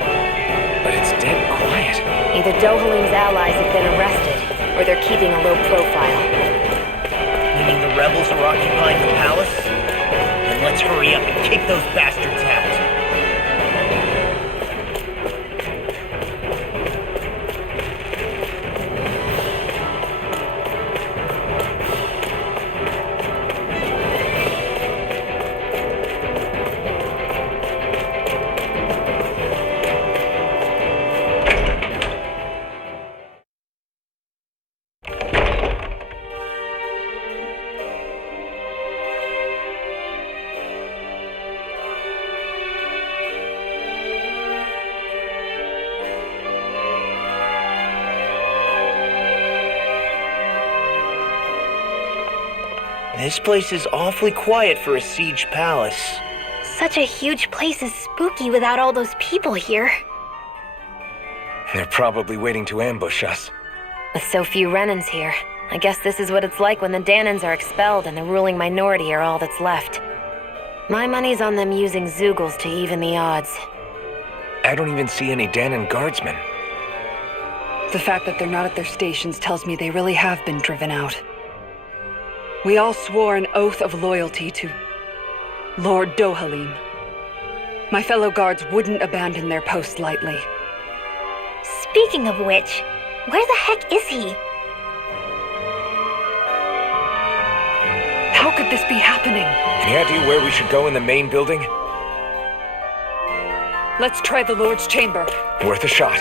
but it's dead quiet. Either Dohalim's allies have been arrested, or they're keeping a low profile. Meaning the rebels are occupying the palace? Then let's hurry up and kick those bastards out. This place is awfully quiet for a siege palace. Such a huge place is spooky without all those people here. They're probably waiting to ambush us. With so few Renans here, I guess this is what it's like when the Danans are expelled and the ruling minority are all that's left. My money's on them using Zeugles to even the odds. I don't even see any Danan guardsmen. The fact that they're not at their stations tells me they really have been driven out. We all swore an oath of loyalty to Lord Dohalim. My fellow guards wouldn't abandon their post lightly. Speaking of which, where the heck is he? How could this be happening? Any idea where we should go in the main building? Let's try the Lord's chamber. Worth a shot.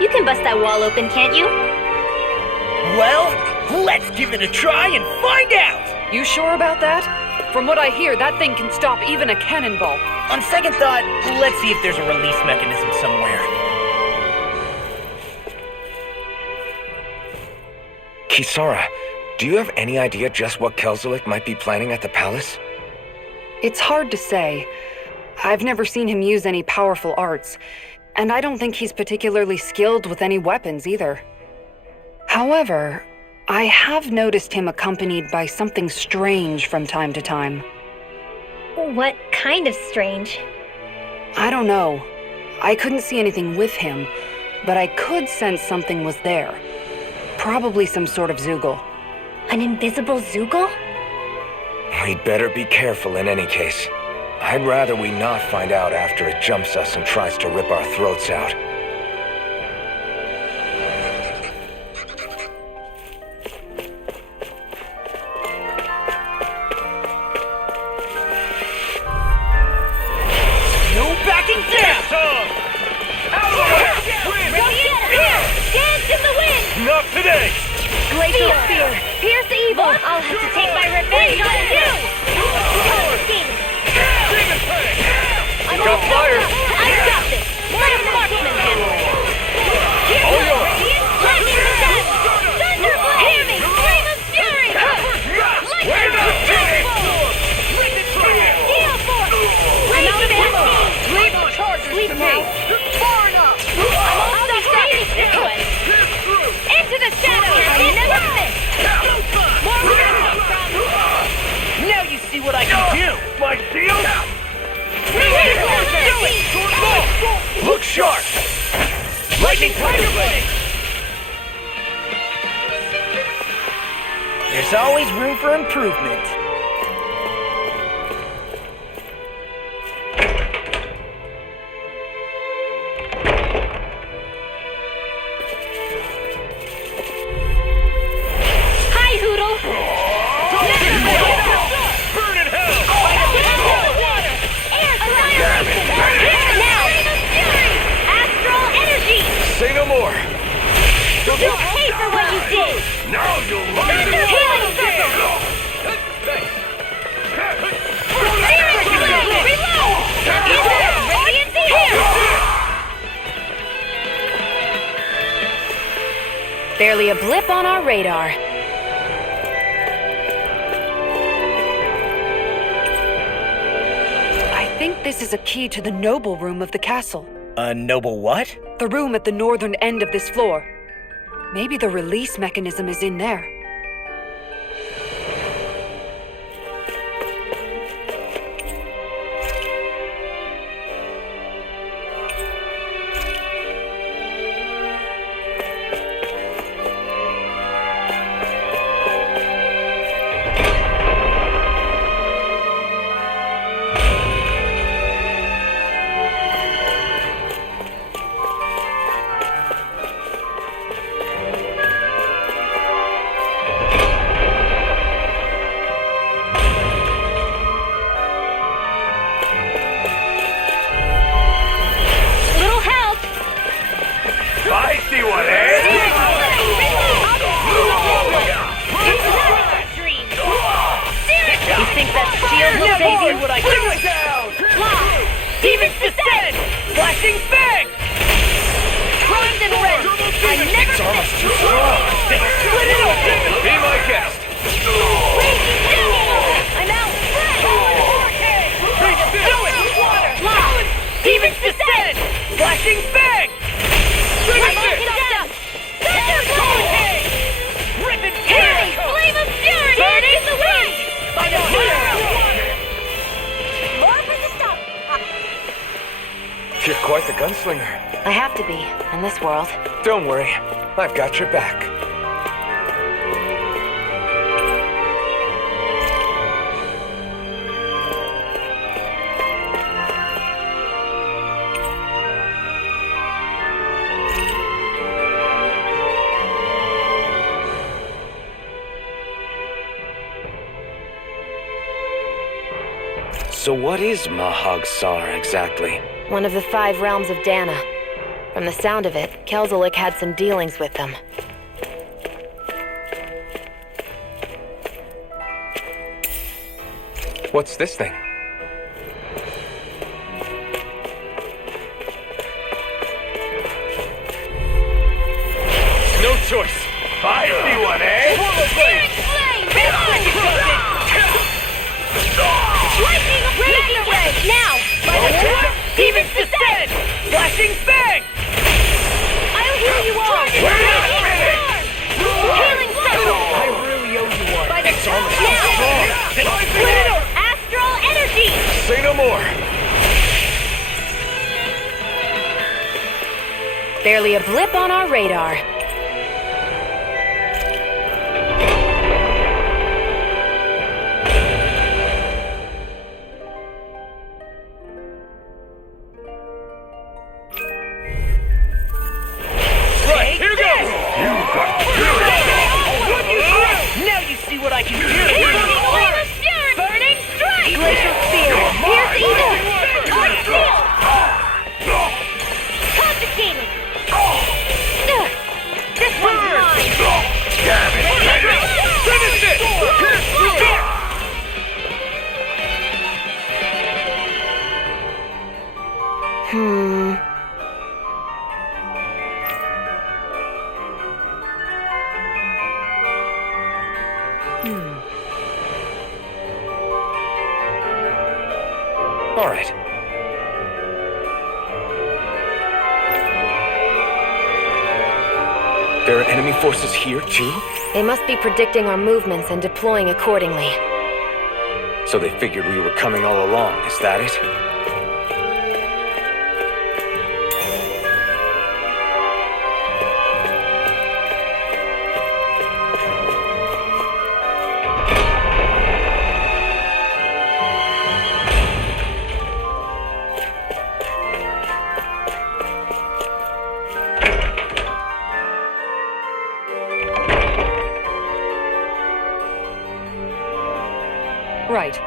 You can bust that wall open, can't you? Well, let's give it a try and find out! You sure about that? From what I hear, that thing can stop even a cannonball. On second thought, let's see if there's a release mechanism somewhere. Kisara, do you have any idea just what Kelzalik might be planning at the palace? It's hard to say. I've never seen him use any powerful arts, and I don't think he's particularly skilled with any weapons either. However, I have noticed him accompanied by something strange from time to time. What kind of strange? I don't know. I couldn't see anything with him, but I could sense something was there. Probably some sort of Zeugle. An invisible Zeugle? We'd better be careful in any case. I'd rather we not find out after it jumps us and tries to rip our throats out. No backing down! Out of the way! Here! Dance in the wind! Not today! Glacial spear! Pierce evil! I'll have to take my revenge on you! You got fire! I got this! Let a marksman handle it! All yours! Lightning to death! Thunderblade! Hear me! Flame of fury! Lightning to death! Heal force! I'm out of ammo! Leave the chargers to me! Far enough! I'll stop fighting this way! Into the shadows! I never miss! More where I come from! Now you see what I can do! My shield? Look sharp! Lightning Tiger Blade! There's always room for improvement. Hi, Hoodle! Burn in hell! Water! Air annihilation! Here now! Astral energy! Say no more! You'll pay for what you did! Now you'll learn! Healing circle! Searing flame! Reload! Is there radiance here? Barely a blip on our radar. I think this is a key to the noble room of the castle. A noble what? The room at the northern end of this floor. Maybe the release mechanism is in there. baby! What I do it down! Demons descend! Flashing fang! Crimes and rent! I never It's almost too strong. split it open! Be my guest. Raging devil! I'm out! Bring it! Do it! Water! Demons descend! Flashing fang! Finish it! Rip and tear! Flame of fury! Burn in the wind! By the You're quite the gunslinger. I have to be, in this world. Don't worry, I've got your back. So what is Mahag Sar exactly? One of the 5 realms of Dana. From the sound of it, Kelzalik had some dealings with them. What's this thing? No choice. I see one, eh? Lightning raging ray! Now! By the demons descend! Flashing fang! I'll heal you all! Healing circle! I really owe you one. By the now! Astral energy! Say no more. Barely a blip on our radar. What I can do! Burning strike! Glacial spear! Pierce evil! Unsealed! Confiscated! This one's mine! Damn it! Finish it! All right. There are enemy forces here, too? They must be predicting our movements and deploying accordingly. So they figured we were coming all along, is that it? Right.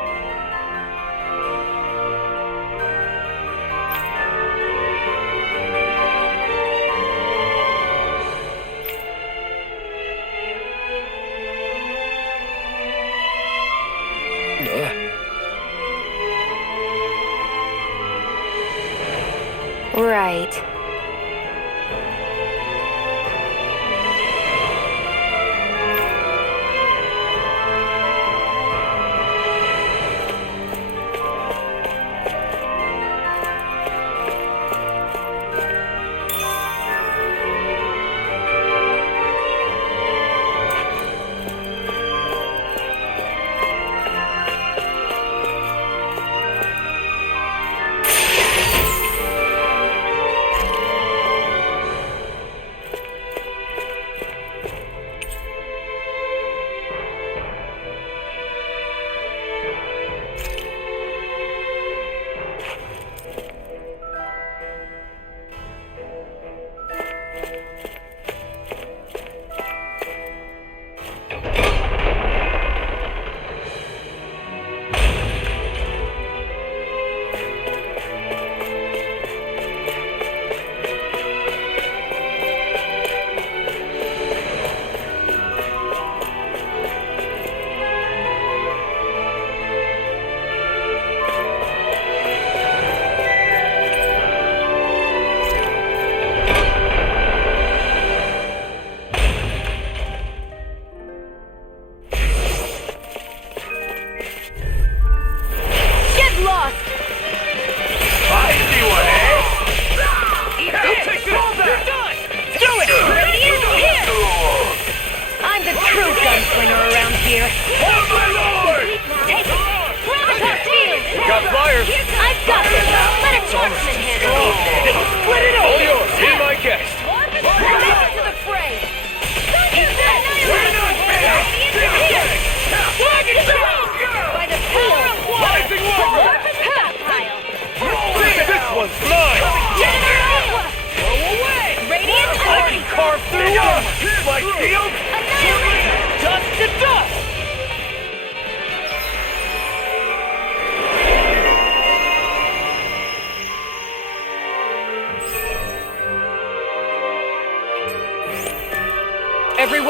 Right.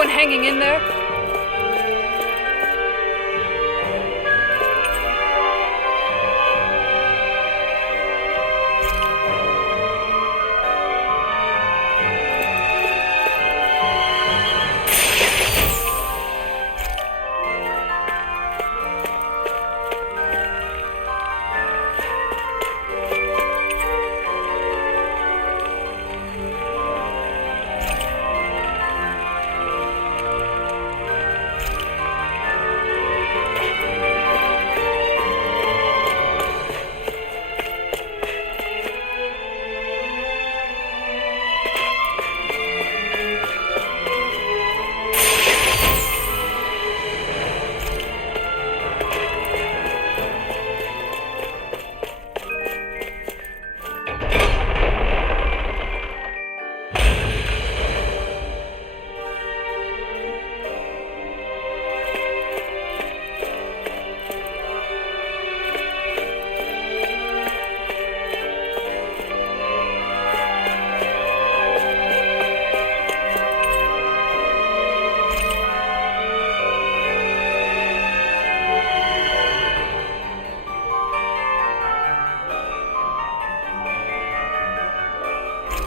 Everyone hanging in there?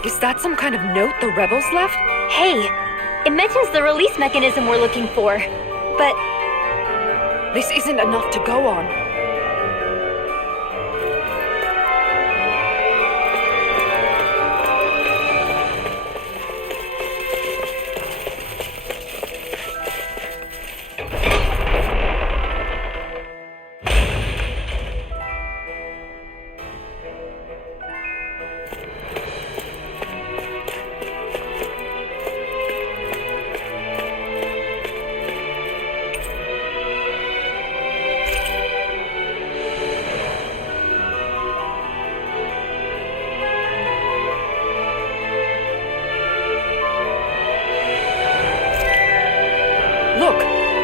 Is that some kind of note the rebels left? Hey, it mentions the release mechanism we're looking for, but This isn't enough to go on.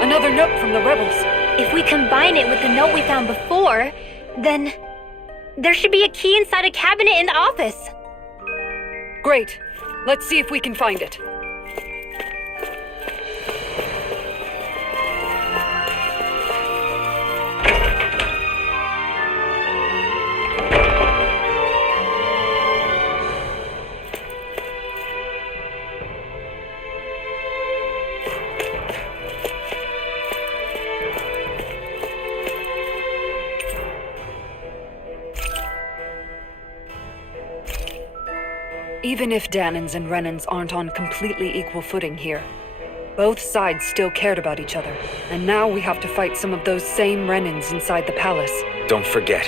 Another note from the rebels. If we combine it with the note we found before, then there should be a key inside a cabinet in the office. Great. Let's see if we can find it. Even if Danans and Renans aren't on completely equal footing here, both sides still cared about each other, and now we have to fight some of those same Renans inside the palace. Don't forget,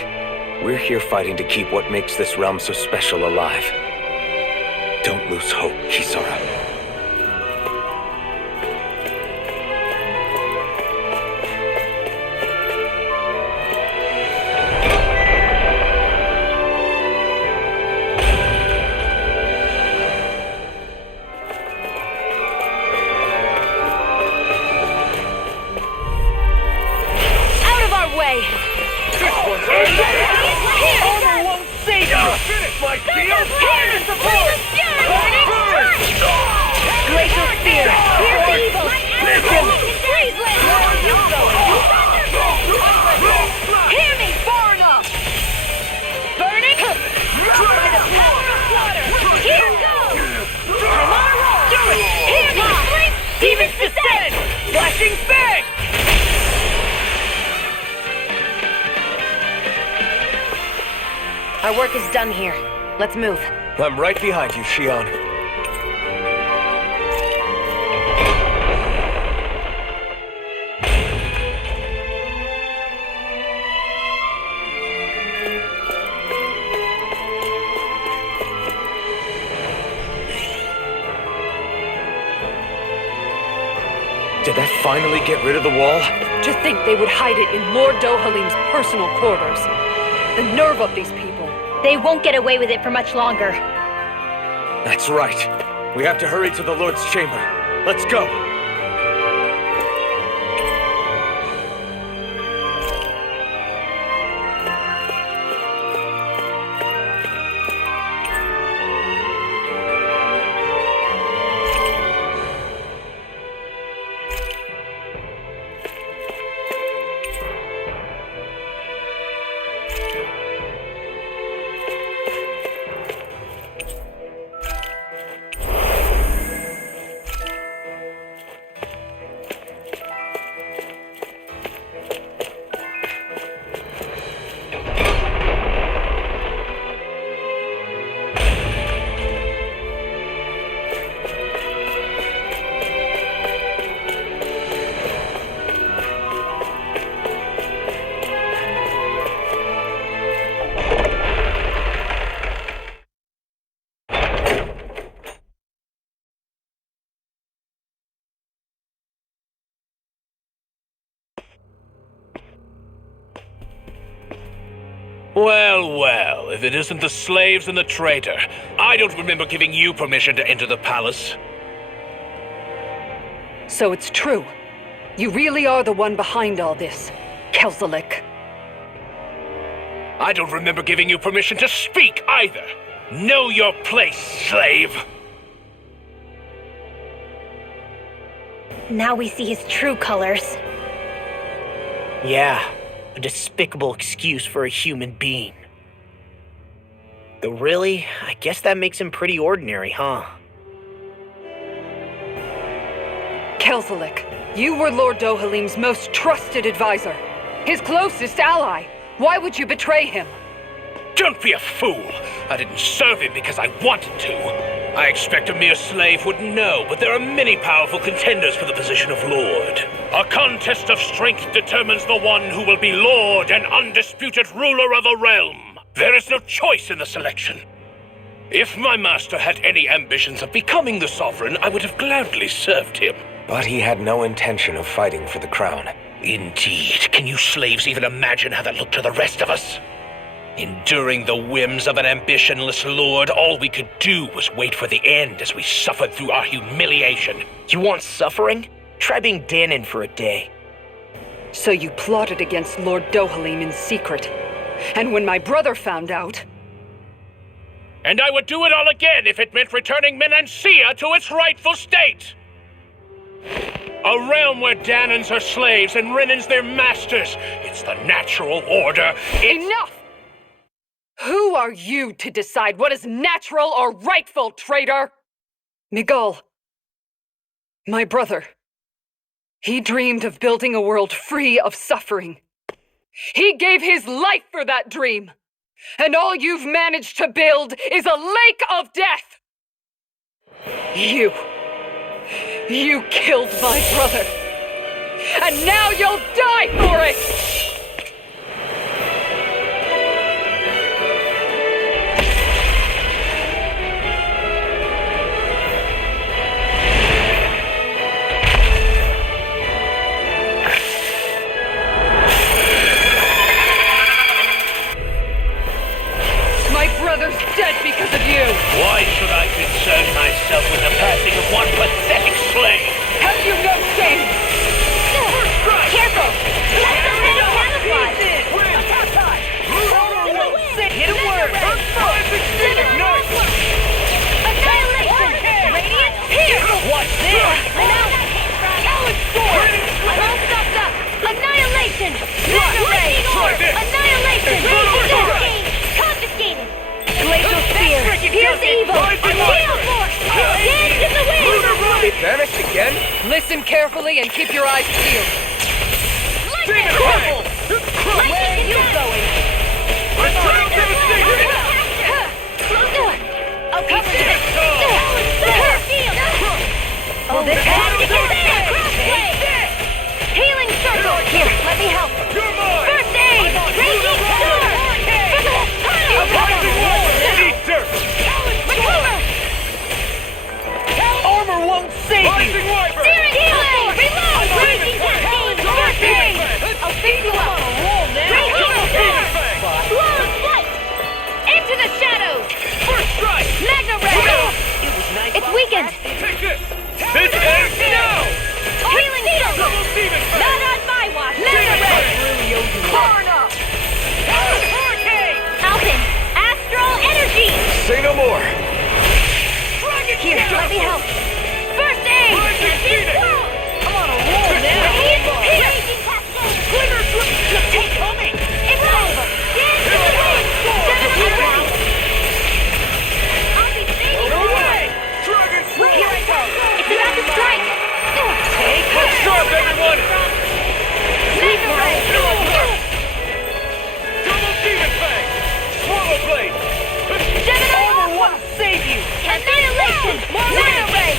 we're here fighting to keep what makes this realm so special alive. Don't lose hope, Kisara. Our work is done here. Let's move. I'm right behind you, Shion. Did that finally get rid of the wall? To think they would hide it in Lord Dohalim's personal quarters. The nerve of these people. They won't get away with it for much longer. That's right. We have to hurry to the Lord's chamber. Let's go. Well, well, if it isn't the slaves and the traitor. I don't remember giving you permission to enter the palace. So it's true. You really are the one behind all this, Kelzalik. I don't remember giving you permission to speak either. Know your place, slave. Now we see his true colors. Yeah, a despicable excuse for a human being. Though really, I guess that makes him pretty ordinary, huh? Kelzalik, you were Lord Dohalim's most trusted advisor. His closest ally. Why would you betray him? Don't be a fool. I didn't serve him because I wanted to. I expect a mere slave wouldn't know, but there are many powerful contenders for the position of Lord. A contest of strength determines the one who will be Lord and undisputed ruler of a realm. There is no choice in the selection. If my master had any ambitions of becoming the sovereign, I would have gladly served him. But he had no intention of fighting for the crown. Indeed. Can you slaves even imagine how that looked to the rest of us? Enduring the whims of an ambitionless lord, all we could do was wait for the end as we suffered through our humiliation. You want suffering? Try being Danon for a day. So you plotted against Lord Dohalim in secret. And when my brother found out... And I would do it all again if it meant returning Menancia to its rightful state! A realm where Danons are slaves and Renans their masters. It's the natural order. Enough! Who are you to decide what is natural or rightful, traitor? Miguel, my brother, he dreamed of building a world free of suffering. He gave his life for that dream. And all you've managed to build is a lake of death! You killed my brother! And now you'll die for it! Brother's dead because of you! Why should I concern myself with the passing of one pathetic slave? Have you no shame? Careful! Let the man camouflage! Hit a word! Annihilation! Radiant here! What's this? Talent sword! I'm all stopped up! Annihilation! Mega ray! Annihilation! Confiscated! Glacial Spear! Here's evil! Gale Force! Dance in the wind! It vanished again? Listen carefully and keep your eyes peeled. Lightning! Where are you going? Okay, oh, this has to get there! Healing circle! Here, let me help! First aid! Raging storm! Armor won't save you! Searing healing! Reload! Raging cascade! First aid! I'll fix you up! Raging storm! Flawless flight! Into the shadows! First strike! Magna ray! It's weakened! This ends now! Healing circle! Not on my watch! Magna ray! Far enough! Alpin! Astral energy! Say no more. Here, let me help. First aid! I'm on a roll now! Raging cascade! Take coming! It's over! Dance in the wind! 17 rounds! I'll be saving you! Here I go! It's about to strike! Take a Sharp, everyone! Magna ray! Double demon fang! Swallow blade! Gemini! won't save you! Annihilation! Magna ray!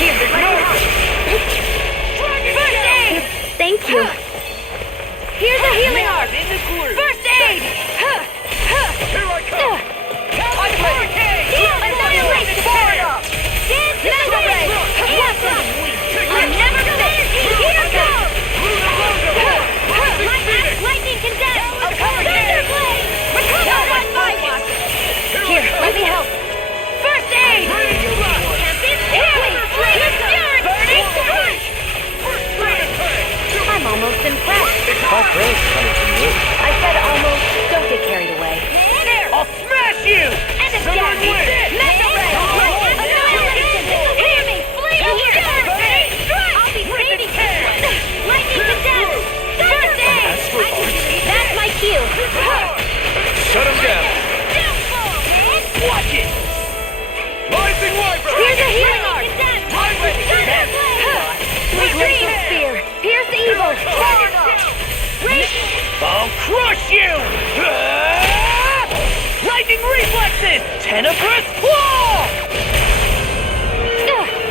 Here, let me help. First aid! Thank you. Here's a healing arc! First aid! Here I come! Annihilation! Dance Magna ray! Awesome! I'm never finished! Here goes! Lightning condensed! Thunder all praise coming from you. I said almost. Don't get carried away. I'll smash you! And again! Mega Ray! Annihilation! Hear me! Flee! Strike! I'll be saving this one! Lightning to death! First aid! That's my cue! Shut him down. Watch it! Rising Wyvern! Here's a healing art! Retreat! Spear! Pierce evil! I'll crush you! Lightning reflexes! Tenebrous claw!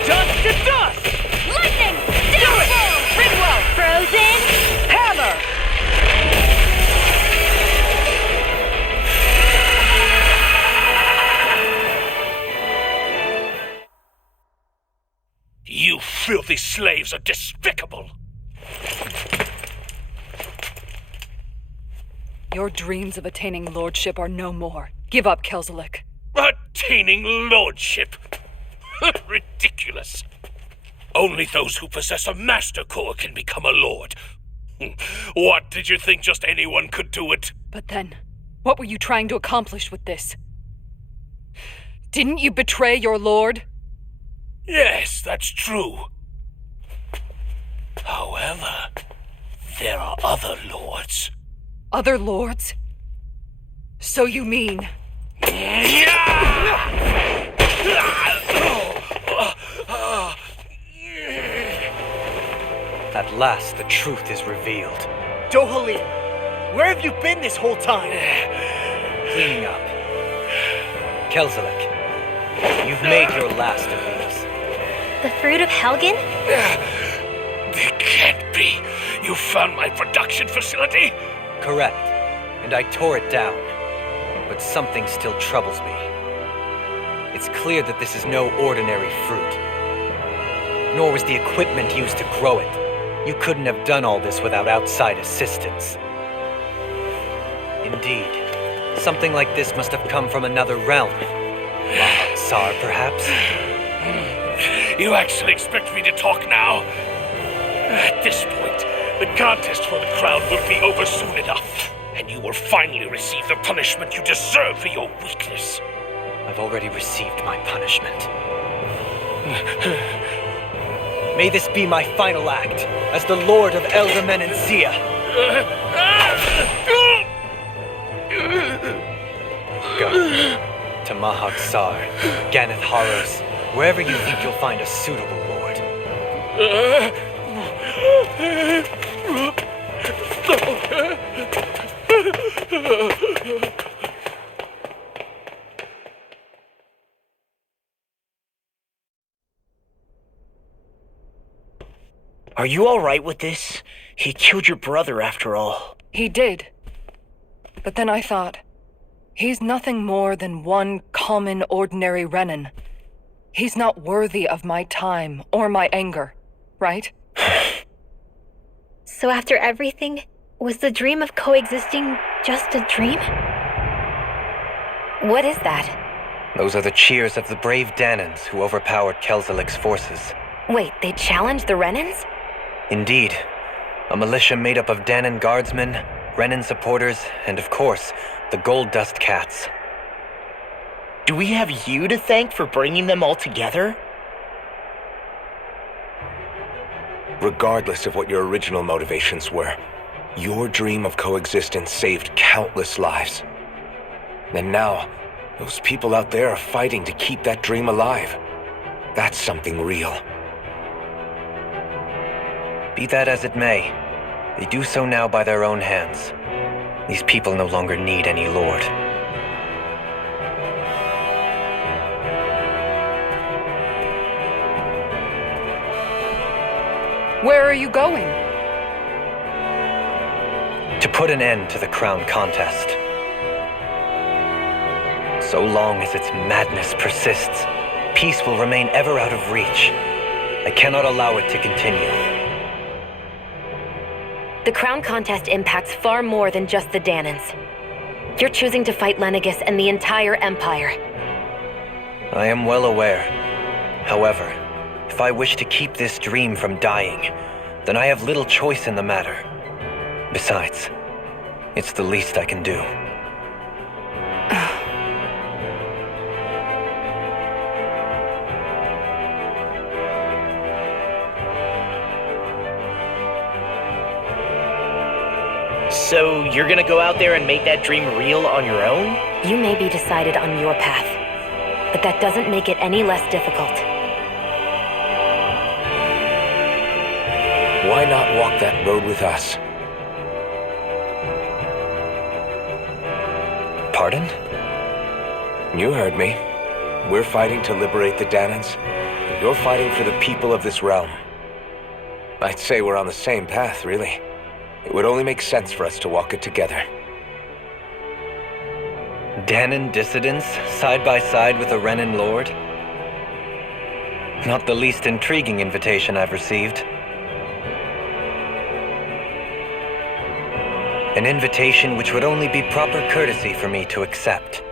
Dust to dust! Lightning! Do it! Ridwell! Frozen! Hammer! You filthy slaves are despicable! Your dreams of attaining lordship are no more. Give up, Kelzalik. Attaining lordship? Ridiculous. Only those who possess a master core can become a lord. What, did you think just anyone could do it? But then, what were you trying to accomplish with this? Didn't you betray your lord? Yes, that's true. However, there are other lords. Other lords? So you mean... At last, the truth is revealed. Dohalim, where have you been this whole time? Cleaning up. Kelzalik, you've made your last of these. The fruit of Helgen? It can't be. You found my production facility? Correct. And I tore it down. But something still troubles me. It's clear that this is no ordinary fruit. Nor was the equipment used to grow it. You couldn't have done all this without outside assistance. Indeed, something like this must have come from another realm. Mahag-Sar, perhaps? You actually expect me to talk now? At this point, the contest for the crown will be over soon enough, and you will finally receive the punishment you deserve for your weakness. I've already received my punishment. May this be my final act as the Lord of Elde Menancia. Go to Mahag-Sar, Ganath Horrors, wherever you think you'll find a suitable lord. Are you alright with this? He killed your brother after all. He did. But then I thought, he's nothing more than one common, ordinary Renan. He's not worthy of my time or my anger, right? So after everything, was the dream of coexisting just a dream? What is that? Those are the cheers of the brave Danans who overpowered Kelzalik's forces. Wait, they challenged the Renans? Indeed. A militia made up of Danan guardsmen, Renan supporters, and of course, the Gold Dust Cats. Do we have you to thank for bringing them all together? Regardless of what your original motivations were, your dream of coexistence saved countless lives. And now, those people out there are fighting to keep that dream alive. That's something real. Be that as it may, they do so now by their own hands. These people no longer need any lord. Where are you going? To put an end to the crown contest. So long as its madness persists, peace will remain ever out of reach. I cannot allow it to continue. The crown contest impacts far more than just the Danans. You're choosing to fight Lenegus and the entire Empire. I am well aware. However, if I wish to keep this dream from dying, then I have little choice in the matter. Besides, it's the least I can do. So you're gonna go out there and make that dream real on your own? You may be decided on your path, but that doesn't make it any less difficult. Why not walk that road with us? Pardon? You heard me. We're fighting to liberate the Danans, and you're fighting for the people of this realm. I'd say we're on the same path, really. It would only make sense for us to walk it together. Danan dissidents, side by side with a Renan lord? Not the least intriguing invitation I've received. An invitation which would only be proper courtesy for me to accept.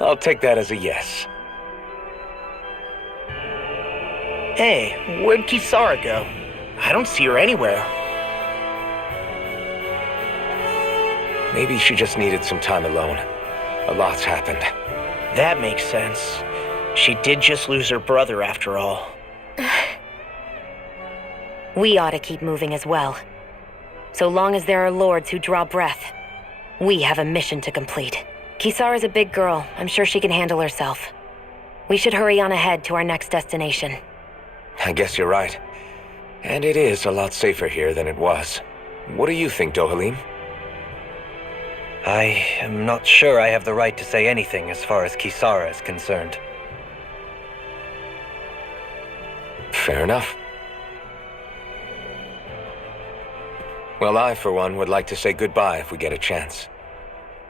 I'll take that as a yes. Hey, where'd Kisara go? I don't see her anywhere. Maybe she just needed some time alone. A lot's happened. That makes sense. She did just lose her brother after all. We ought to keep moving as well. So long as there are lords who draw breath, we have a mission to complete. Kisara's a big girl. I'm sure she can handle herself. We should hurry on ahead to our next destination. I guess you're right. And it is a lot safer here than it was. What do you think, Dohalim? I am not sure I have the right to say anything as far as Kisara is concerned. Fair enough. Well, I, for one, would like to say goodbye if we get a chance.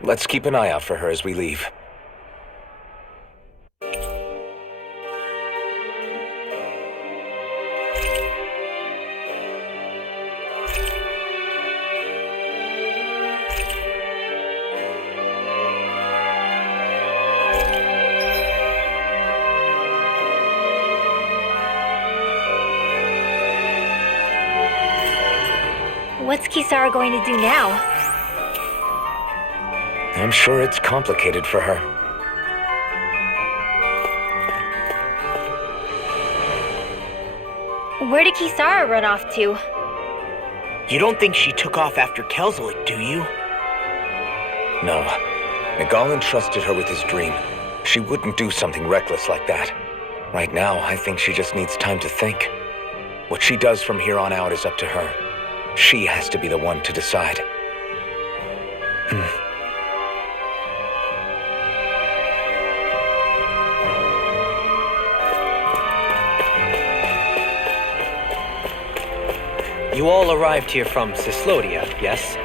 Let's keep an eye out for her as we leave. What's Kisara going to do now? I'm sure it's complicated for her. Where did Kisara run off to? You don't think she took off after Kelzalik, do you? No. Nagal entrusted her with his dream. She wouldn't do something reckless like that. Right now, I think she just needs time to think. What she does from here on out is up to her. She has to be the one to decide. You all arrived here from Cislodia, yes?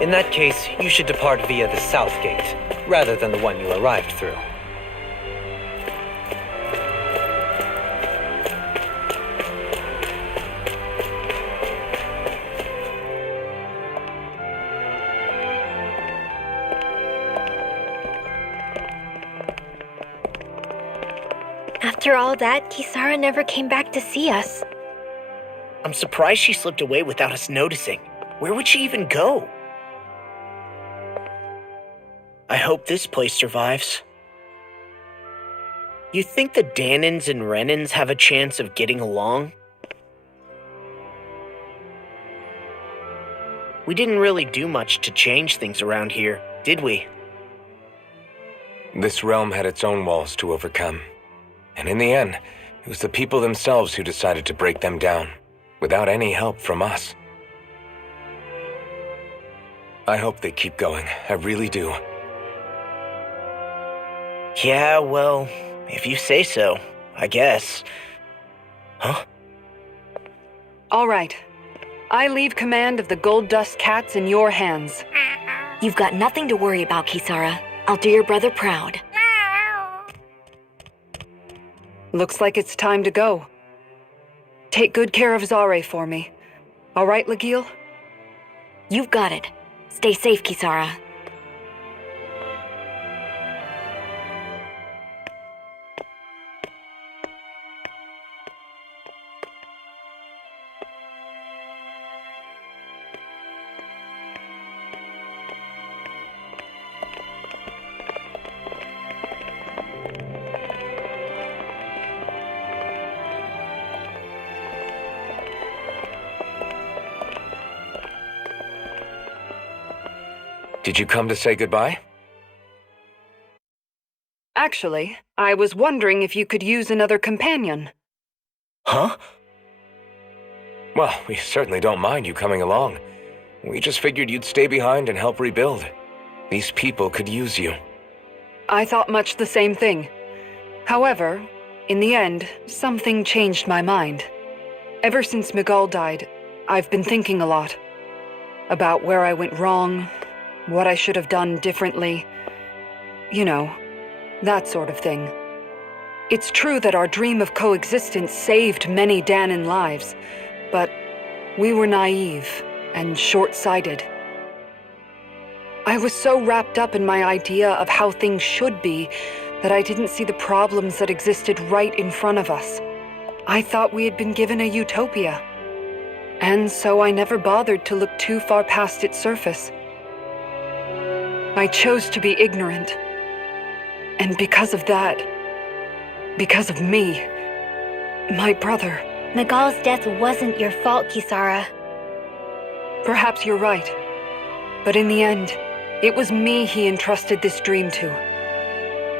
In that case, you should depart via the south gate, rather than the one you arrived through. After all that, Kisara never came back to see us. I'm surprised she slipped away without us noticing. Where would she even go? I hope this place survives. You think the Danans and Renans have a chance of getting along? We didn't really do much to change things around here, did we? This realm had its own walls to overcome. And in the end, it was the people themselves who decided to break them down, without any help from us. I hope they keep going. I really do. Yeah, well, if you say so, I guess. Huh? All right. I leave command of the Gold Dust Cats in your hands. You've got nothing to worry about, Kisara. I'll do your brother proud. Looks like it's time to go. Take good care of Zareh for me. All right, Legil? You've got it. Stay safe, Kisara. Did you come to say goodbye? Actually, I was wondering if you could use another companion. Huh? Well, we certainly don't mind you coming along. We just figured you'd stay behind and help rebuild. These people could use you. I thought much the same thing. However, in the end, something changed my mind. Ever since Miguel died, I've been thinking a lot. About where I went wrong, what I should have done differently. You know, that sort of thing. It's true that our dream of coexistence saved many Danan lives, but we were naive and short-sighted. I was so wrapped up in my idea of how things should be that I didn't see the problems that existed right in front of us. I thought we had been given a utopia, and so I never bothered to look too far past its surface. I chose to be ignorant, and because of that, because of me, my brother... Miguel's death wasn't your fault, Kisara. Perhaps you're right, but in the end, it was me he entrusted this dream to.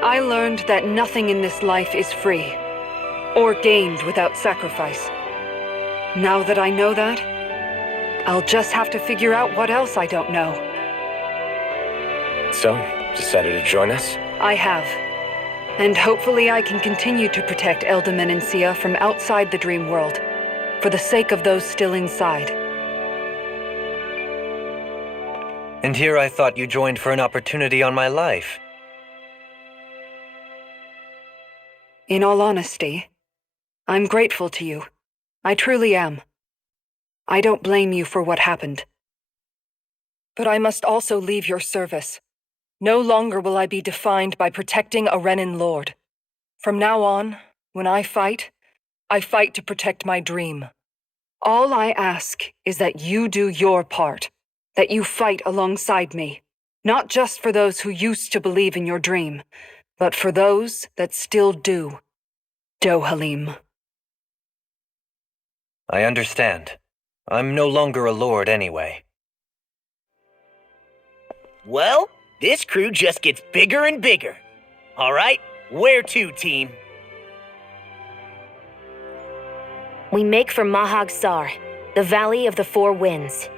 I learned that nothing in this life is free, or gained without sacrifice. Now that I know that, I'll just have to figure out what else I don't know. So, decided to join us? I have. And hopefully I can continue to protect Elde Menancia from outside the dream world, for the sake of those still inside. And here I thought you joined for an opportunity on my life. In all honesty, I'm grateful to you. I truly am. I don't blame you for what happened. But I must also leave your service. No longer will I be defined by protecting a Renan lord. From now on, when I fight to protect my dream. All I ask is that you do your part, that you fight alongside me, not just for those who used to believe in your dream, but for those that still do. Dohalim. I understand. I'm no longer a lord anyway. Well, this crew just gets bigger and bigger. All right, where to, team? We make for Mahag Sar, the Valley of the Four Winds.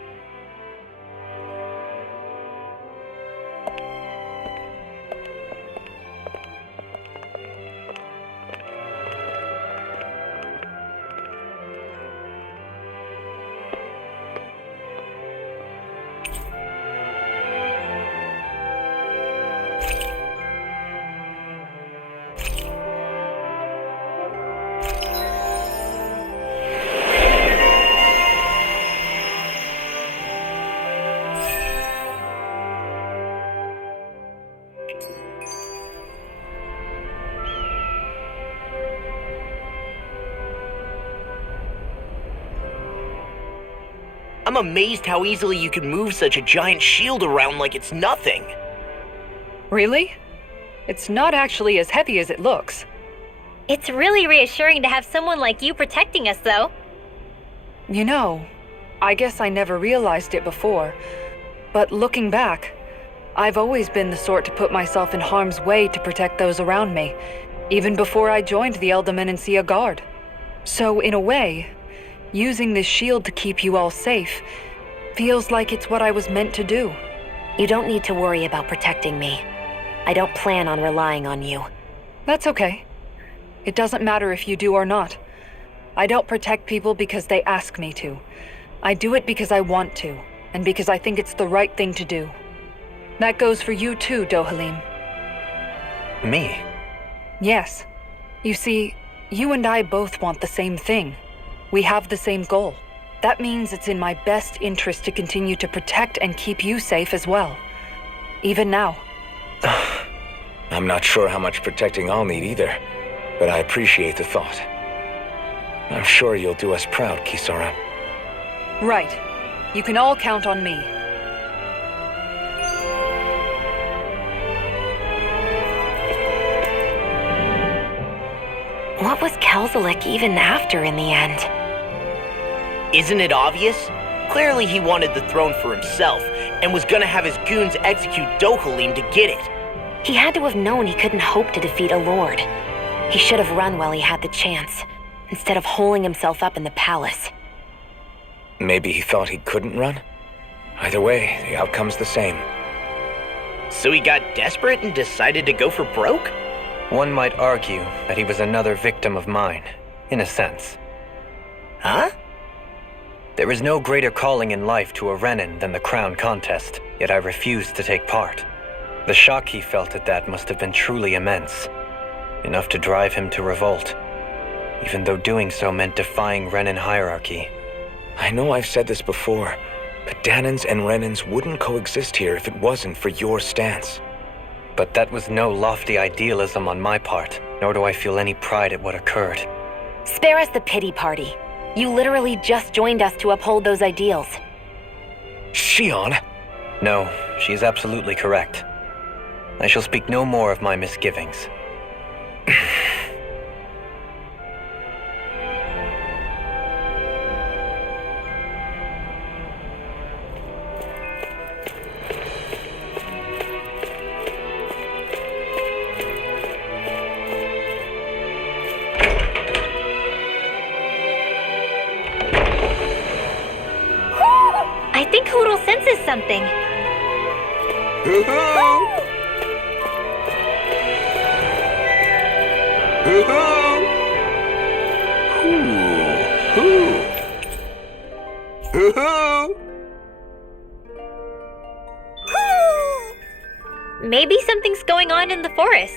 I'm amazed how easily you can move such a giant shield around like it's nothing. Really? It's not actually as heavy as it looks. It's really reassuring to have someone like you protecting us, though. You know, I guess I never realized it before, but looking back, I've always been the sort to put myself in harm's way to protect those around me, even before I joined the Elde Menancia Guard. So, in a way, using this shield to keep you all safe feels like it's what I was meant to do. You don't need to worry about protecting me. I don't plan on relying on you. That's okay. It doesn't matter if you do or not. I don't protect people because they ask me to. I do it because I want to, and because I think it's the right thing to do. That goes for you too, Dohalim. Me? Yes. You see, you and I both want the same thing. We have the same goal. That means it's in my best interest to continue to protect and keep you safe as well. Even now. I'm not sure how much protecting I'll need either, but I appreciate the thought. I'm sure you'll do us proud, Kisara. Right. You can all count on me. What was Kelzalik even after in the end? Isn't it obvious? Clearly he wanted the throne for himself, and was gonna have his goons execute Dohalim to get it. He had to have known he couldn't hope to defeat a lord. He should have run while he had the chance, instead of holing himself up in the palace. Maybe he thought he couldn't run? Either way, the outcome's the same. So he got desperate and decided to go for broke? One might argue that he was another victim of mine, in a sense. Huh? There is no greater calling in life to a Renin than the crown contest, yet I refused to take part. The shock he felt at that must have been truly immense, enough to drive him to revolt, even though doing so meant defying Renin hierarchy. I know I've said this before, but Danans and Renins wouldn't coexist here if it wasn't for your stance. But that was no lofty idealism on my part, nor do I feel any pride at what occurred. Spare us the pity party. You literally just joined us to uphold those ideals. Shion? No, she is absolutely correct. I shall speak no more of my misgivings. I think Hoodle senses something. Maybe something's going on in the forest.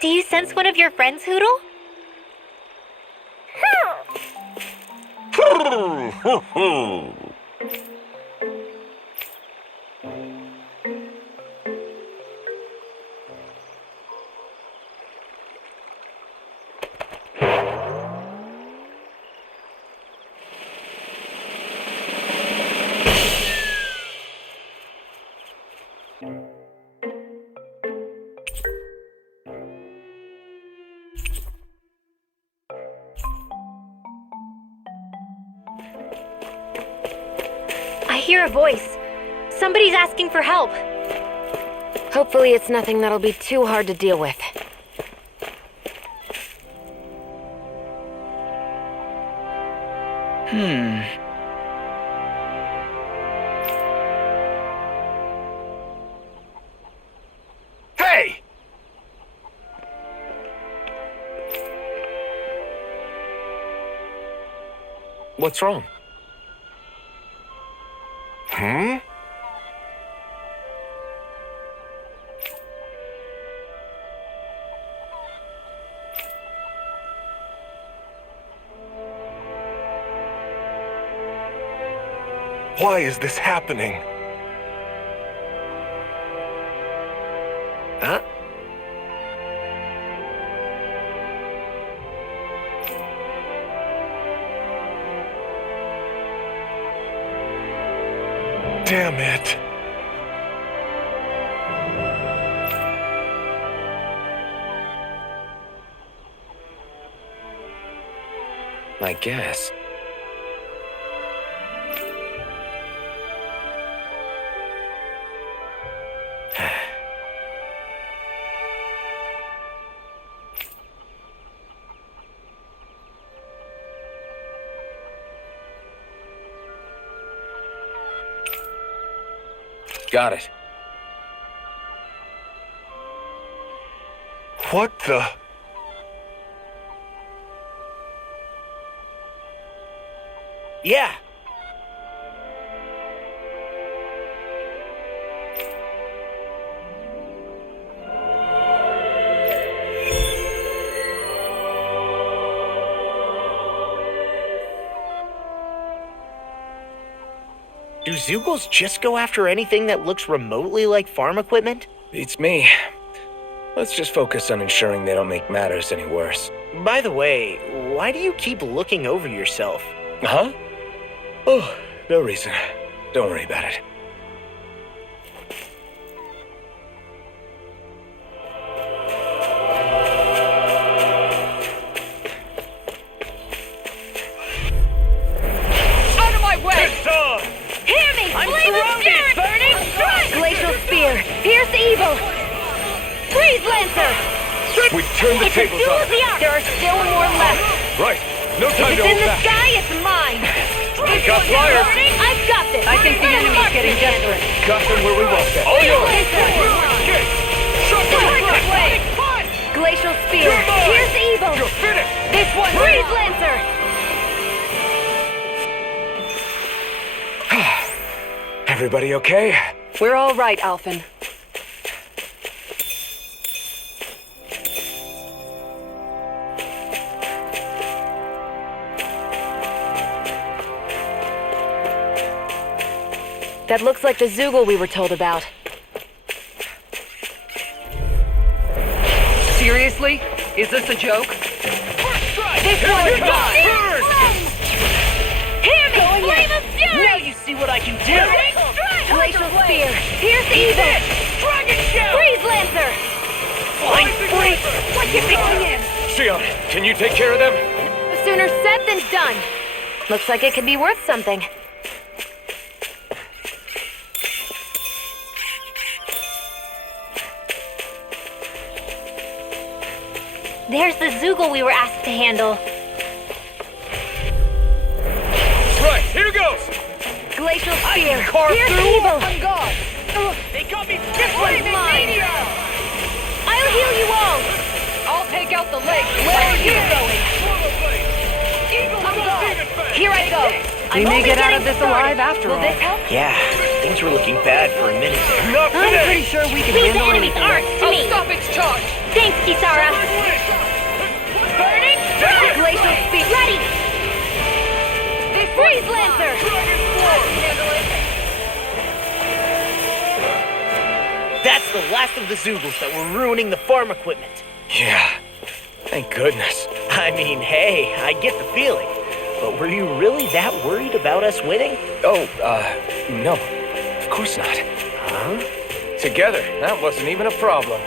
Do you sense one of your friends, Hoodle? I hear a voice. Somebody's asking for help. Hopefully it's nothing that'll be too hard to deal with. Hey! What's wrong? Why is this happening? Huh? Damn it. I guess. Got it. What the? Yeah. Do Zeugles just go after anything that looks remotely like farm equipment? Beats me. Let's just focus on ensuring they don't make matters any worse. By the way, why do you keep looking over yourself? Huh? Oh, no reason. Don't worry about it. We turned the tables on them. There are still more left. Right. No time If to it's in hold the back. sky, it's mine. We got flyers. I've got this. I think the enemy's getting desperate. Got them where we want them. All yours. Glacial Spear. Here's evil. You're finished. This one. Freeze Lancer. Everybody okay? We're all right, Alphen. That looks like the Zoogle we were told about. Seriously? Is this a joke? This one's mine. Hear me, Flame of Fury. Now you see what I can do! Glacial Spear. Here's evil. Freeze Lancer. Flying freeze! Going in. Sion, can you take care of them? Sooner said than done. Looks like it could be worth something. There's the Zoogle we were asked to handle. Right, here goes. Glacial Spear. carve Here's through. evil. On guard! They got me This one's mine. I'll heal you all. I'll take out the leg. Where are you going? Here I go. We may get out of this alive after Will all. this help? Yeah, things were looking bad for a minute there. Not I'm today. pretty sure we can Leave the handle enemy's anything. arcs to me. Stop its charge! Thanks, Kisara. Burning strike. Glacial Spear. Ready. Freeze Lancer. That's the last of the Zoogles that were ruining the farm equipment. Yeah. Thank goodness. I mean, hey, I get the feeling. But were you really that worried about us winning? Oh, no. Of course not. Huh? Together, that wasn't even a problem.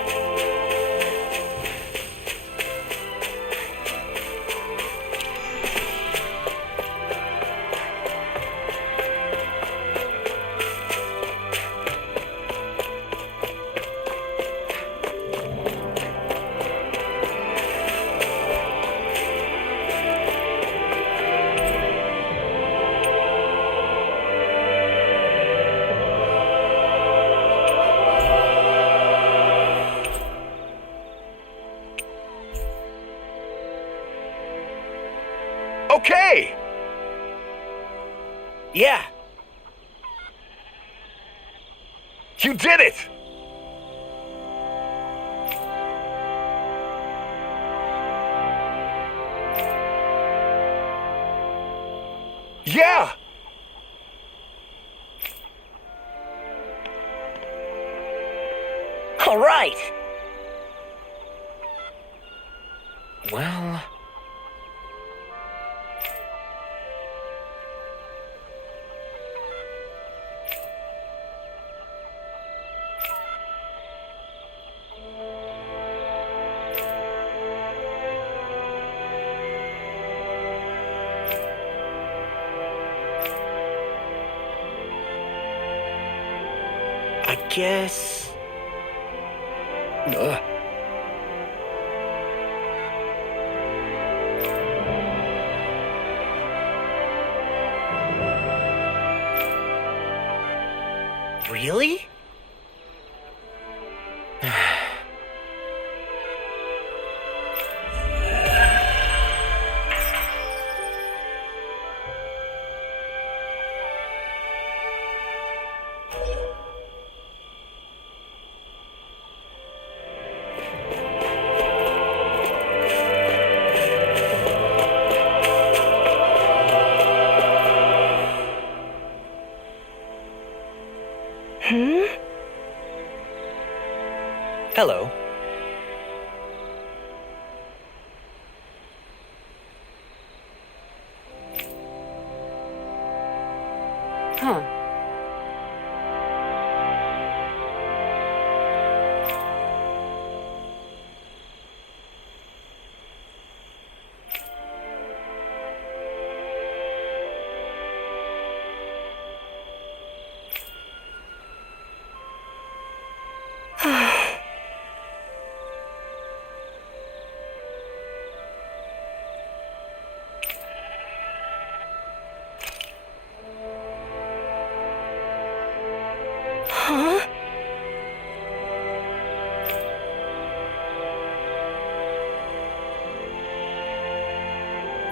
Okay! Yeah, You did it! Yeah! all right. Well... I guess... Really? Hmm?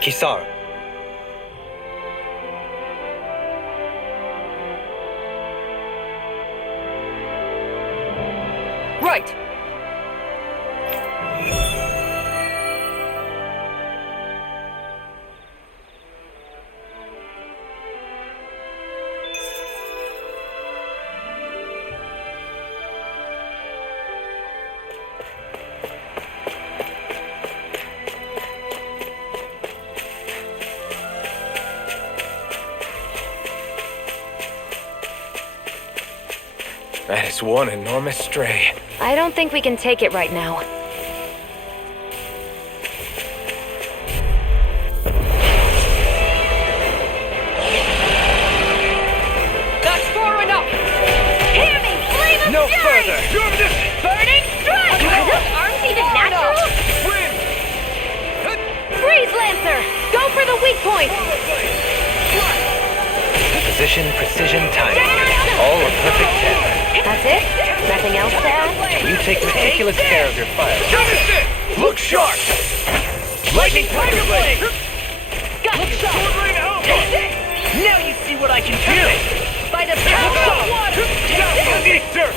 Kisara. Right! That is one enormous stray. I don't think we can take it right now. That's far enough! Hear me! Flame of No fury! further! Burning strike! Are those arms even natural? Freeze, Lancer! Go for the weak point! Position, precision, timing. All a perfect 10. That's it? Nothing else to add? You take meticulous care of your fire. Look sharp! Lightning Tiger Blade! Got you! Sword Rain Alpha! Now you see what I can do! By the power of water! Eater!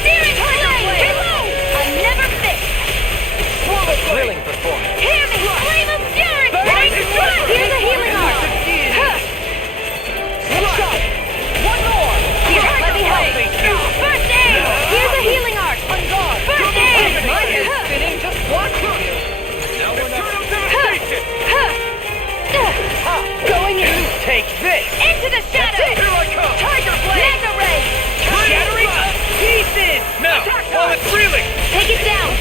Searing flame! Below! A never miss! Thrilling performance. Hear me! Flame of fury! Burning strike! Here's a healing arm! One more! Here, let me help. First aid! Here's a healing arc! First aid! My head's spinning just watching you! Going in! Take this! Into the shadows! Here I come! Tiger blade! Mega ray! Shattering pieces! Now, while it's reeling! Take it down!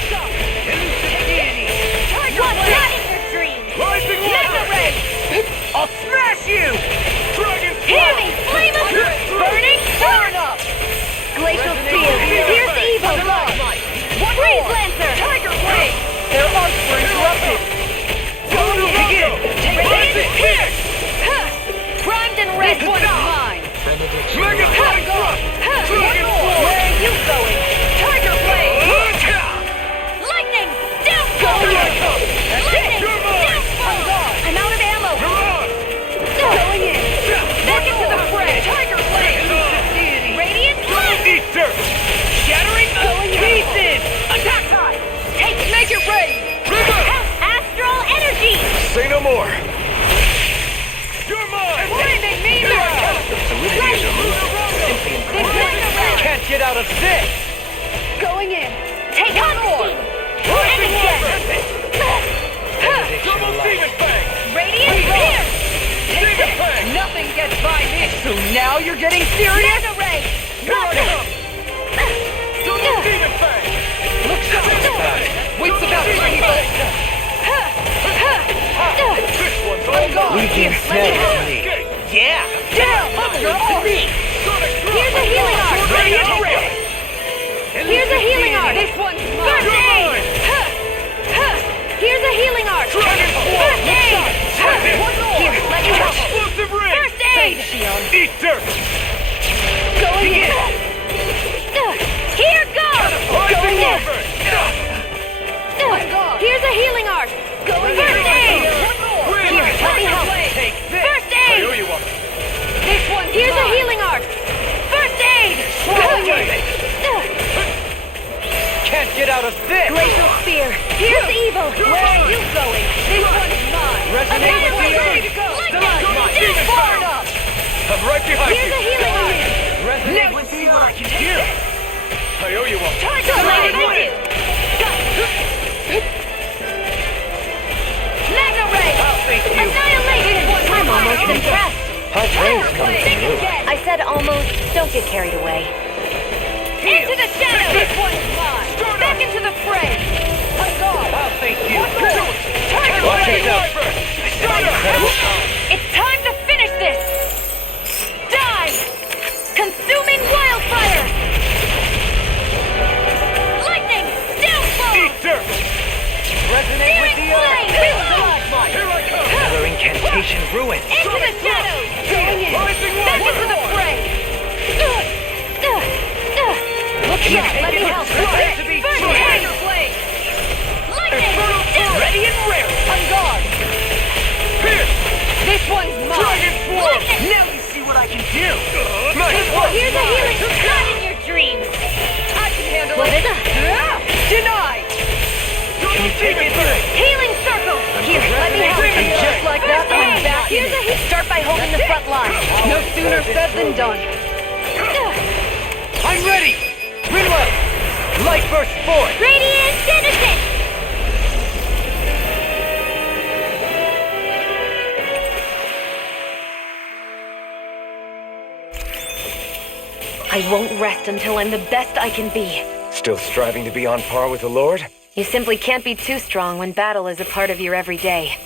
What's that in your dream? Rising Mega water! ray! I'll smash you! Dragon Hear me! Flame of burning sword! Glacial spear! Here's the evil! Freeze, Lancer! Tiger blade! Their arcs were interrupted! Begin! Radiant pierce! Primed and red! This one is mine! Mega Flying Thrust! Dragon Where are you going? Tiger blade! Lightning! Downfall! Lightning! Downfall! I'm out of ammo! Going in! Back into the fray! Tiger blade! Radiant blade! Eater! Shattering pieces! Attack time! Make it rain! Astral energy! Say no more! You're mine! Flaming meteor! Can't get out of this! Going in! Take on more! Rising Again! Double Demon Fang! Radiant pierce! Demon Fang! Nothing gets by me! So now you're getting serious? Mega ray! Here I come! Double Demon Fang! Look sharp! Wait's about to be This one's all gone! We've been snagged to me. Yeah! Down! Here's a healing arc! Here's a healing arc! This one's First mine! aid! Here's a healing arc! First aid! Here, let me help! Explosive ring! First aid! Eater! Going in! Here goes! Rising Wyvern! Here's a healing arc! First aid! Here, let me help! First I aid! owe you one. This one's Here's a mine! healing arc! First aid! Can't get out of this! Glacial spear! Here's evil! Where are you going? This one's mine! Resonate with the Ready earth! to go! Lightning! Fire up! I'm right behind Here's a you! healing arc! Resonate with the earth! I owe you one. Tiger blade! Mega ray! Annihilation! I'm almost impressed. High praise coming from you. I said almost. Don't get carried away. Into the shadows! This one's mine! Back into the fray! I'll thank you. Tiger Watch blade! yourself. It's time to finish this! Die! Consuming wildfire! Lightning! Downfall! Eater! Resonate with Searing the flame! earth! Below! Here I come! Another incantation ruined. Into the shadows! Going in! Rising Back into the fray! Look here, let me help. Prepare to be First tried. tiger blade! Lightning! Ready and rare! On guard! Healing circle! Here, let me help. And just like that, I'm back in it. Start by holding the front line. No sooner said than done. I'm ready! Reload! Light burst forward! Radiant citizen! I won't rest until I'm the best I can be. Still striving to be on par with the Lord? You simply can't be too strong when battle is a part of your everyday.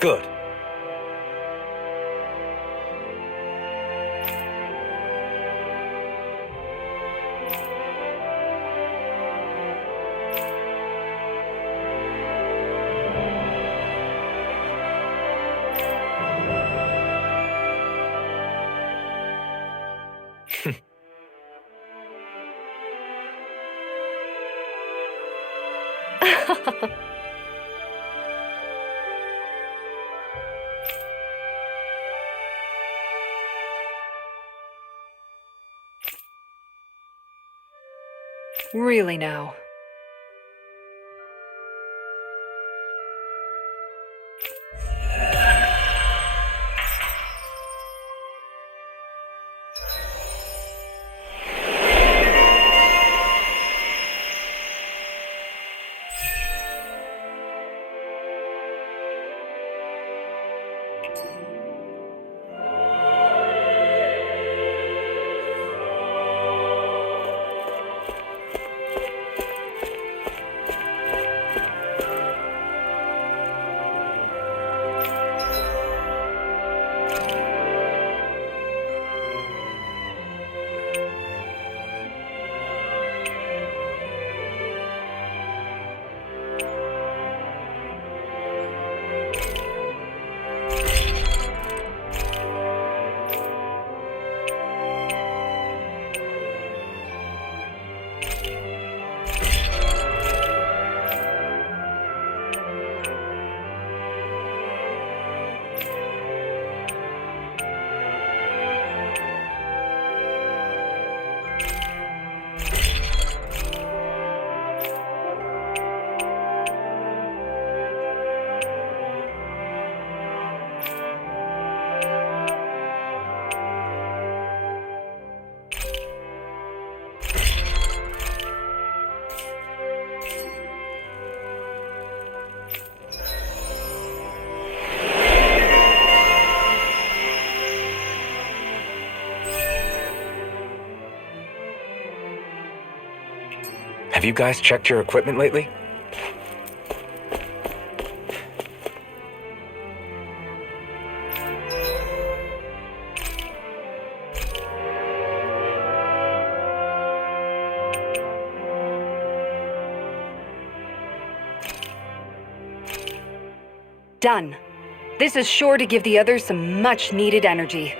Good. Really now. Have you guys checked your equipment lately? Done. This is sure to give the others some much-needed energy.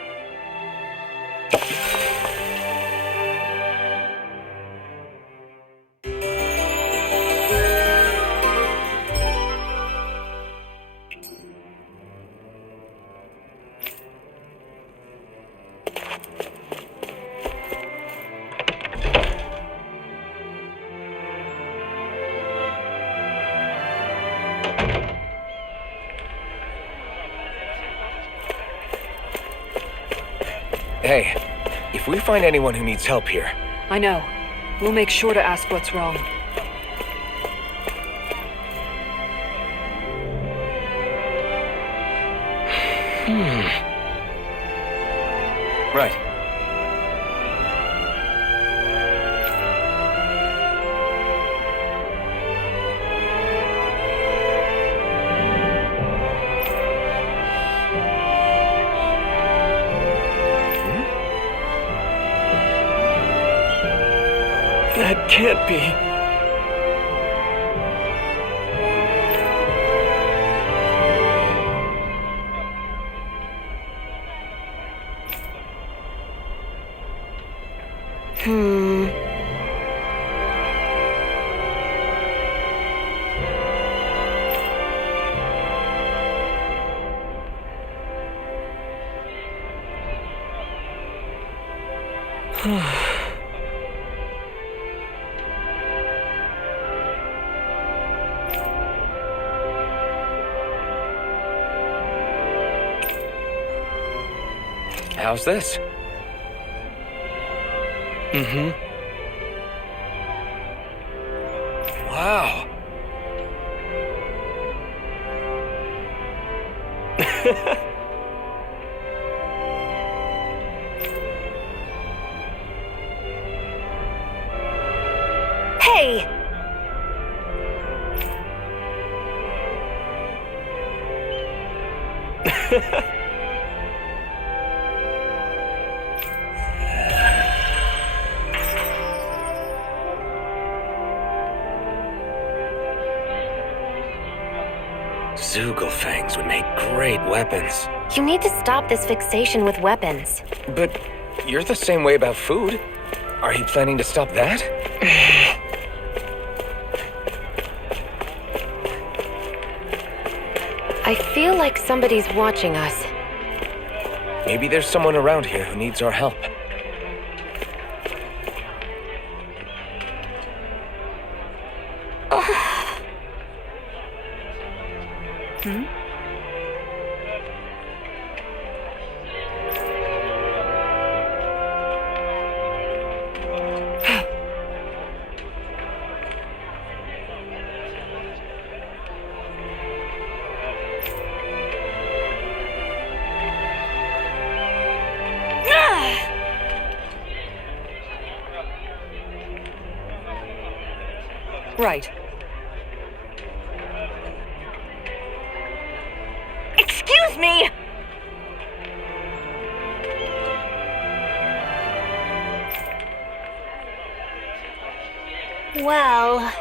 Hey, if we find anyone who needs help here... I know. We'll make sure to ask what's wrong. Right. That can't be. How's this? Mm-hmm. Wow. Hey! Zoogle fangs would make great weapons. You need to stop this fixation with weapons. But you're the same way about food. Are you planning to stop that? I feel like somebody's watching us. Maybe there's someone around here who needs our help. Right. Excuse me! Well...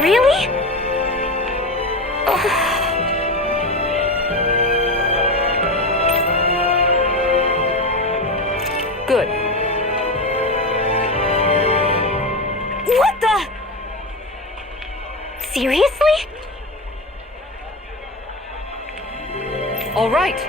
Really? Good. What the? Seriously? All right.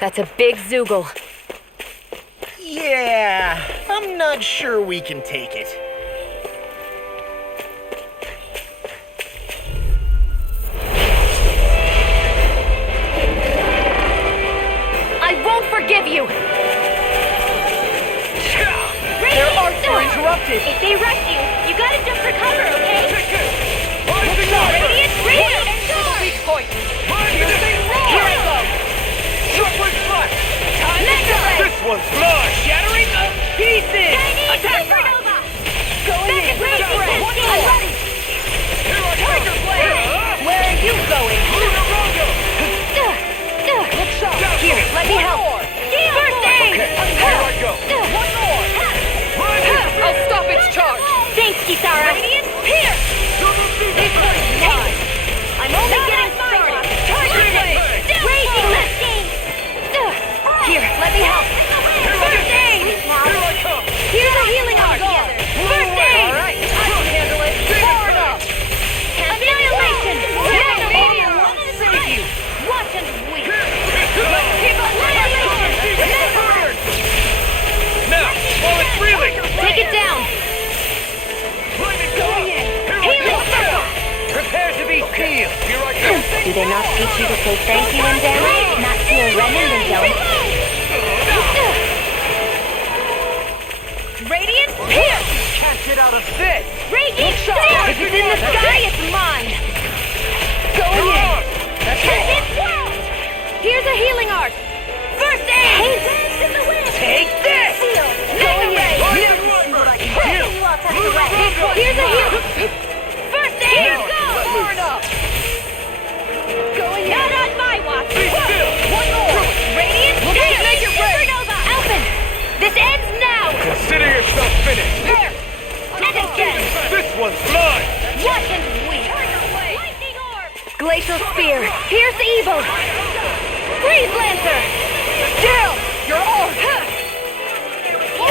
That's a big Zoogle. Yeah, I'm not sure we can take it. I won't forgive you! Their arts were interrupted. If they rush you, you gotta jump for cover, okay? Radiant, Radiant, and Door! Weak point. Here I go! Shockwave flash! This one's blood! Shattering the pieces! Attack! Going in! I'm ready! Tiger Blade! Where are you going? Look sharp. Here, let me help. First aid! Here I go! One more! I'll stop its charge. Thanks, Kisara! Radiant, pierce! I'm only getting started! Tiger Blade! Raging Lifting! Here, let me help. First aid! Here's a healing on guard! First aid! All right. I can handle it. Far enough. Annihilation! Save you. Watch and weep! Now, while it's reeling! Take it down. Healing circle! Prepare to be peeled! Here I go! Do they not teach you to say thank you in damage? Not to a Renan and don't. Radiant pierce! get out of this! Raging shot! Storm! If it's in the sky, it's mine! Going in! It's world! Here's a healing art! First aid! Dance in the wind! Take this! Mega Ray! Let me see what I can do! You all touch the way! Here's a heal! First aid! Go! Far enough! Going in! Not on my watch! Be still! One more! Radiant Make it rain! Supernova! Alphen! This ends now! Consider yourself finished! There! And again! This one's mine! What can we? Lightning Orb! Glacial Spear! Pierce Evil! Freeze Lancer! Still! Your arm!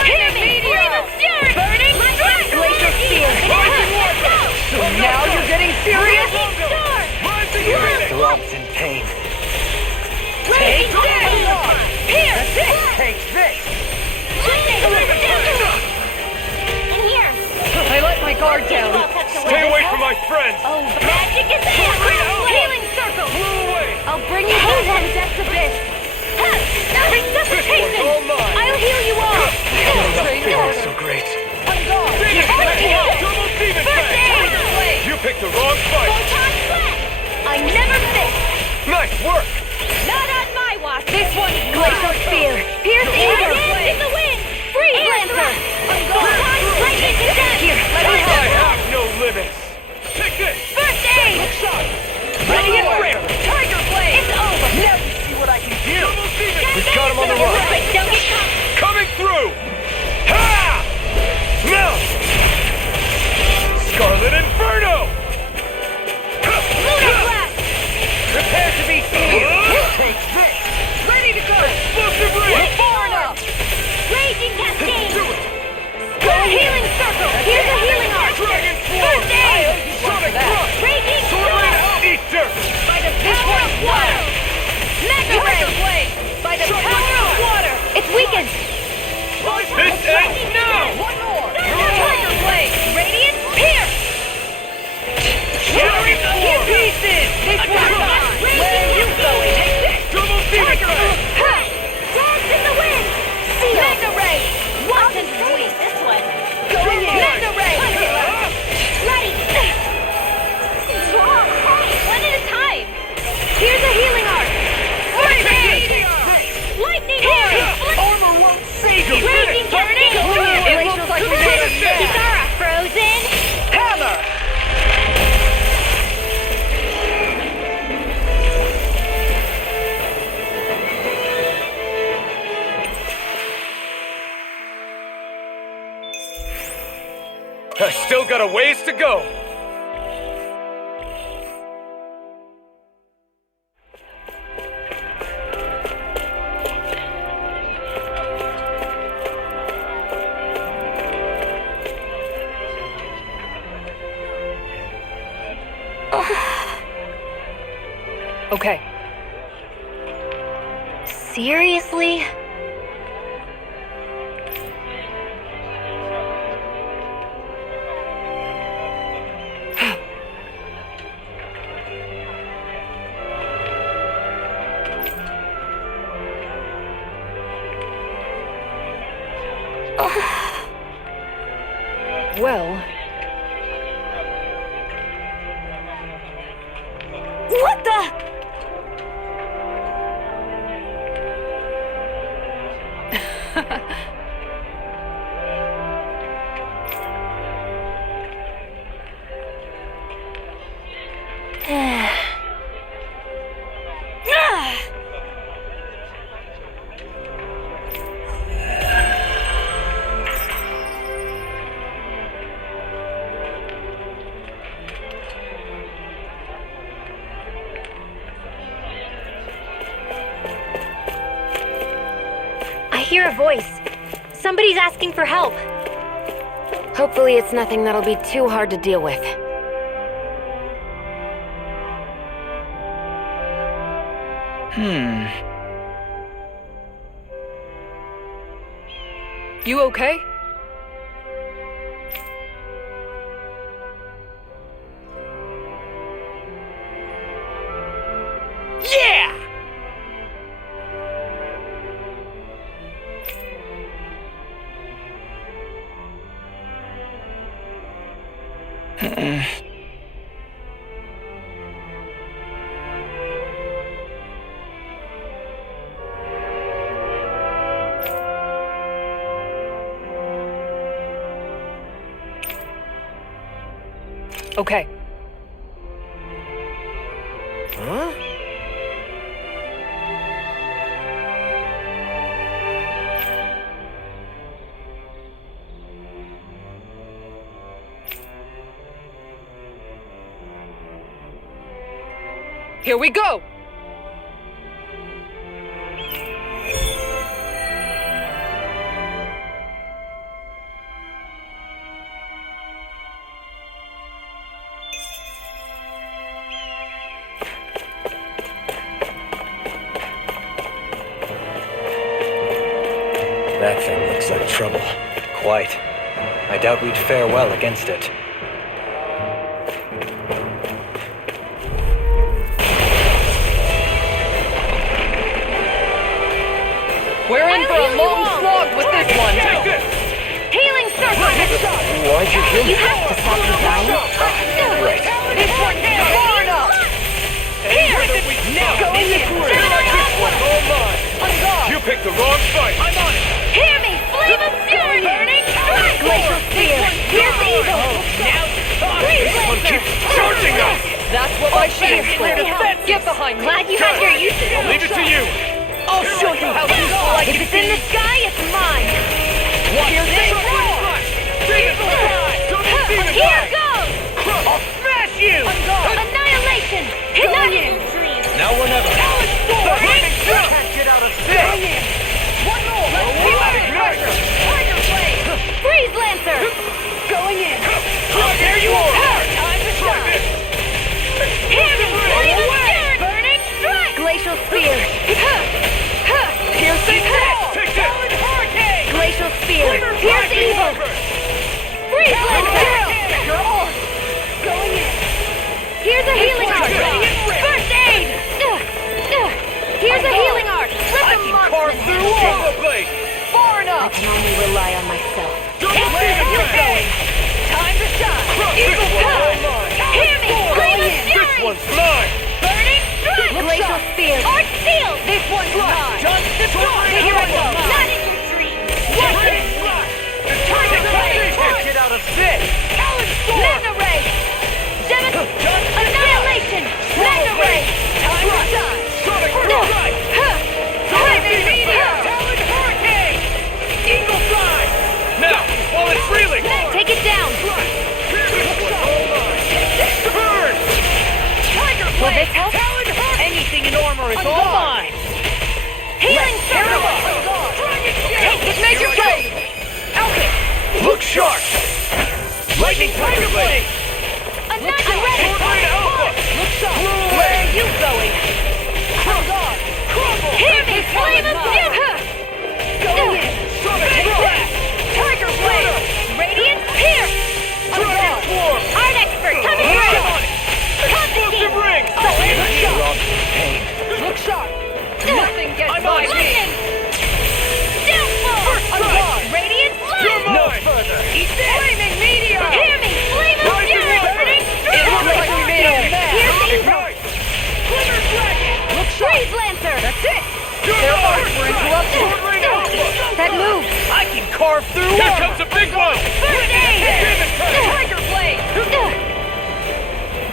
Hear me! Flame of Fury! Burning Strike! Glacial Spear! So now you're getting serious? Storm! Throbs in pain. Take this! Pierce! Take this! In here! I let my guard down. Stay away from my friends! Oh, magic is there! Healing Circle! Blew away! I'll bring you to one depths abyss! Resuscitation! All mine! I'll heal you all! Feeling so great. I'm gone. Double demon blade! You picked the wrong fight! Photon Slash! I never miss! Nice work! Not on my watch! This one! Glacial Spear! Pierce Evil! In the wind! Freeze Lancer! I'm going! Lightning Descent! Here, let me I help! have no limits! Take this! First aid! Ready and rare! Tiger Blade! It's over! Let me see what I can do! Double demon! We've got him on the run! Don't get caught! Coming through! Ha! Now! Scarlet Inferno! Lunar Blast! Prepare to be seen! Take this! Ready to go! Explosive ray! Far enough! Raging Cascade! Do it! Healing Circle! Here's a healing art! Dragon Swarm! First aid! Sonic Crush! Raging Sword Storm! Eat dirt! By the power of water! Mega Ray! Blade! By the power of water! It's weakened! This ends now! One more! Tiger Blade! Radiant Pierce! Shattering You pieces! This one's mine! Where are you going? Double demon blade! Dance in the wind! Mega Ray! Wasn't weak, this one! Going in! Mega Ray! Light! Strong! One at a time! Here's a healing art! First aid! Lightning Orb! Armor won't save you! Raging Cascade! Glacial Spear! Zareh! Frozen! Hammer! I still got a ways to go. Okay. Seriously? Well, What the? I hear a voice. Somebody's asking for help. Hopefully it's nothing that'll be too hard to deal with. you okay? Yeah! Okay. Huh? Here we go! That thing looks like trouble. Quite. I doubt we'd fare well against it. We're in for a long slog with this one. Healing circle! Why'd you heal You me? have to stop me dying. Right. This one's far enough! Here! Now, Go in this room! this one's all mine. On guard! You picked the wrong fight. I'm on it. Hear me! Flame of fury! Burning strike! Glacial spear. Here's the evil. Now you're talking! This one keeps charging us. That's what my shield for. Get behind me! Glad you had your uses. I'll leave it to you. I'll show you how useful I If can it's in the sky, it's mine. Here's this roar! Here goes! I'll smash you. Annihilation! Not in your dreams! Now or never. Can't get out of this. One more! Tiger blade! Freeze lancer! Going in! There you are. Time to shine! Hear me! Flame of fury! Burning strike! Glacial spear. Piercing claw! Take this. Glacial spear. Here's evil. Freeze lancer! Your arm! Going in! Here's a healing art. First aid! Here's a healing art. I can carve through all the blade. Far I enough! can only rely on myself. Where are you going? Time to shine! Eagle fly! Hear me! Flame of This fury! one's mine. Burning strike! Glacial spear. Art sealed! This one's mine! Just destroy. Here I go! Not in your dreams! Tiger blade. Can't get out of this. Magna ray! Annihilation! Magna ray! Time to shine! Sonic strike. Avermedia! Talon hurricane. Eagle fly. Now, while it's reeling. Take it down! Burn. Tiger Will blade! this help? Anything in armor is all mine! Healing circle! Make your trade! Look sharp. Lightning tiger blade. Annihilate! Sword alpha. Look sharp! Where are you going? On guard! Crumble! Hear me! Flame of fury! Going in! Sonic strike. Tiger blade! Radiant pierce! Dragon form. Art expert coming through! Explosive ring. Look sharp! Nothing gets I'm by on it. me! Lightning! Downfall! First strike. Radiant You're light! no further. Eat this! Flaming meteor! Hear me! Flame of Rising fury! weapon. Burning It looks like we made a mess! Here's the evil! Ignite. Glimmer dragon. Look sharp! Freeze lancer! That's it! You're Their no arts were interrupted! Sword ring alpha. That move. I can carve through. Here comes a big one. First aid! Demon Tiger. Tiger blade!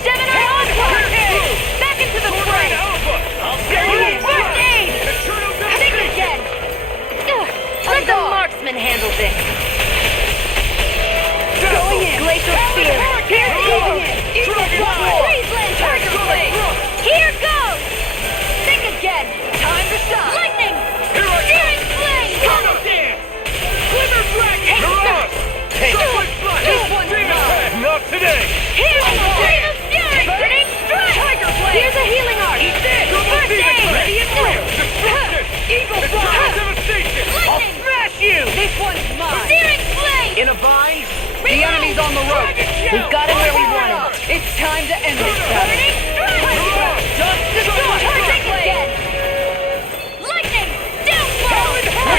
Gemini onslaught! Back into the Sword fray! ring alpha. I'll get you. First aid! Eternal Think devastation. again! Let the marksman handle this! Going in! Glacial spear. Here's evil! Dragon form. Freeze lancer! Here goes! Think again! Time to shine! Lightning! Here I Searing flame! Shadow dance. Glimmer dragon. You're on. Sunlight flash. This one's Demon mine. Pack. Not today. Here's a flame of fury! Burning strike! Tiger blade! Here's a healing art! Eat this! Double First demon aid! pack. Destruction. Eagle Eternal fly! devastation. Lightning! Smash you. This one's mine! Searing flame! In a bind. The enemy's on the road! We've got him where we want him! It's time to end this battle! Burning strike! Just destroy. Think again! Lightning! Downfall!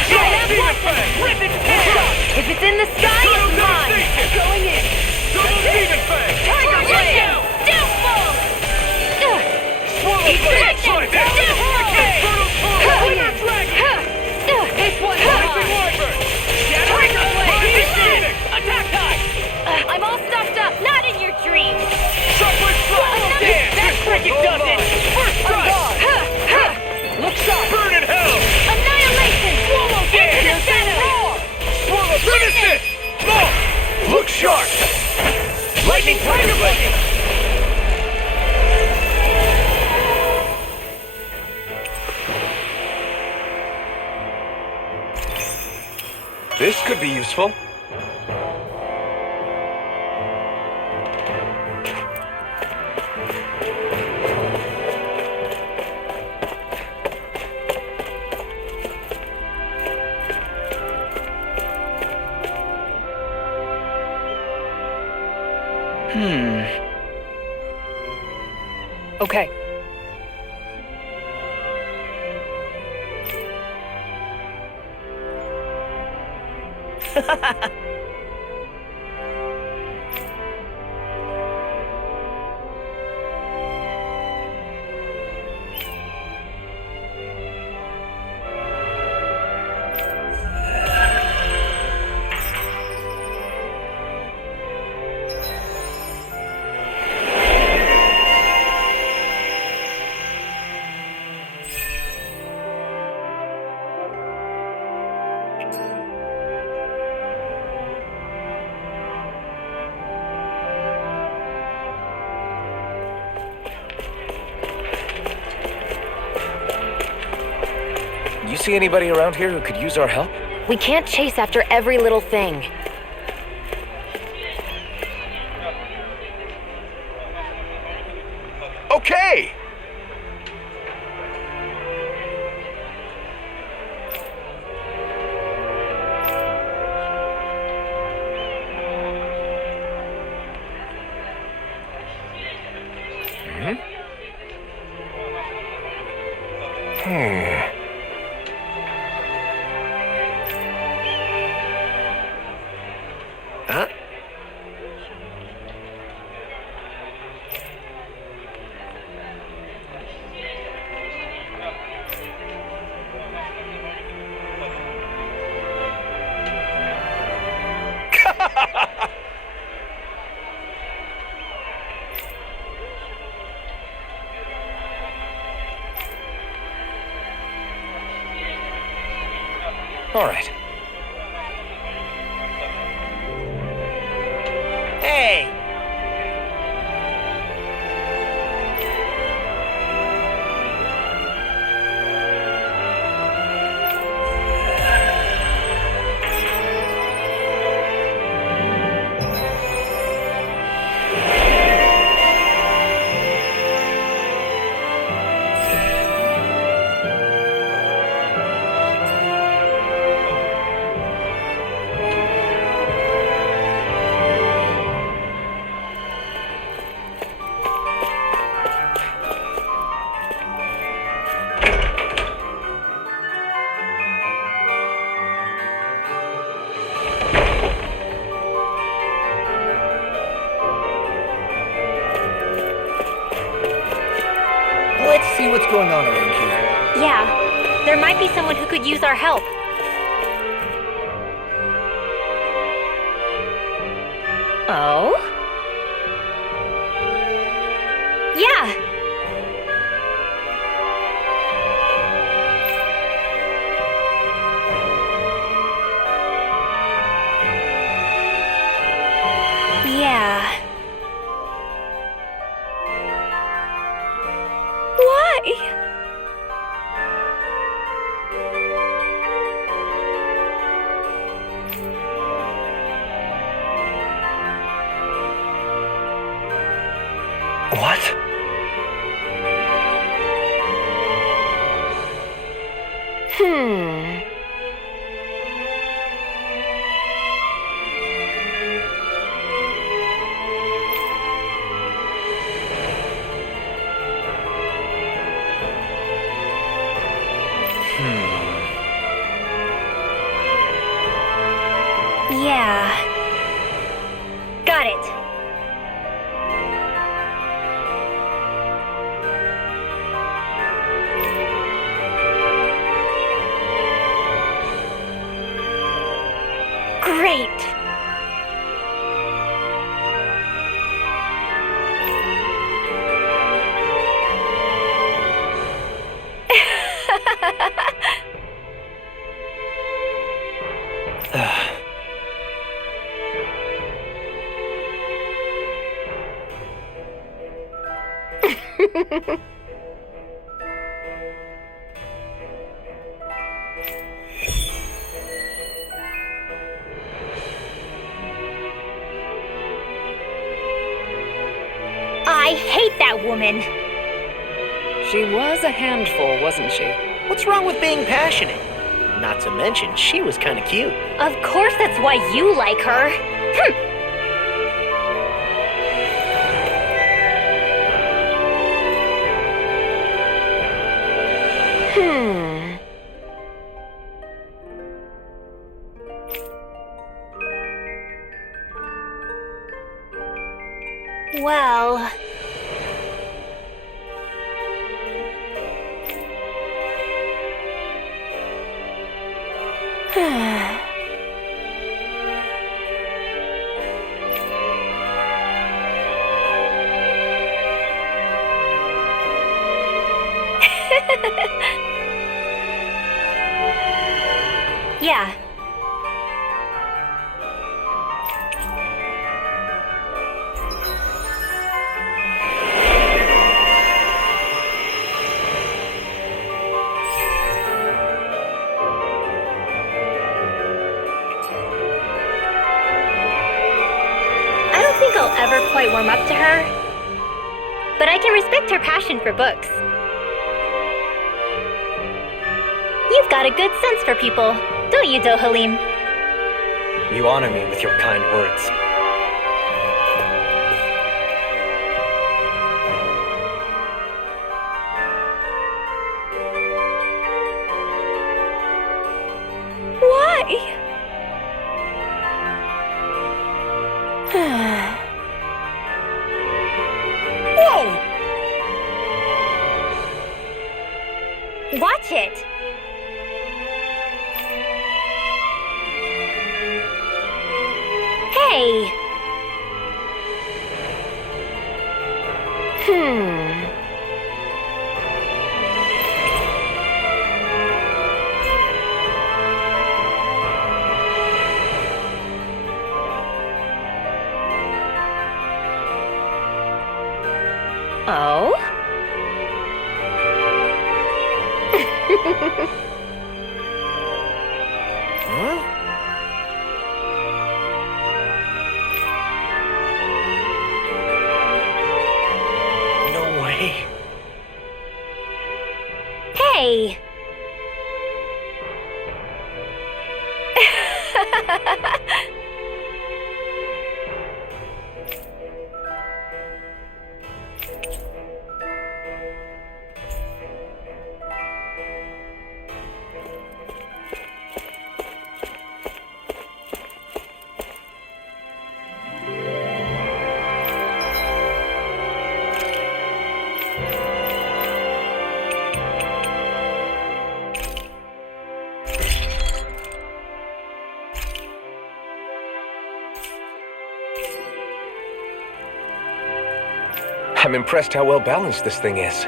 Demon Pack. Rip it down! If it's in the sky, it's mine! Going in! Double demon pack. Tiger blade! Downfall! Swallow blade. Try this. Eternal torrent. This one's Rising mine! wyvern. Tiger blade! Attack time. I'm all stuffed up! Not in your dreams! like it doesn't! First strike! Look sharp! Burn in hell! Annihilation! Swallow Into the center! Swallow! Finish it! More! Look sharp! Lightning Tiger Blade! This could be useful. Okay. You see anybody around here who could use our help? We can't chase after every little thing. Okay! Huh? All right. Hey! Let's see what's going on around here. Yeah, there might be someone who could use our help. Oh? Yeah! Yeah. Why? What? Yeah. Got it. Great. I hate that woman. She was a handful, wasn't she? What's wrong with being passionate? Not to mention, she was kind of cute. Of course that's why you like her. Well... yeah. I don't think I'll ever quite warm up to her, but I can respect her passion for books. You've got a good sense for people, don't you, Dohalim? You honor me with your kind words. Why? Whoa! Watch it! Hey! Oh? Huh? No way. Hey! I'm impressed how well balanced this thing is.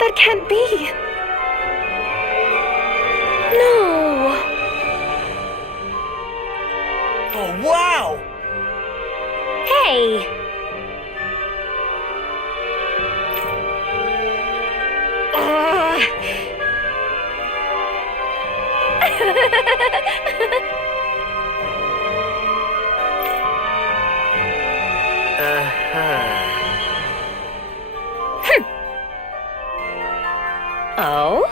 That can't be. No. Oh, wow! Hey! Oh?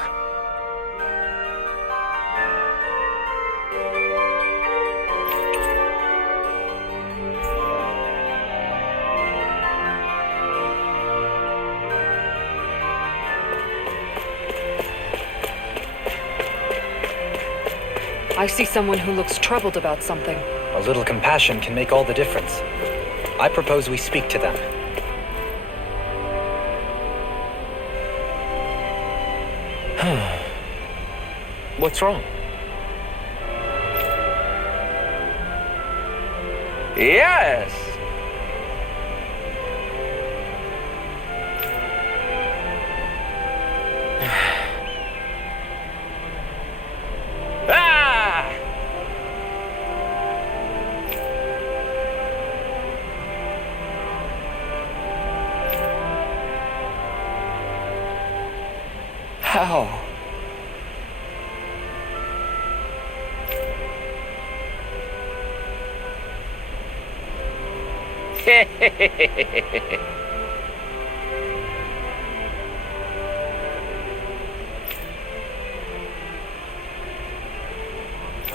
I see someone who looks troubled about something. A little compassion can make all the difference. I propose we speak to them. What's wrong? Yes! How?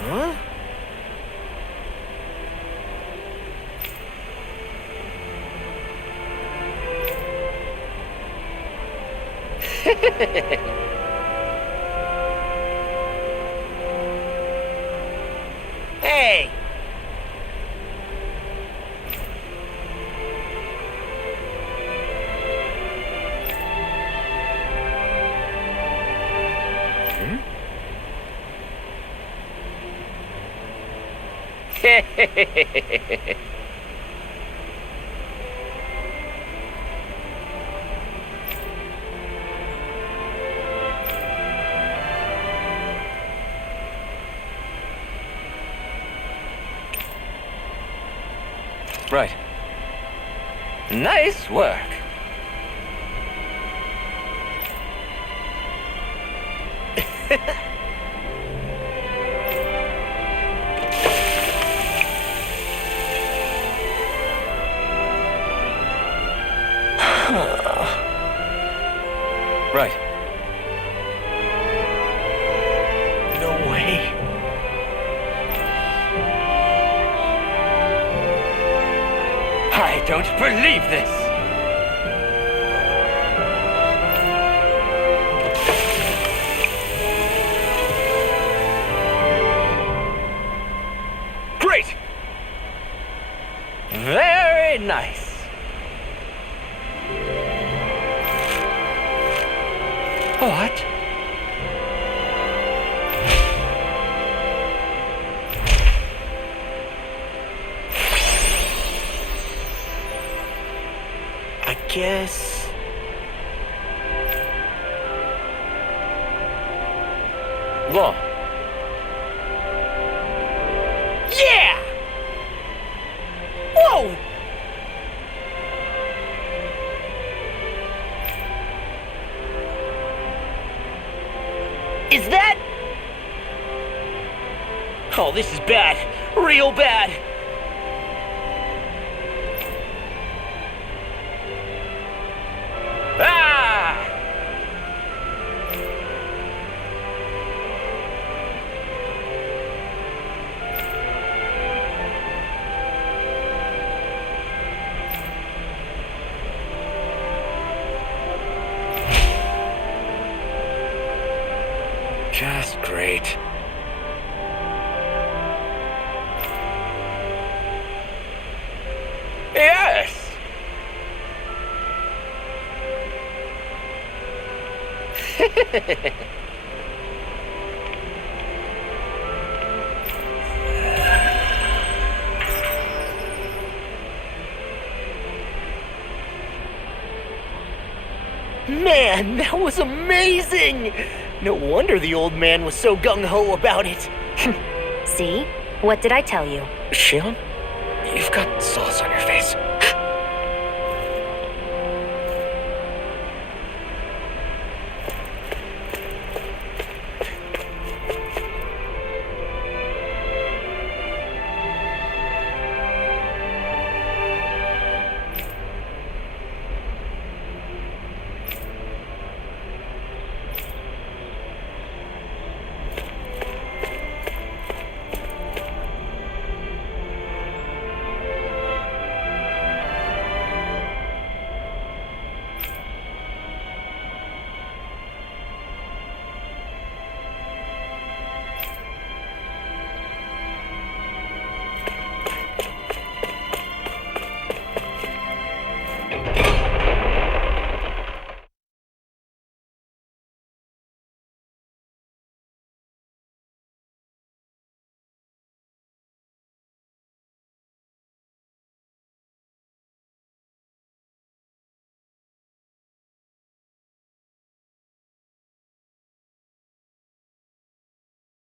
Huh? Hey! Right. Nice work. Right. No way. I don't believe this! Great! Very nice. What? I guess... Law. Yeah! Whoa! Is that? Oh, this is bad. Real bad. Ah! Just great. Yes! Man, that was amazing! No wonder the old man was so gung-ho about it. See? What did I tell you? Shion, you've got sauce on your face.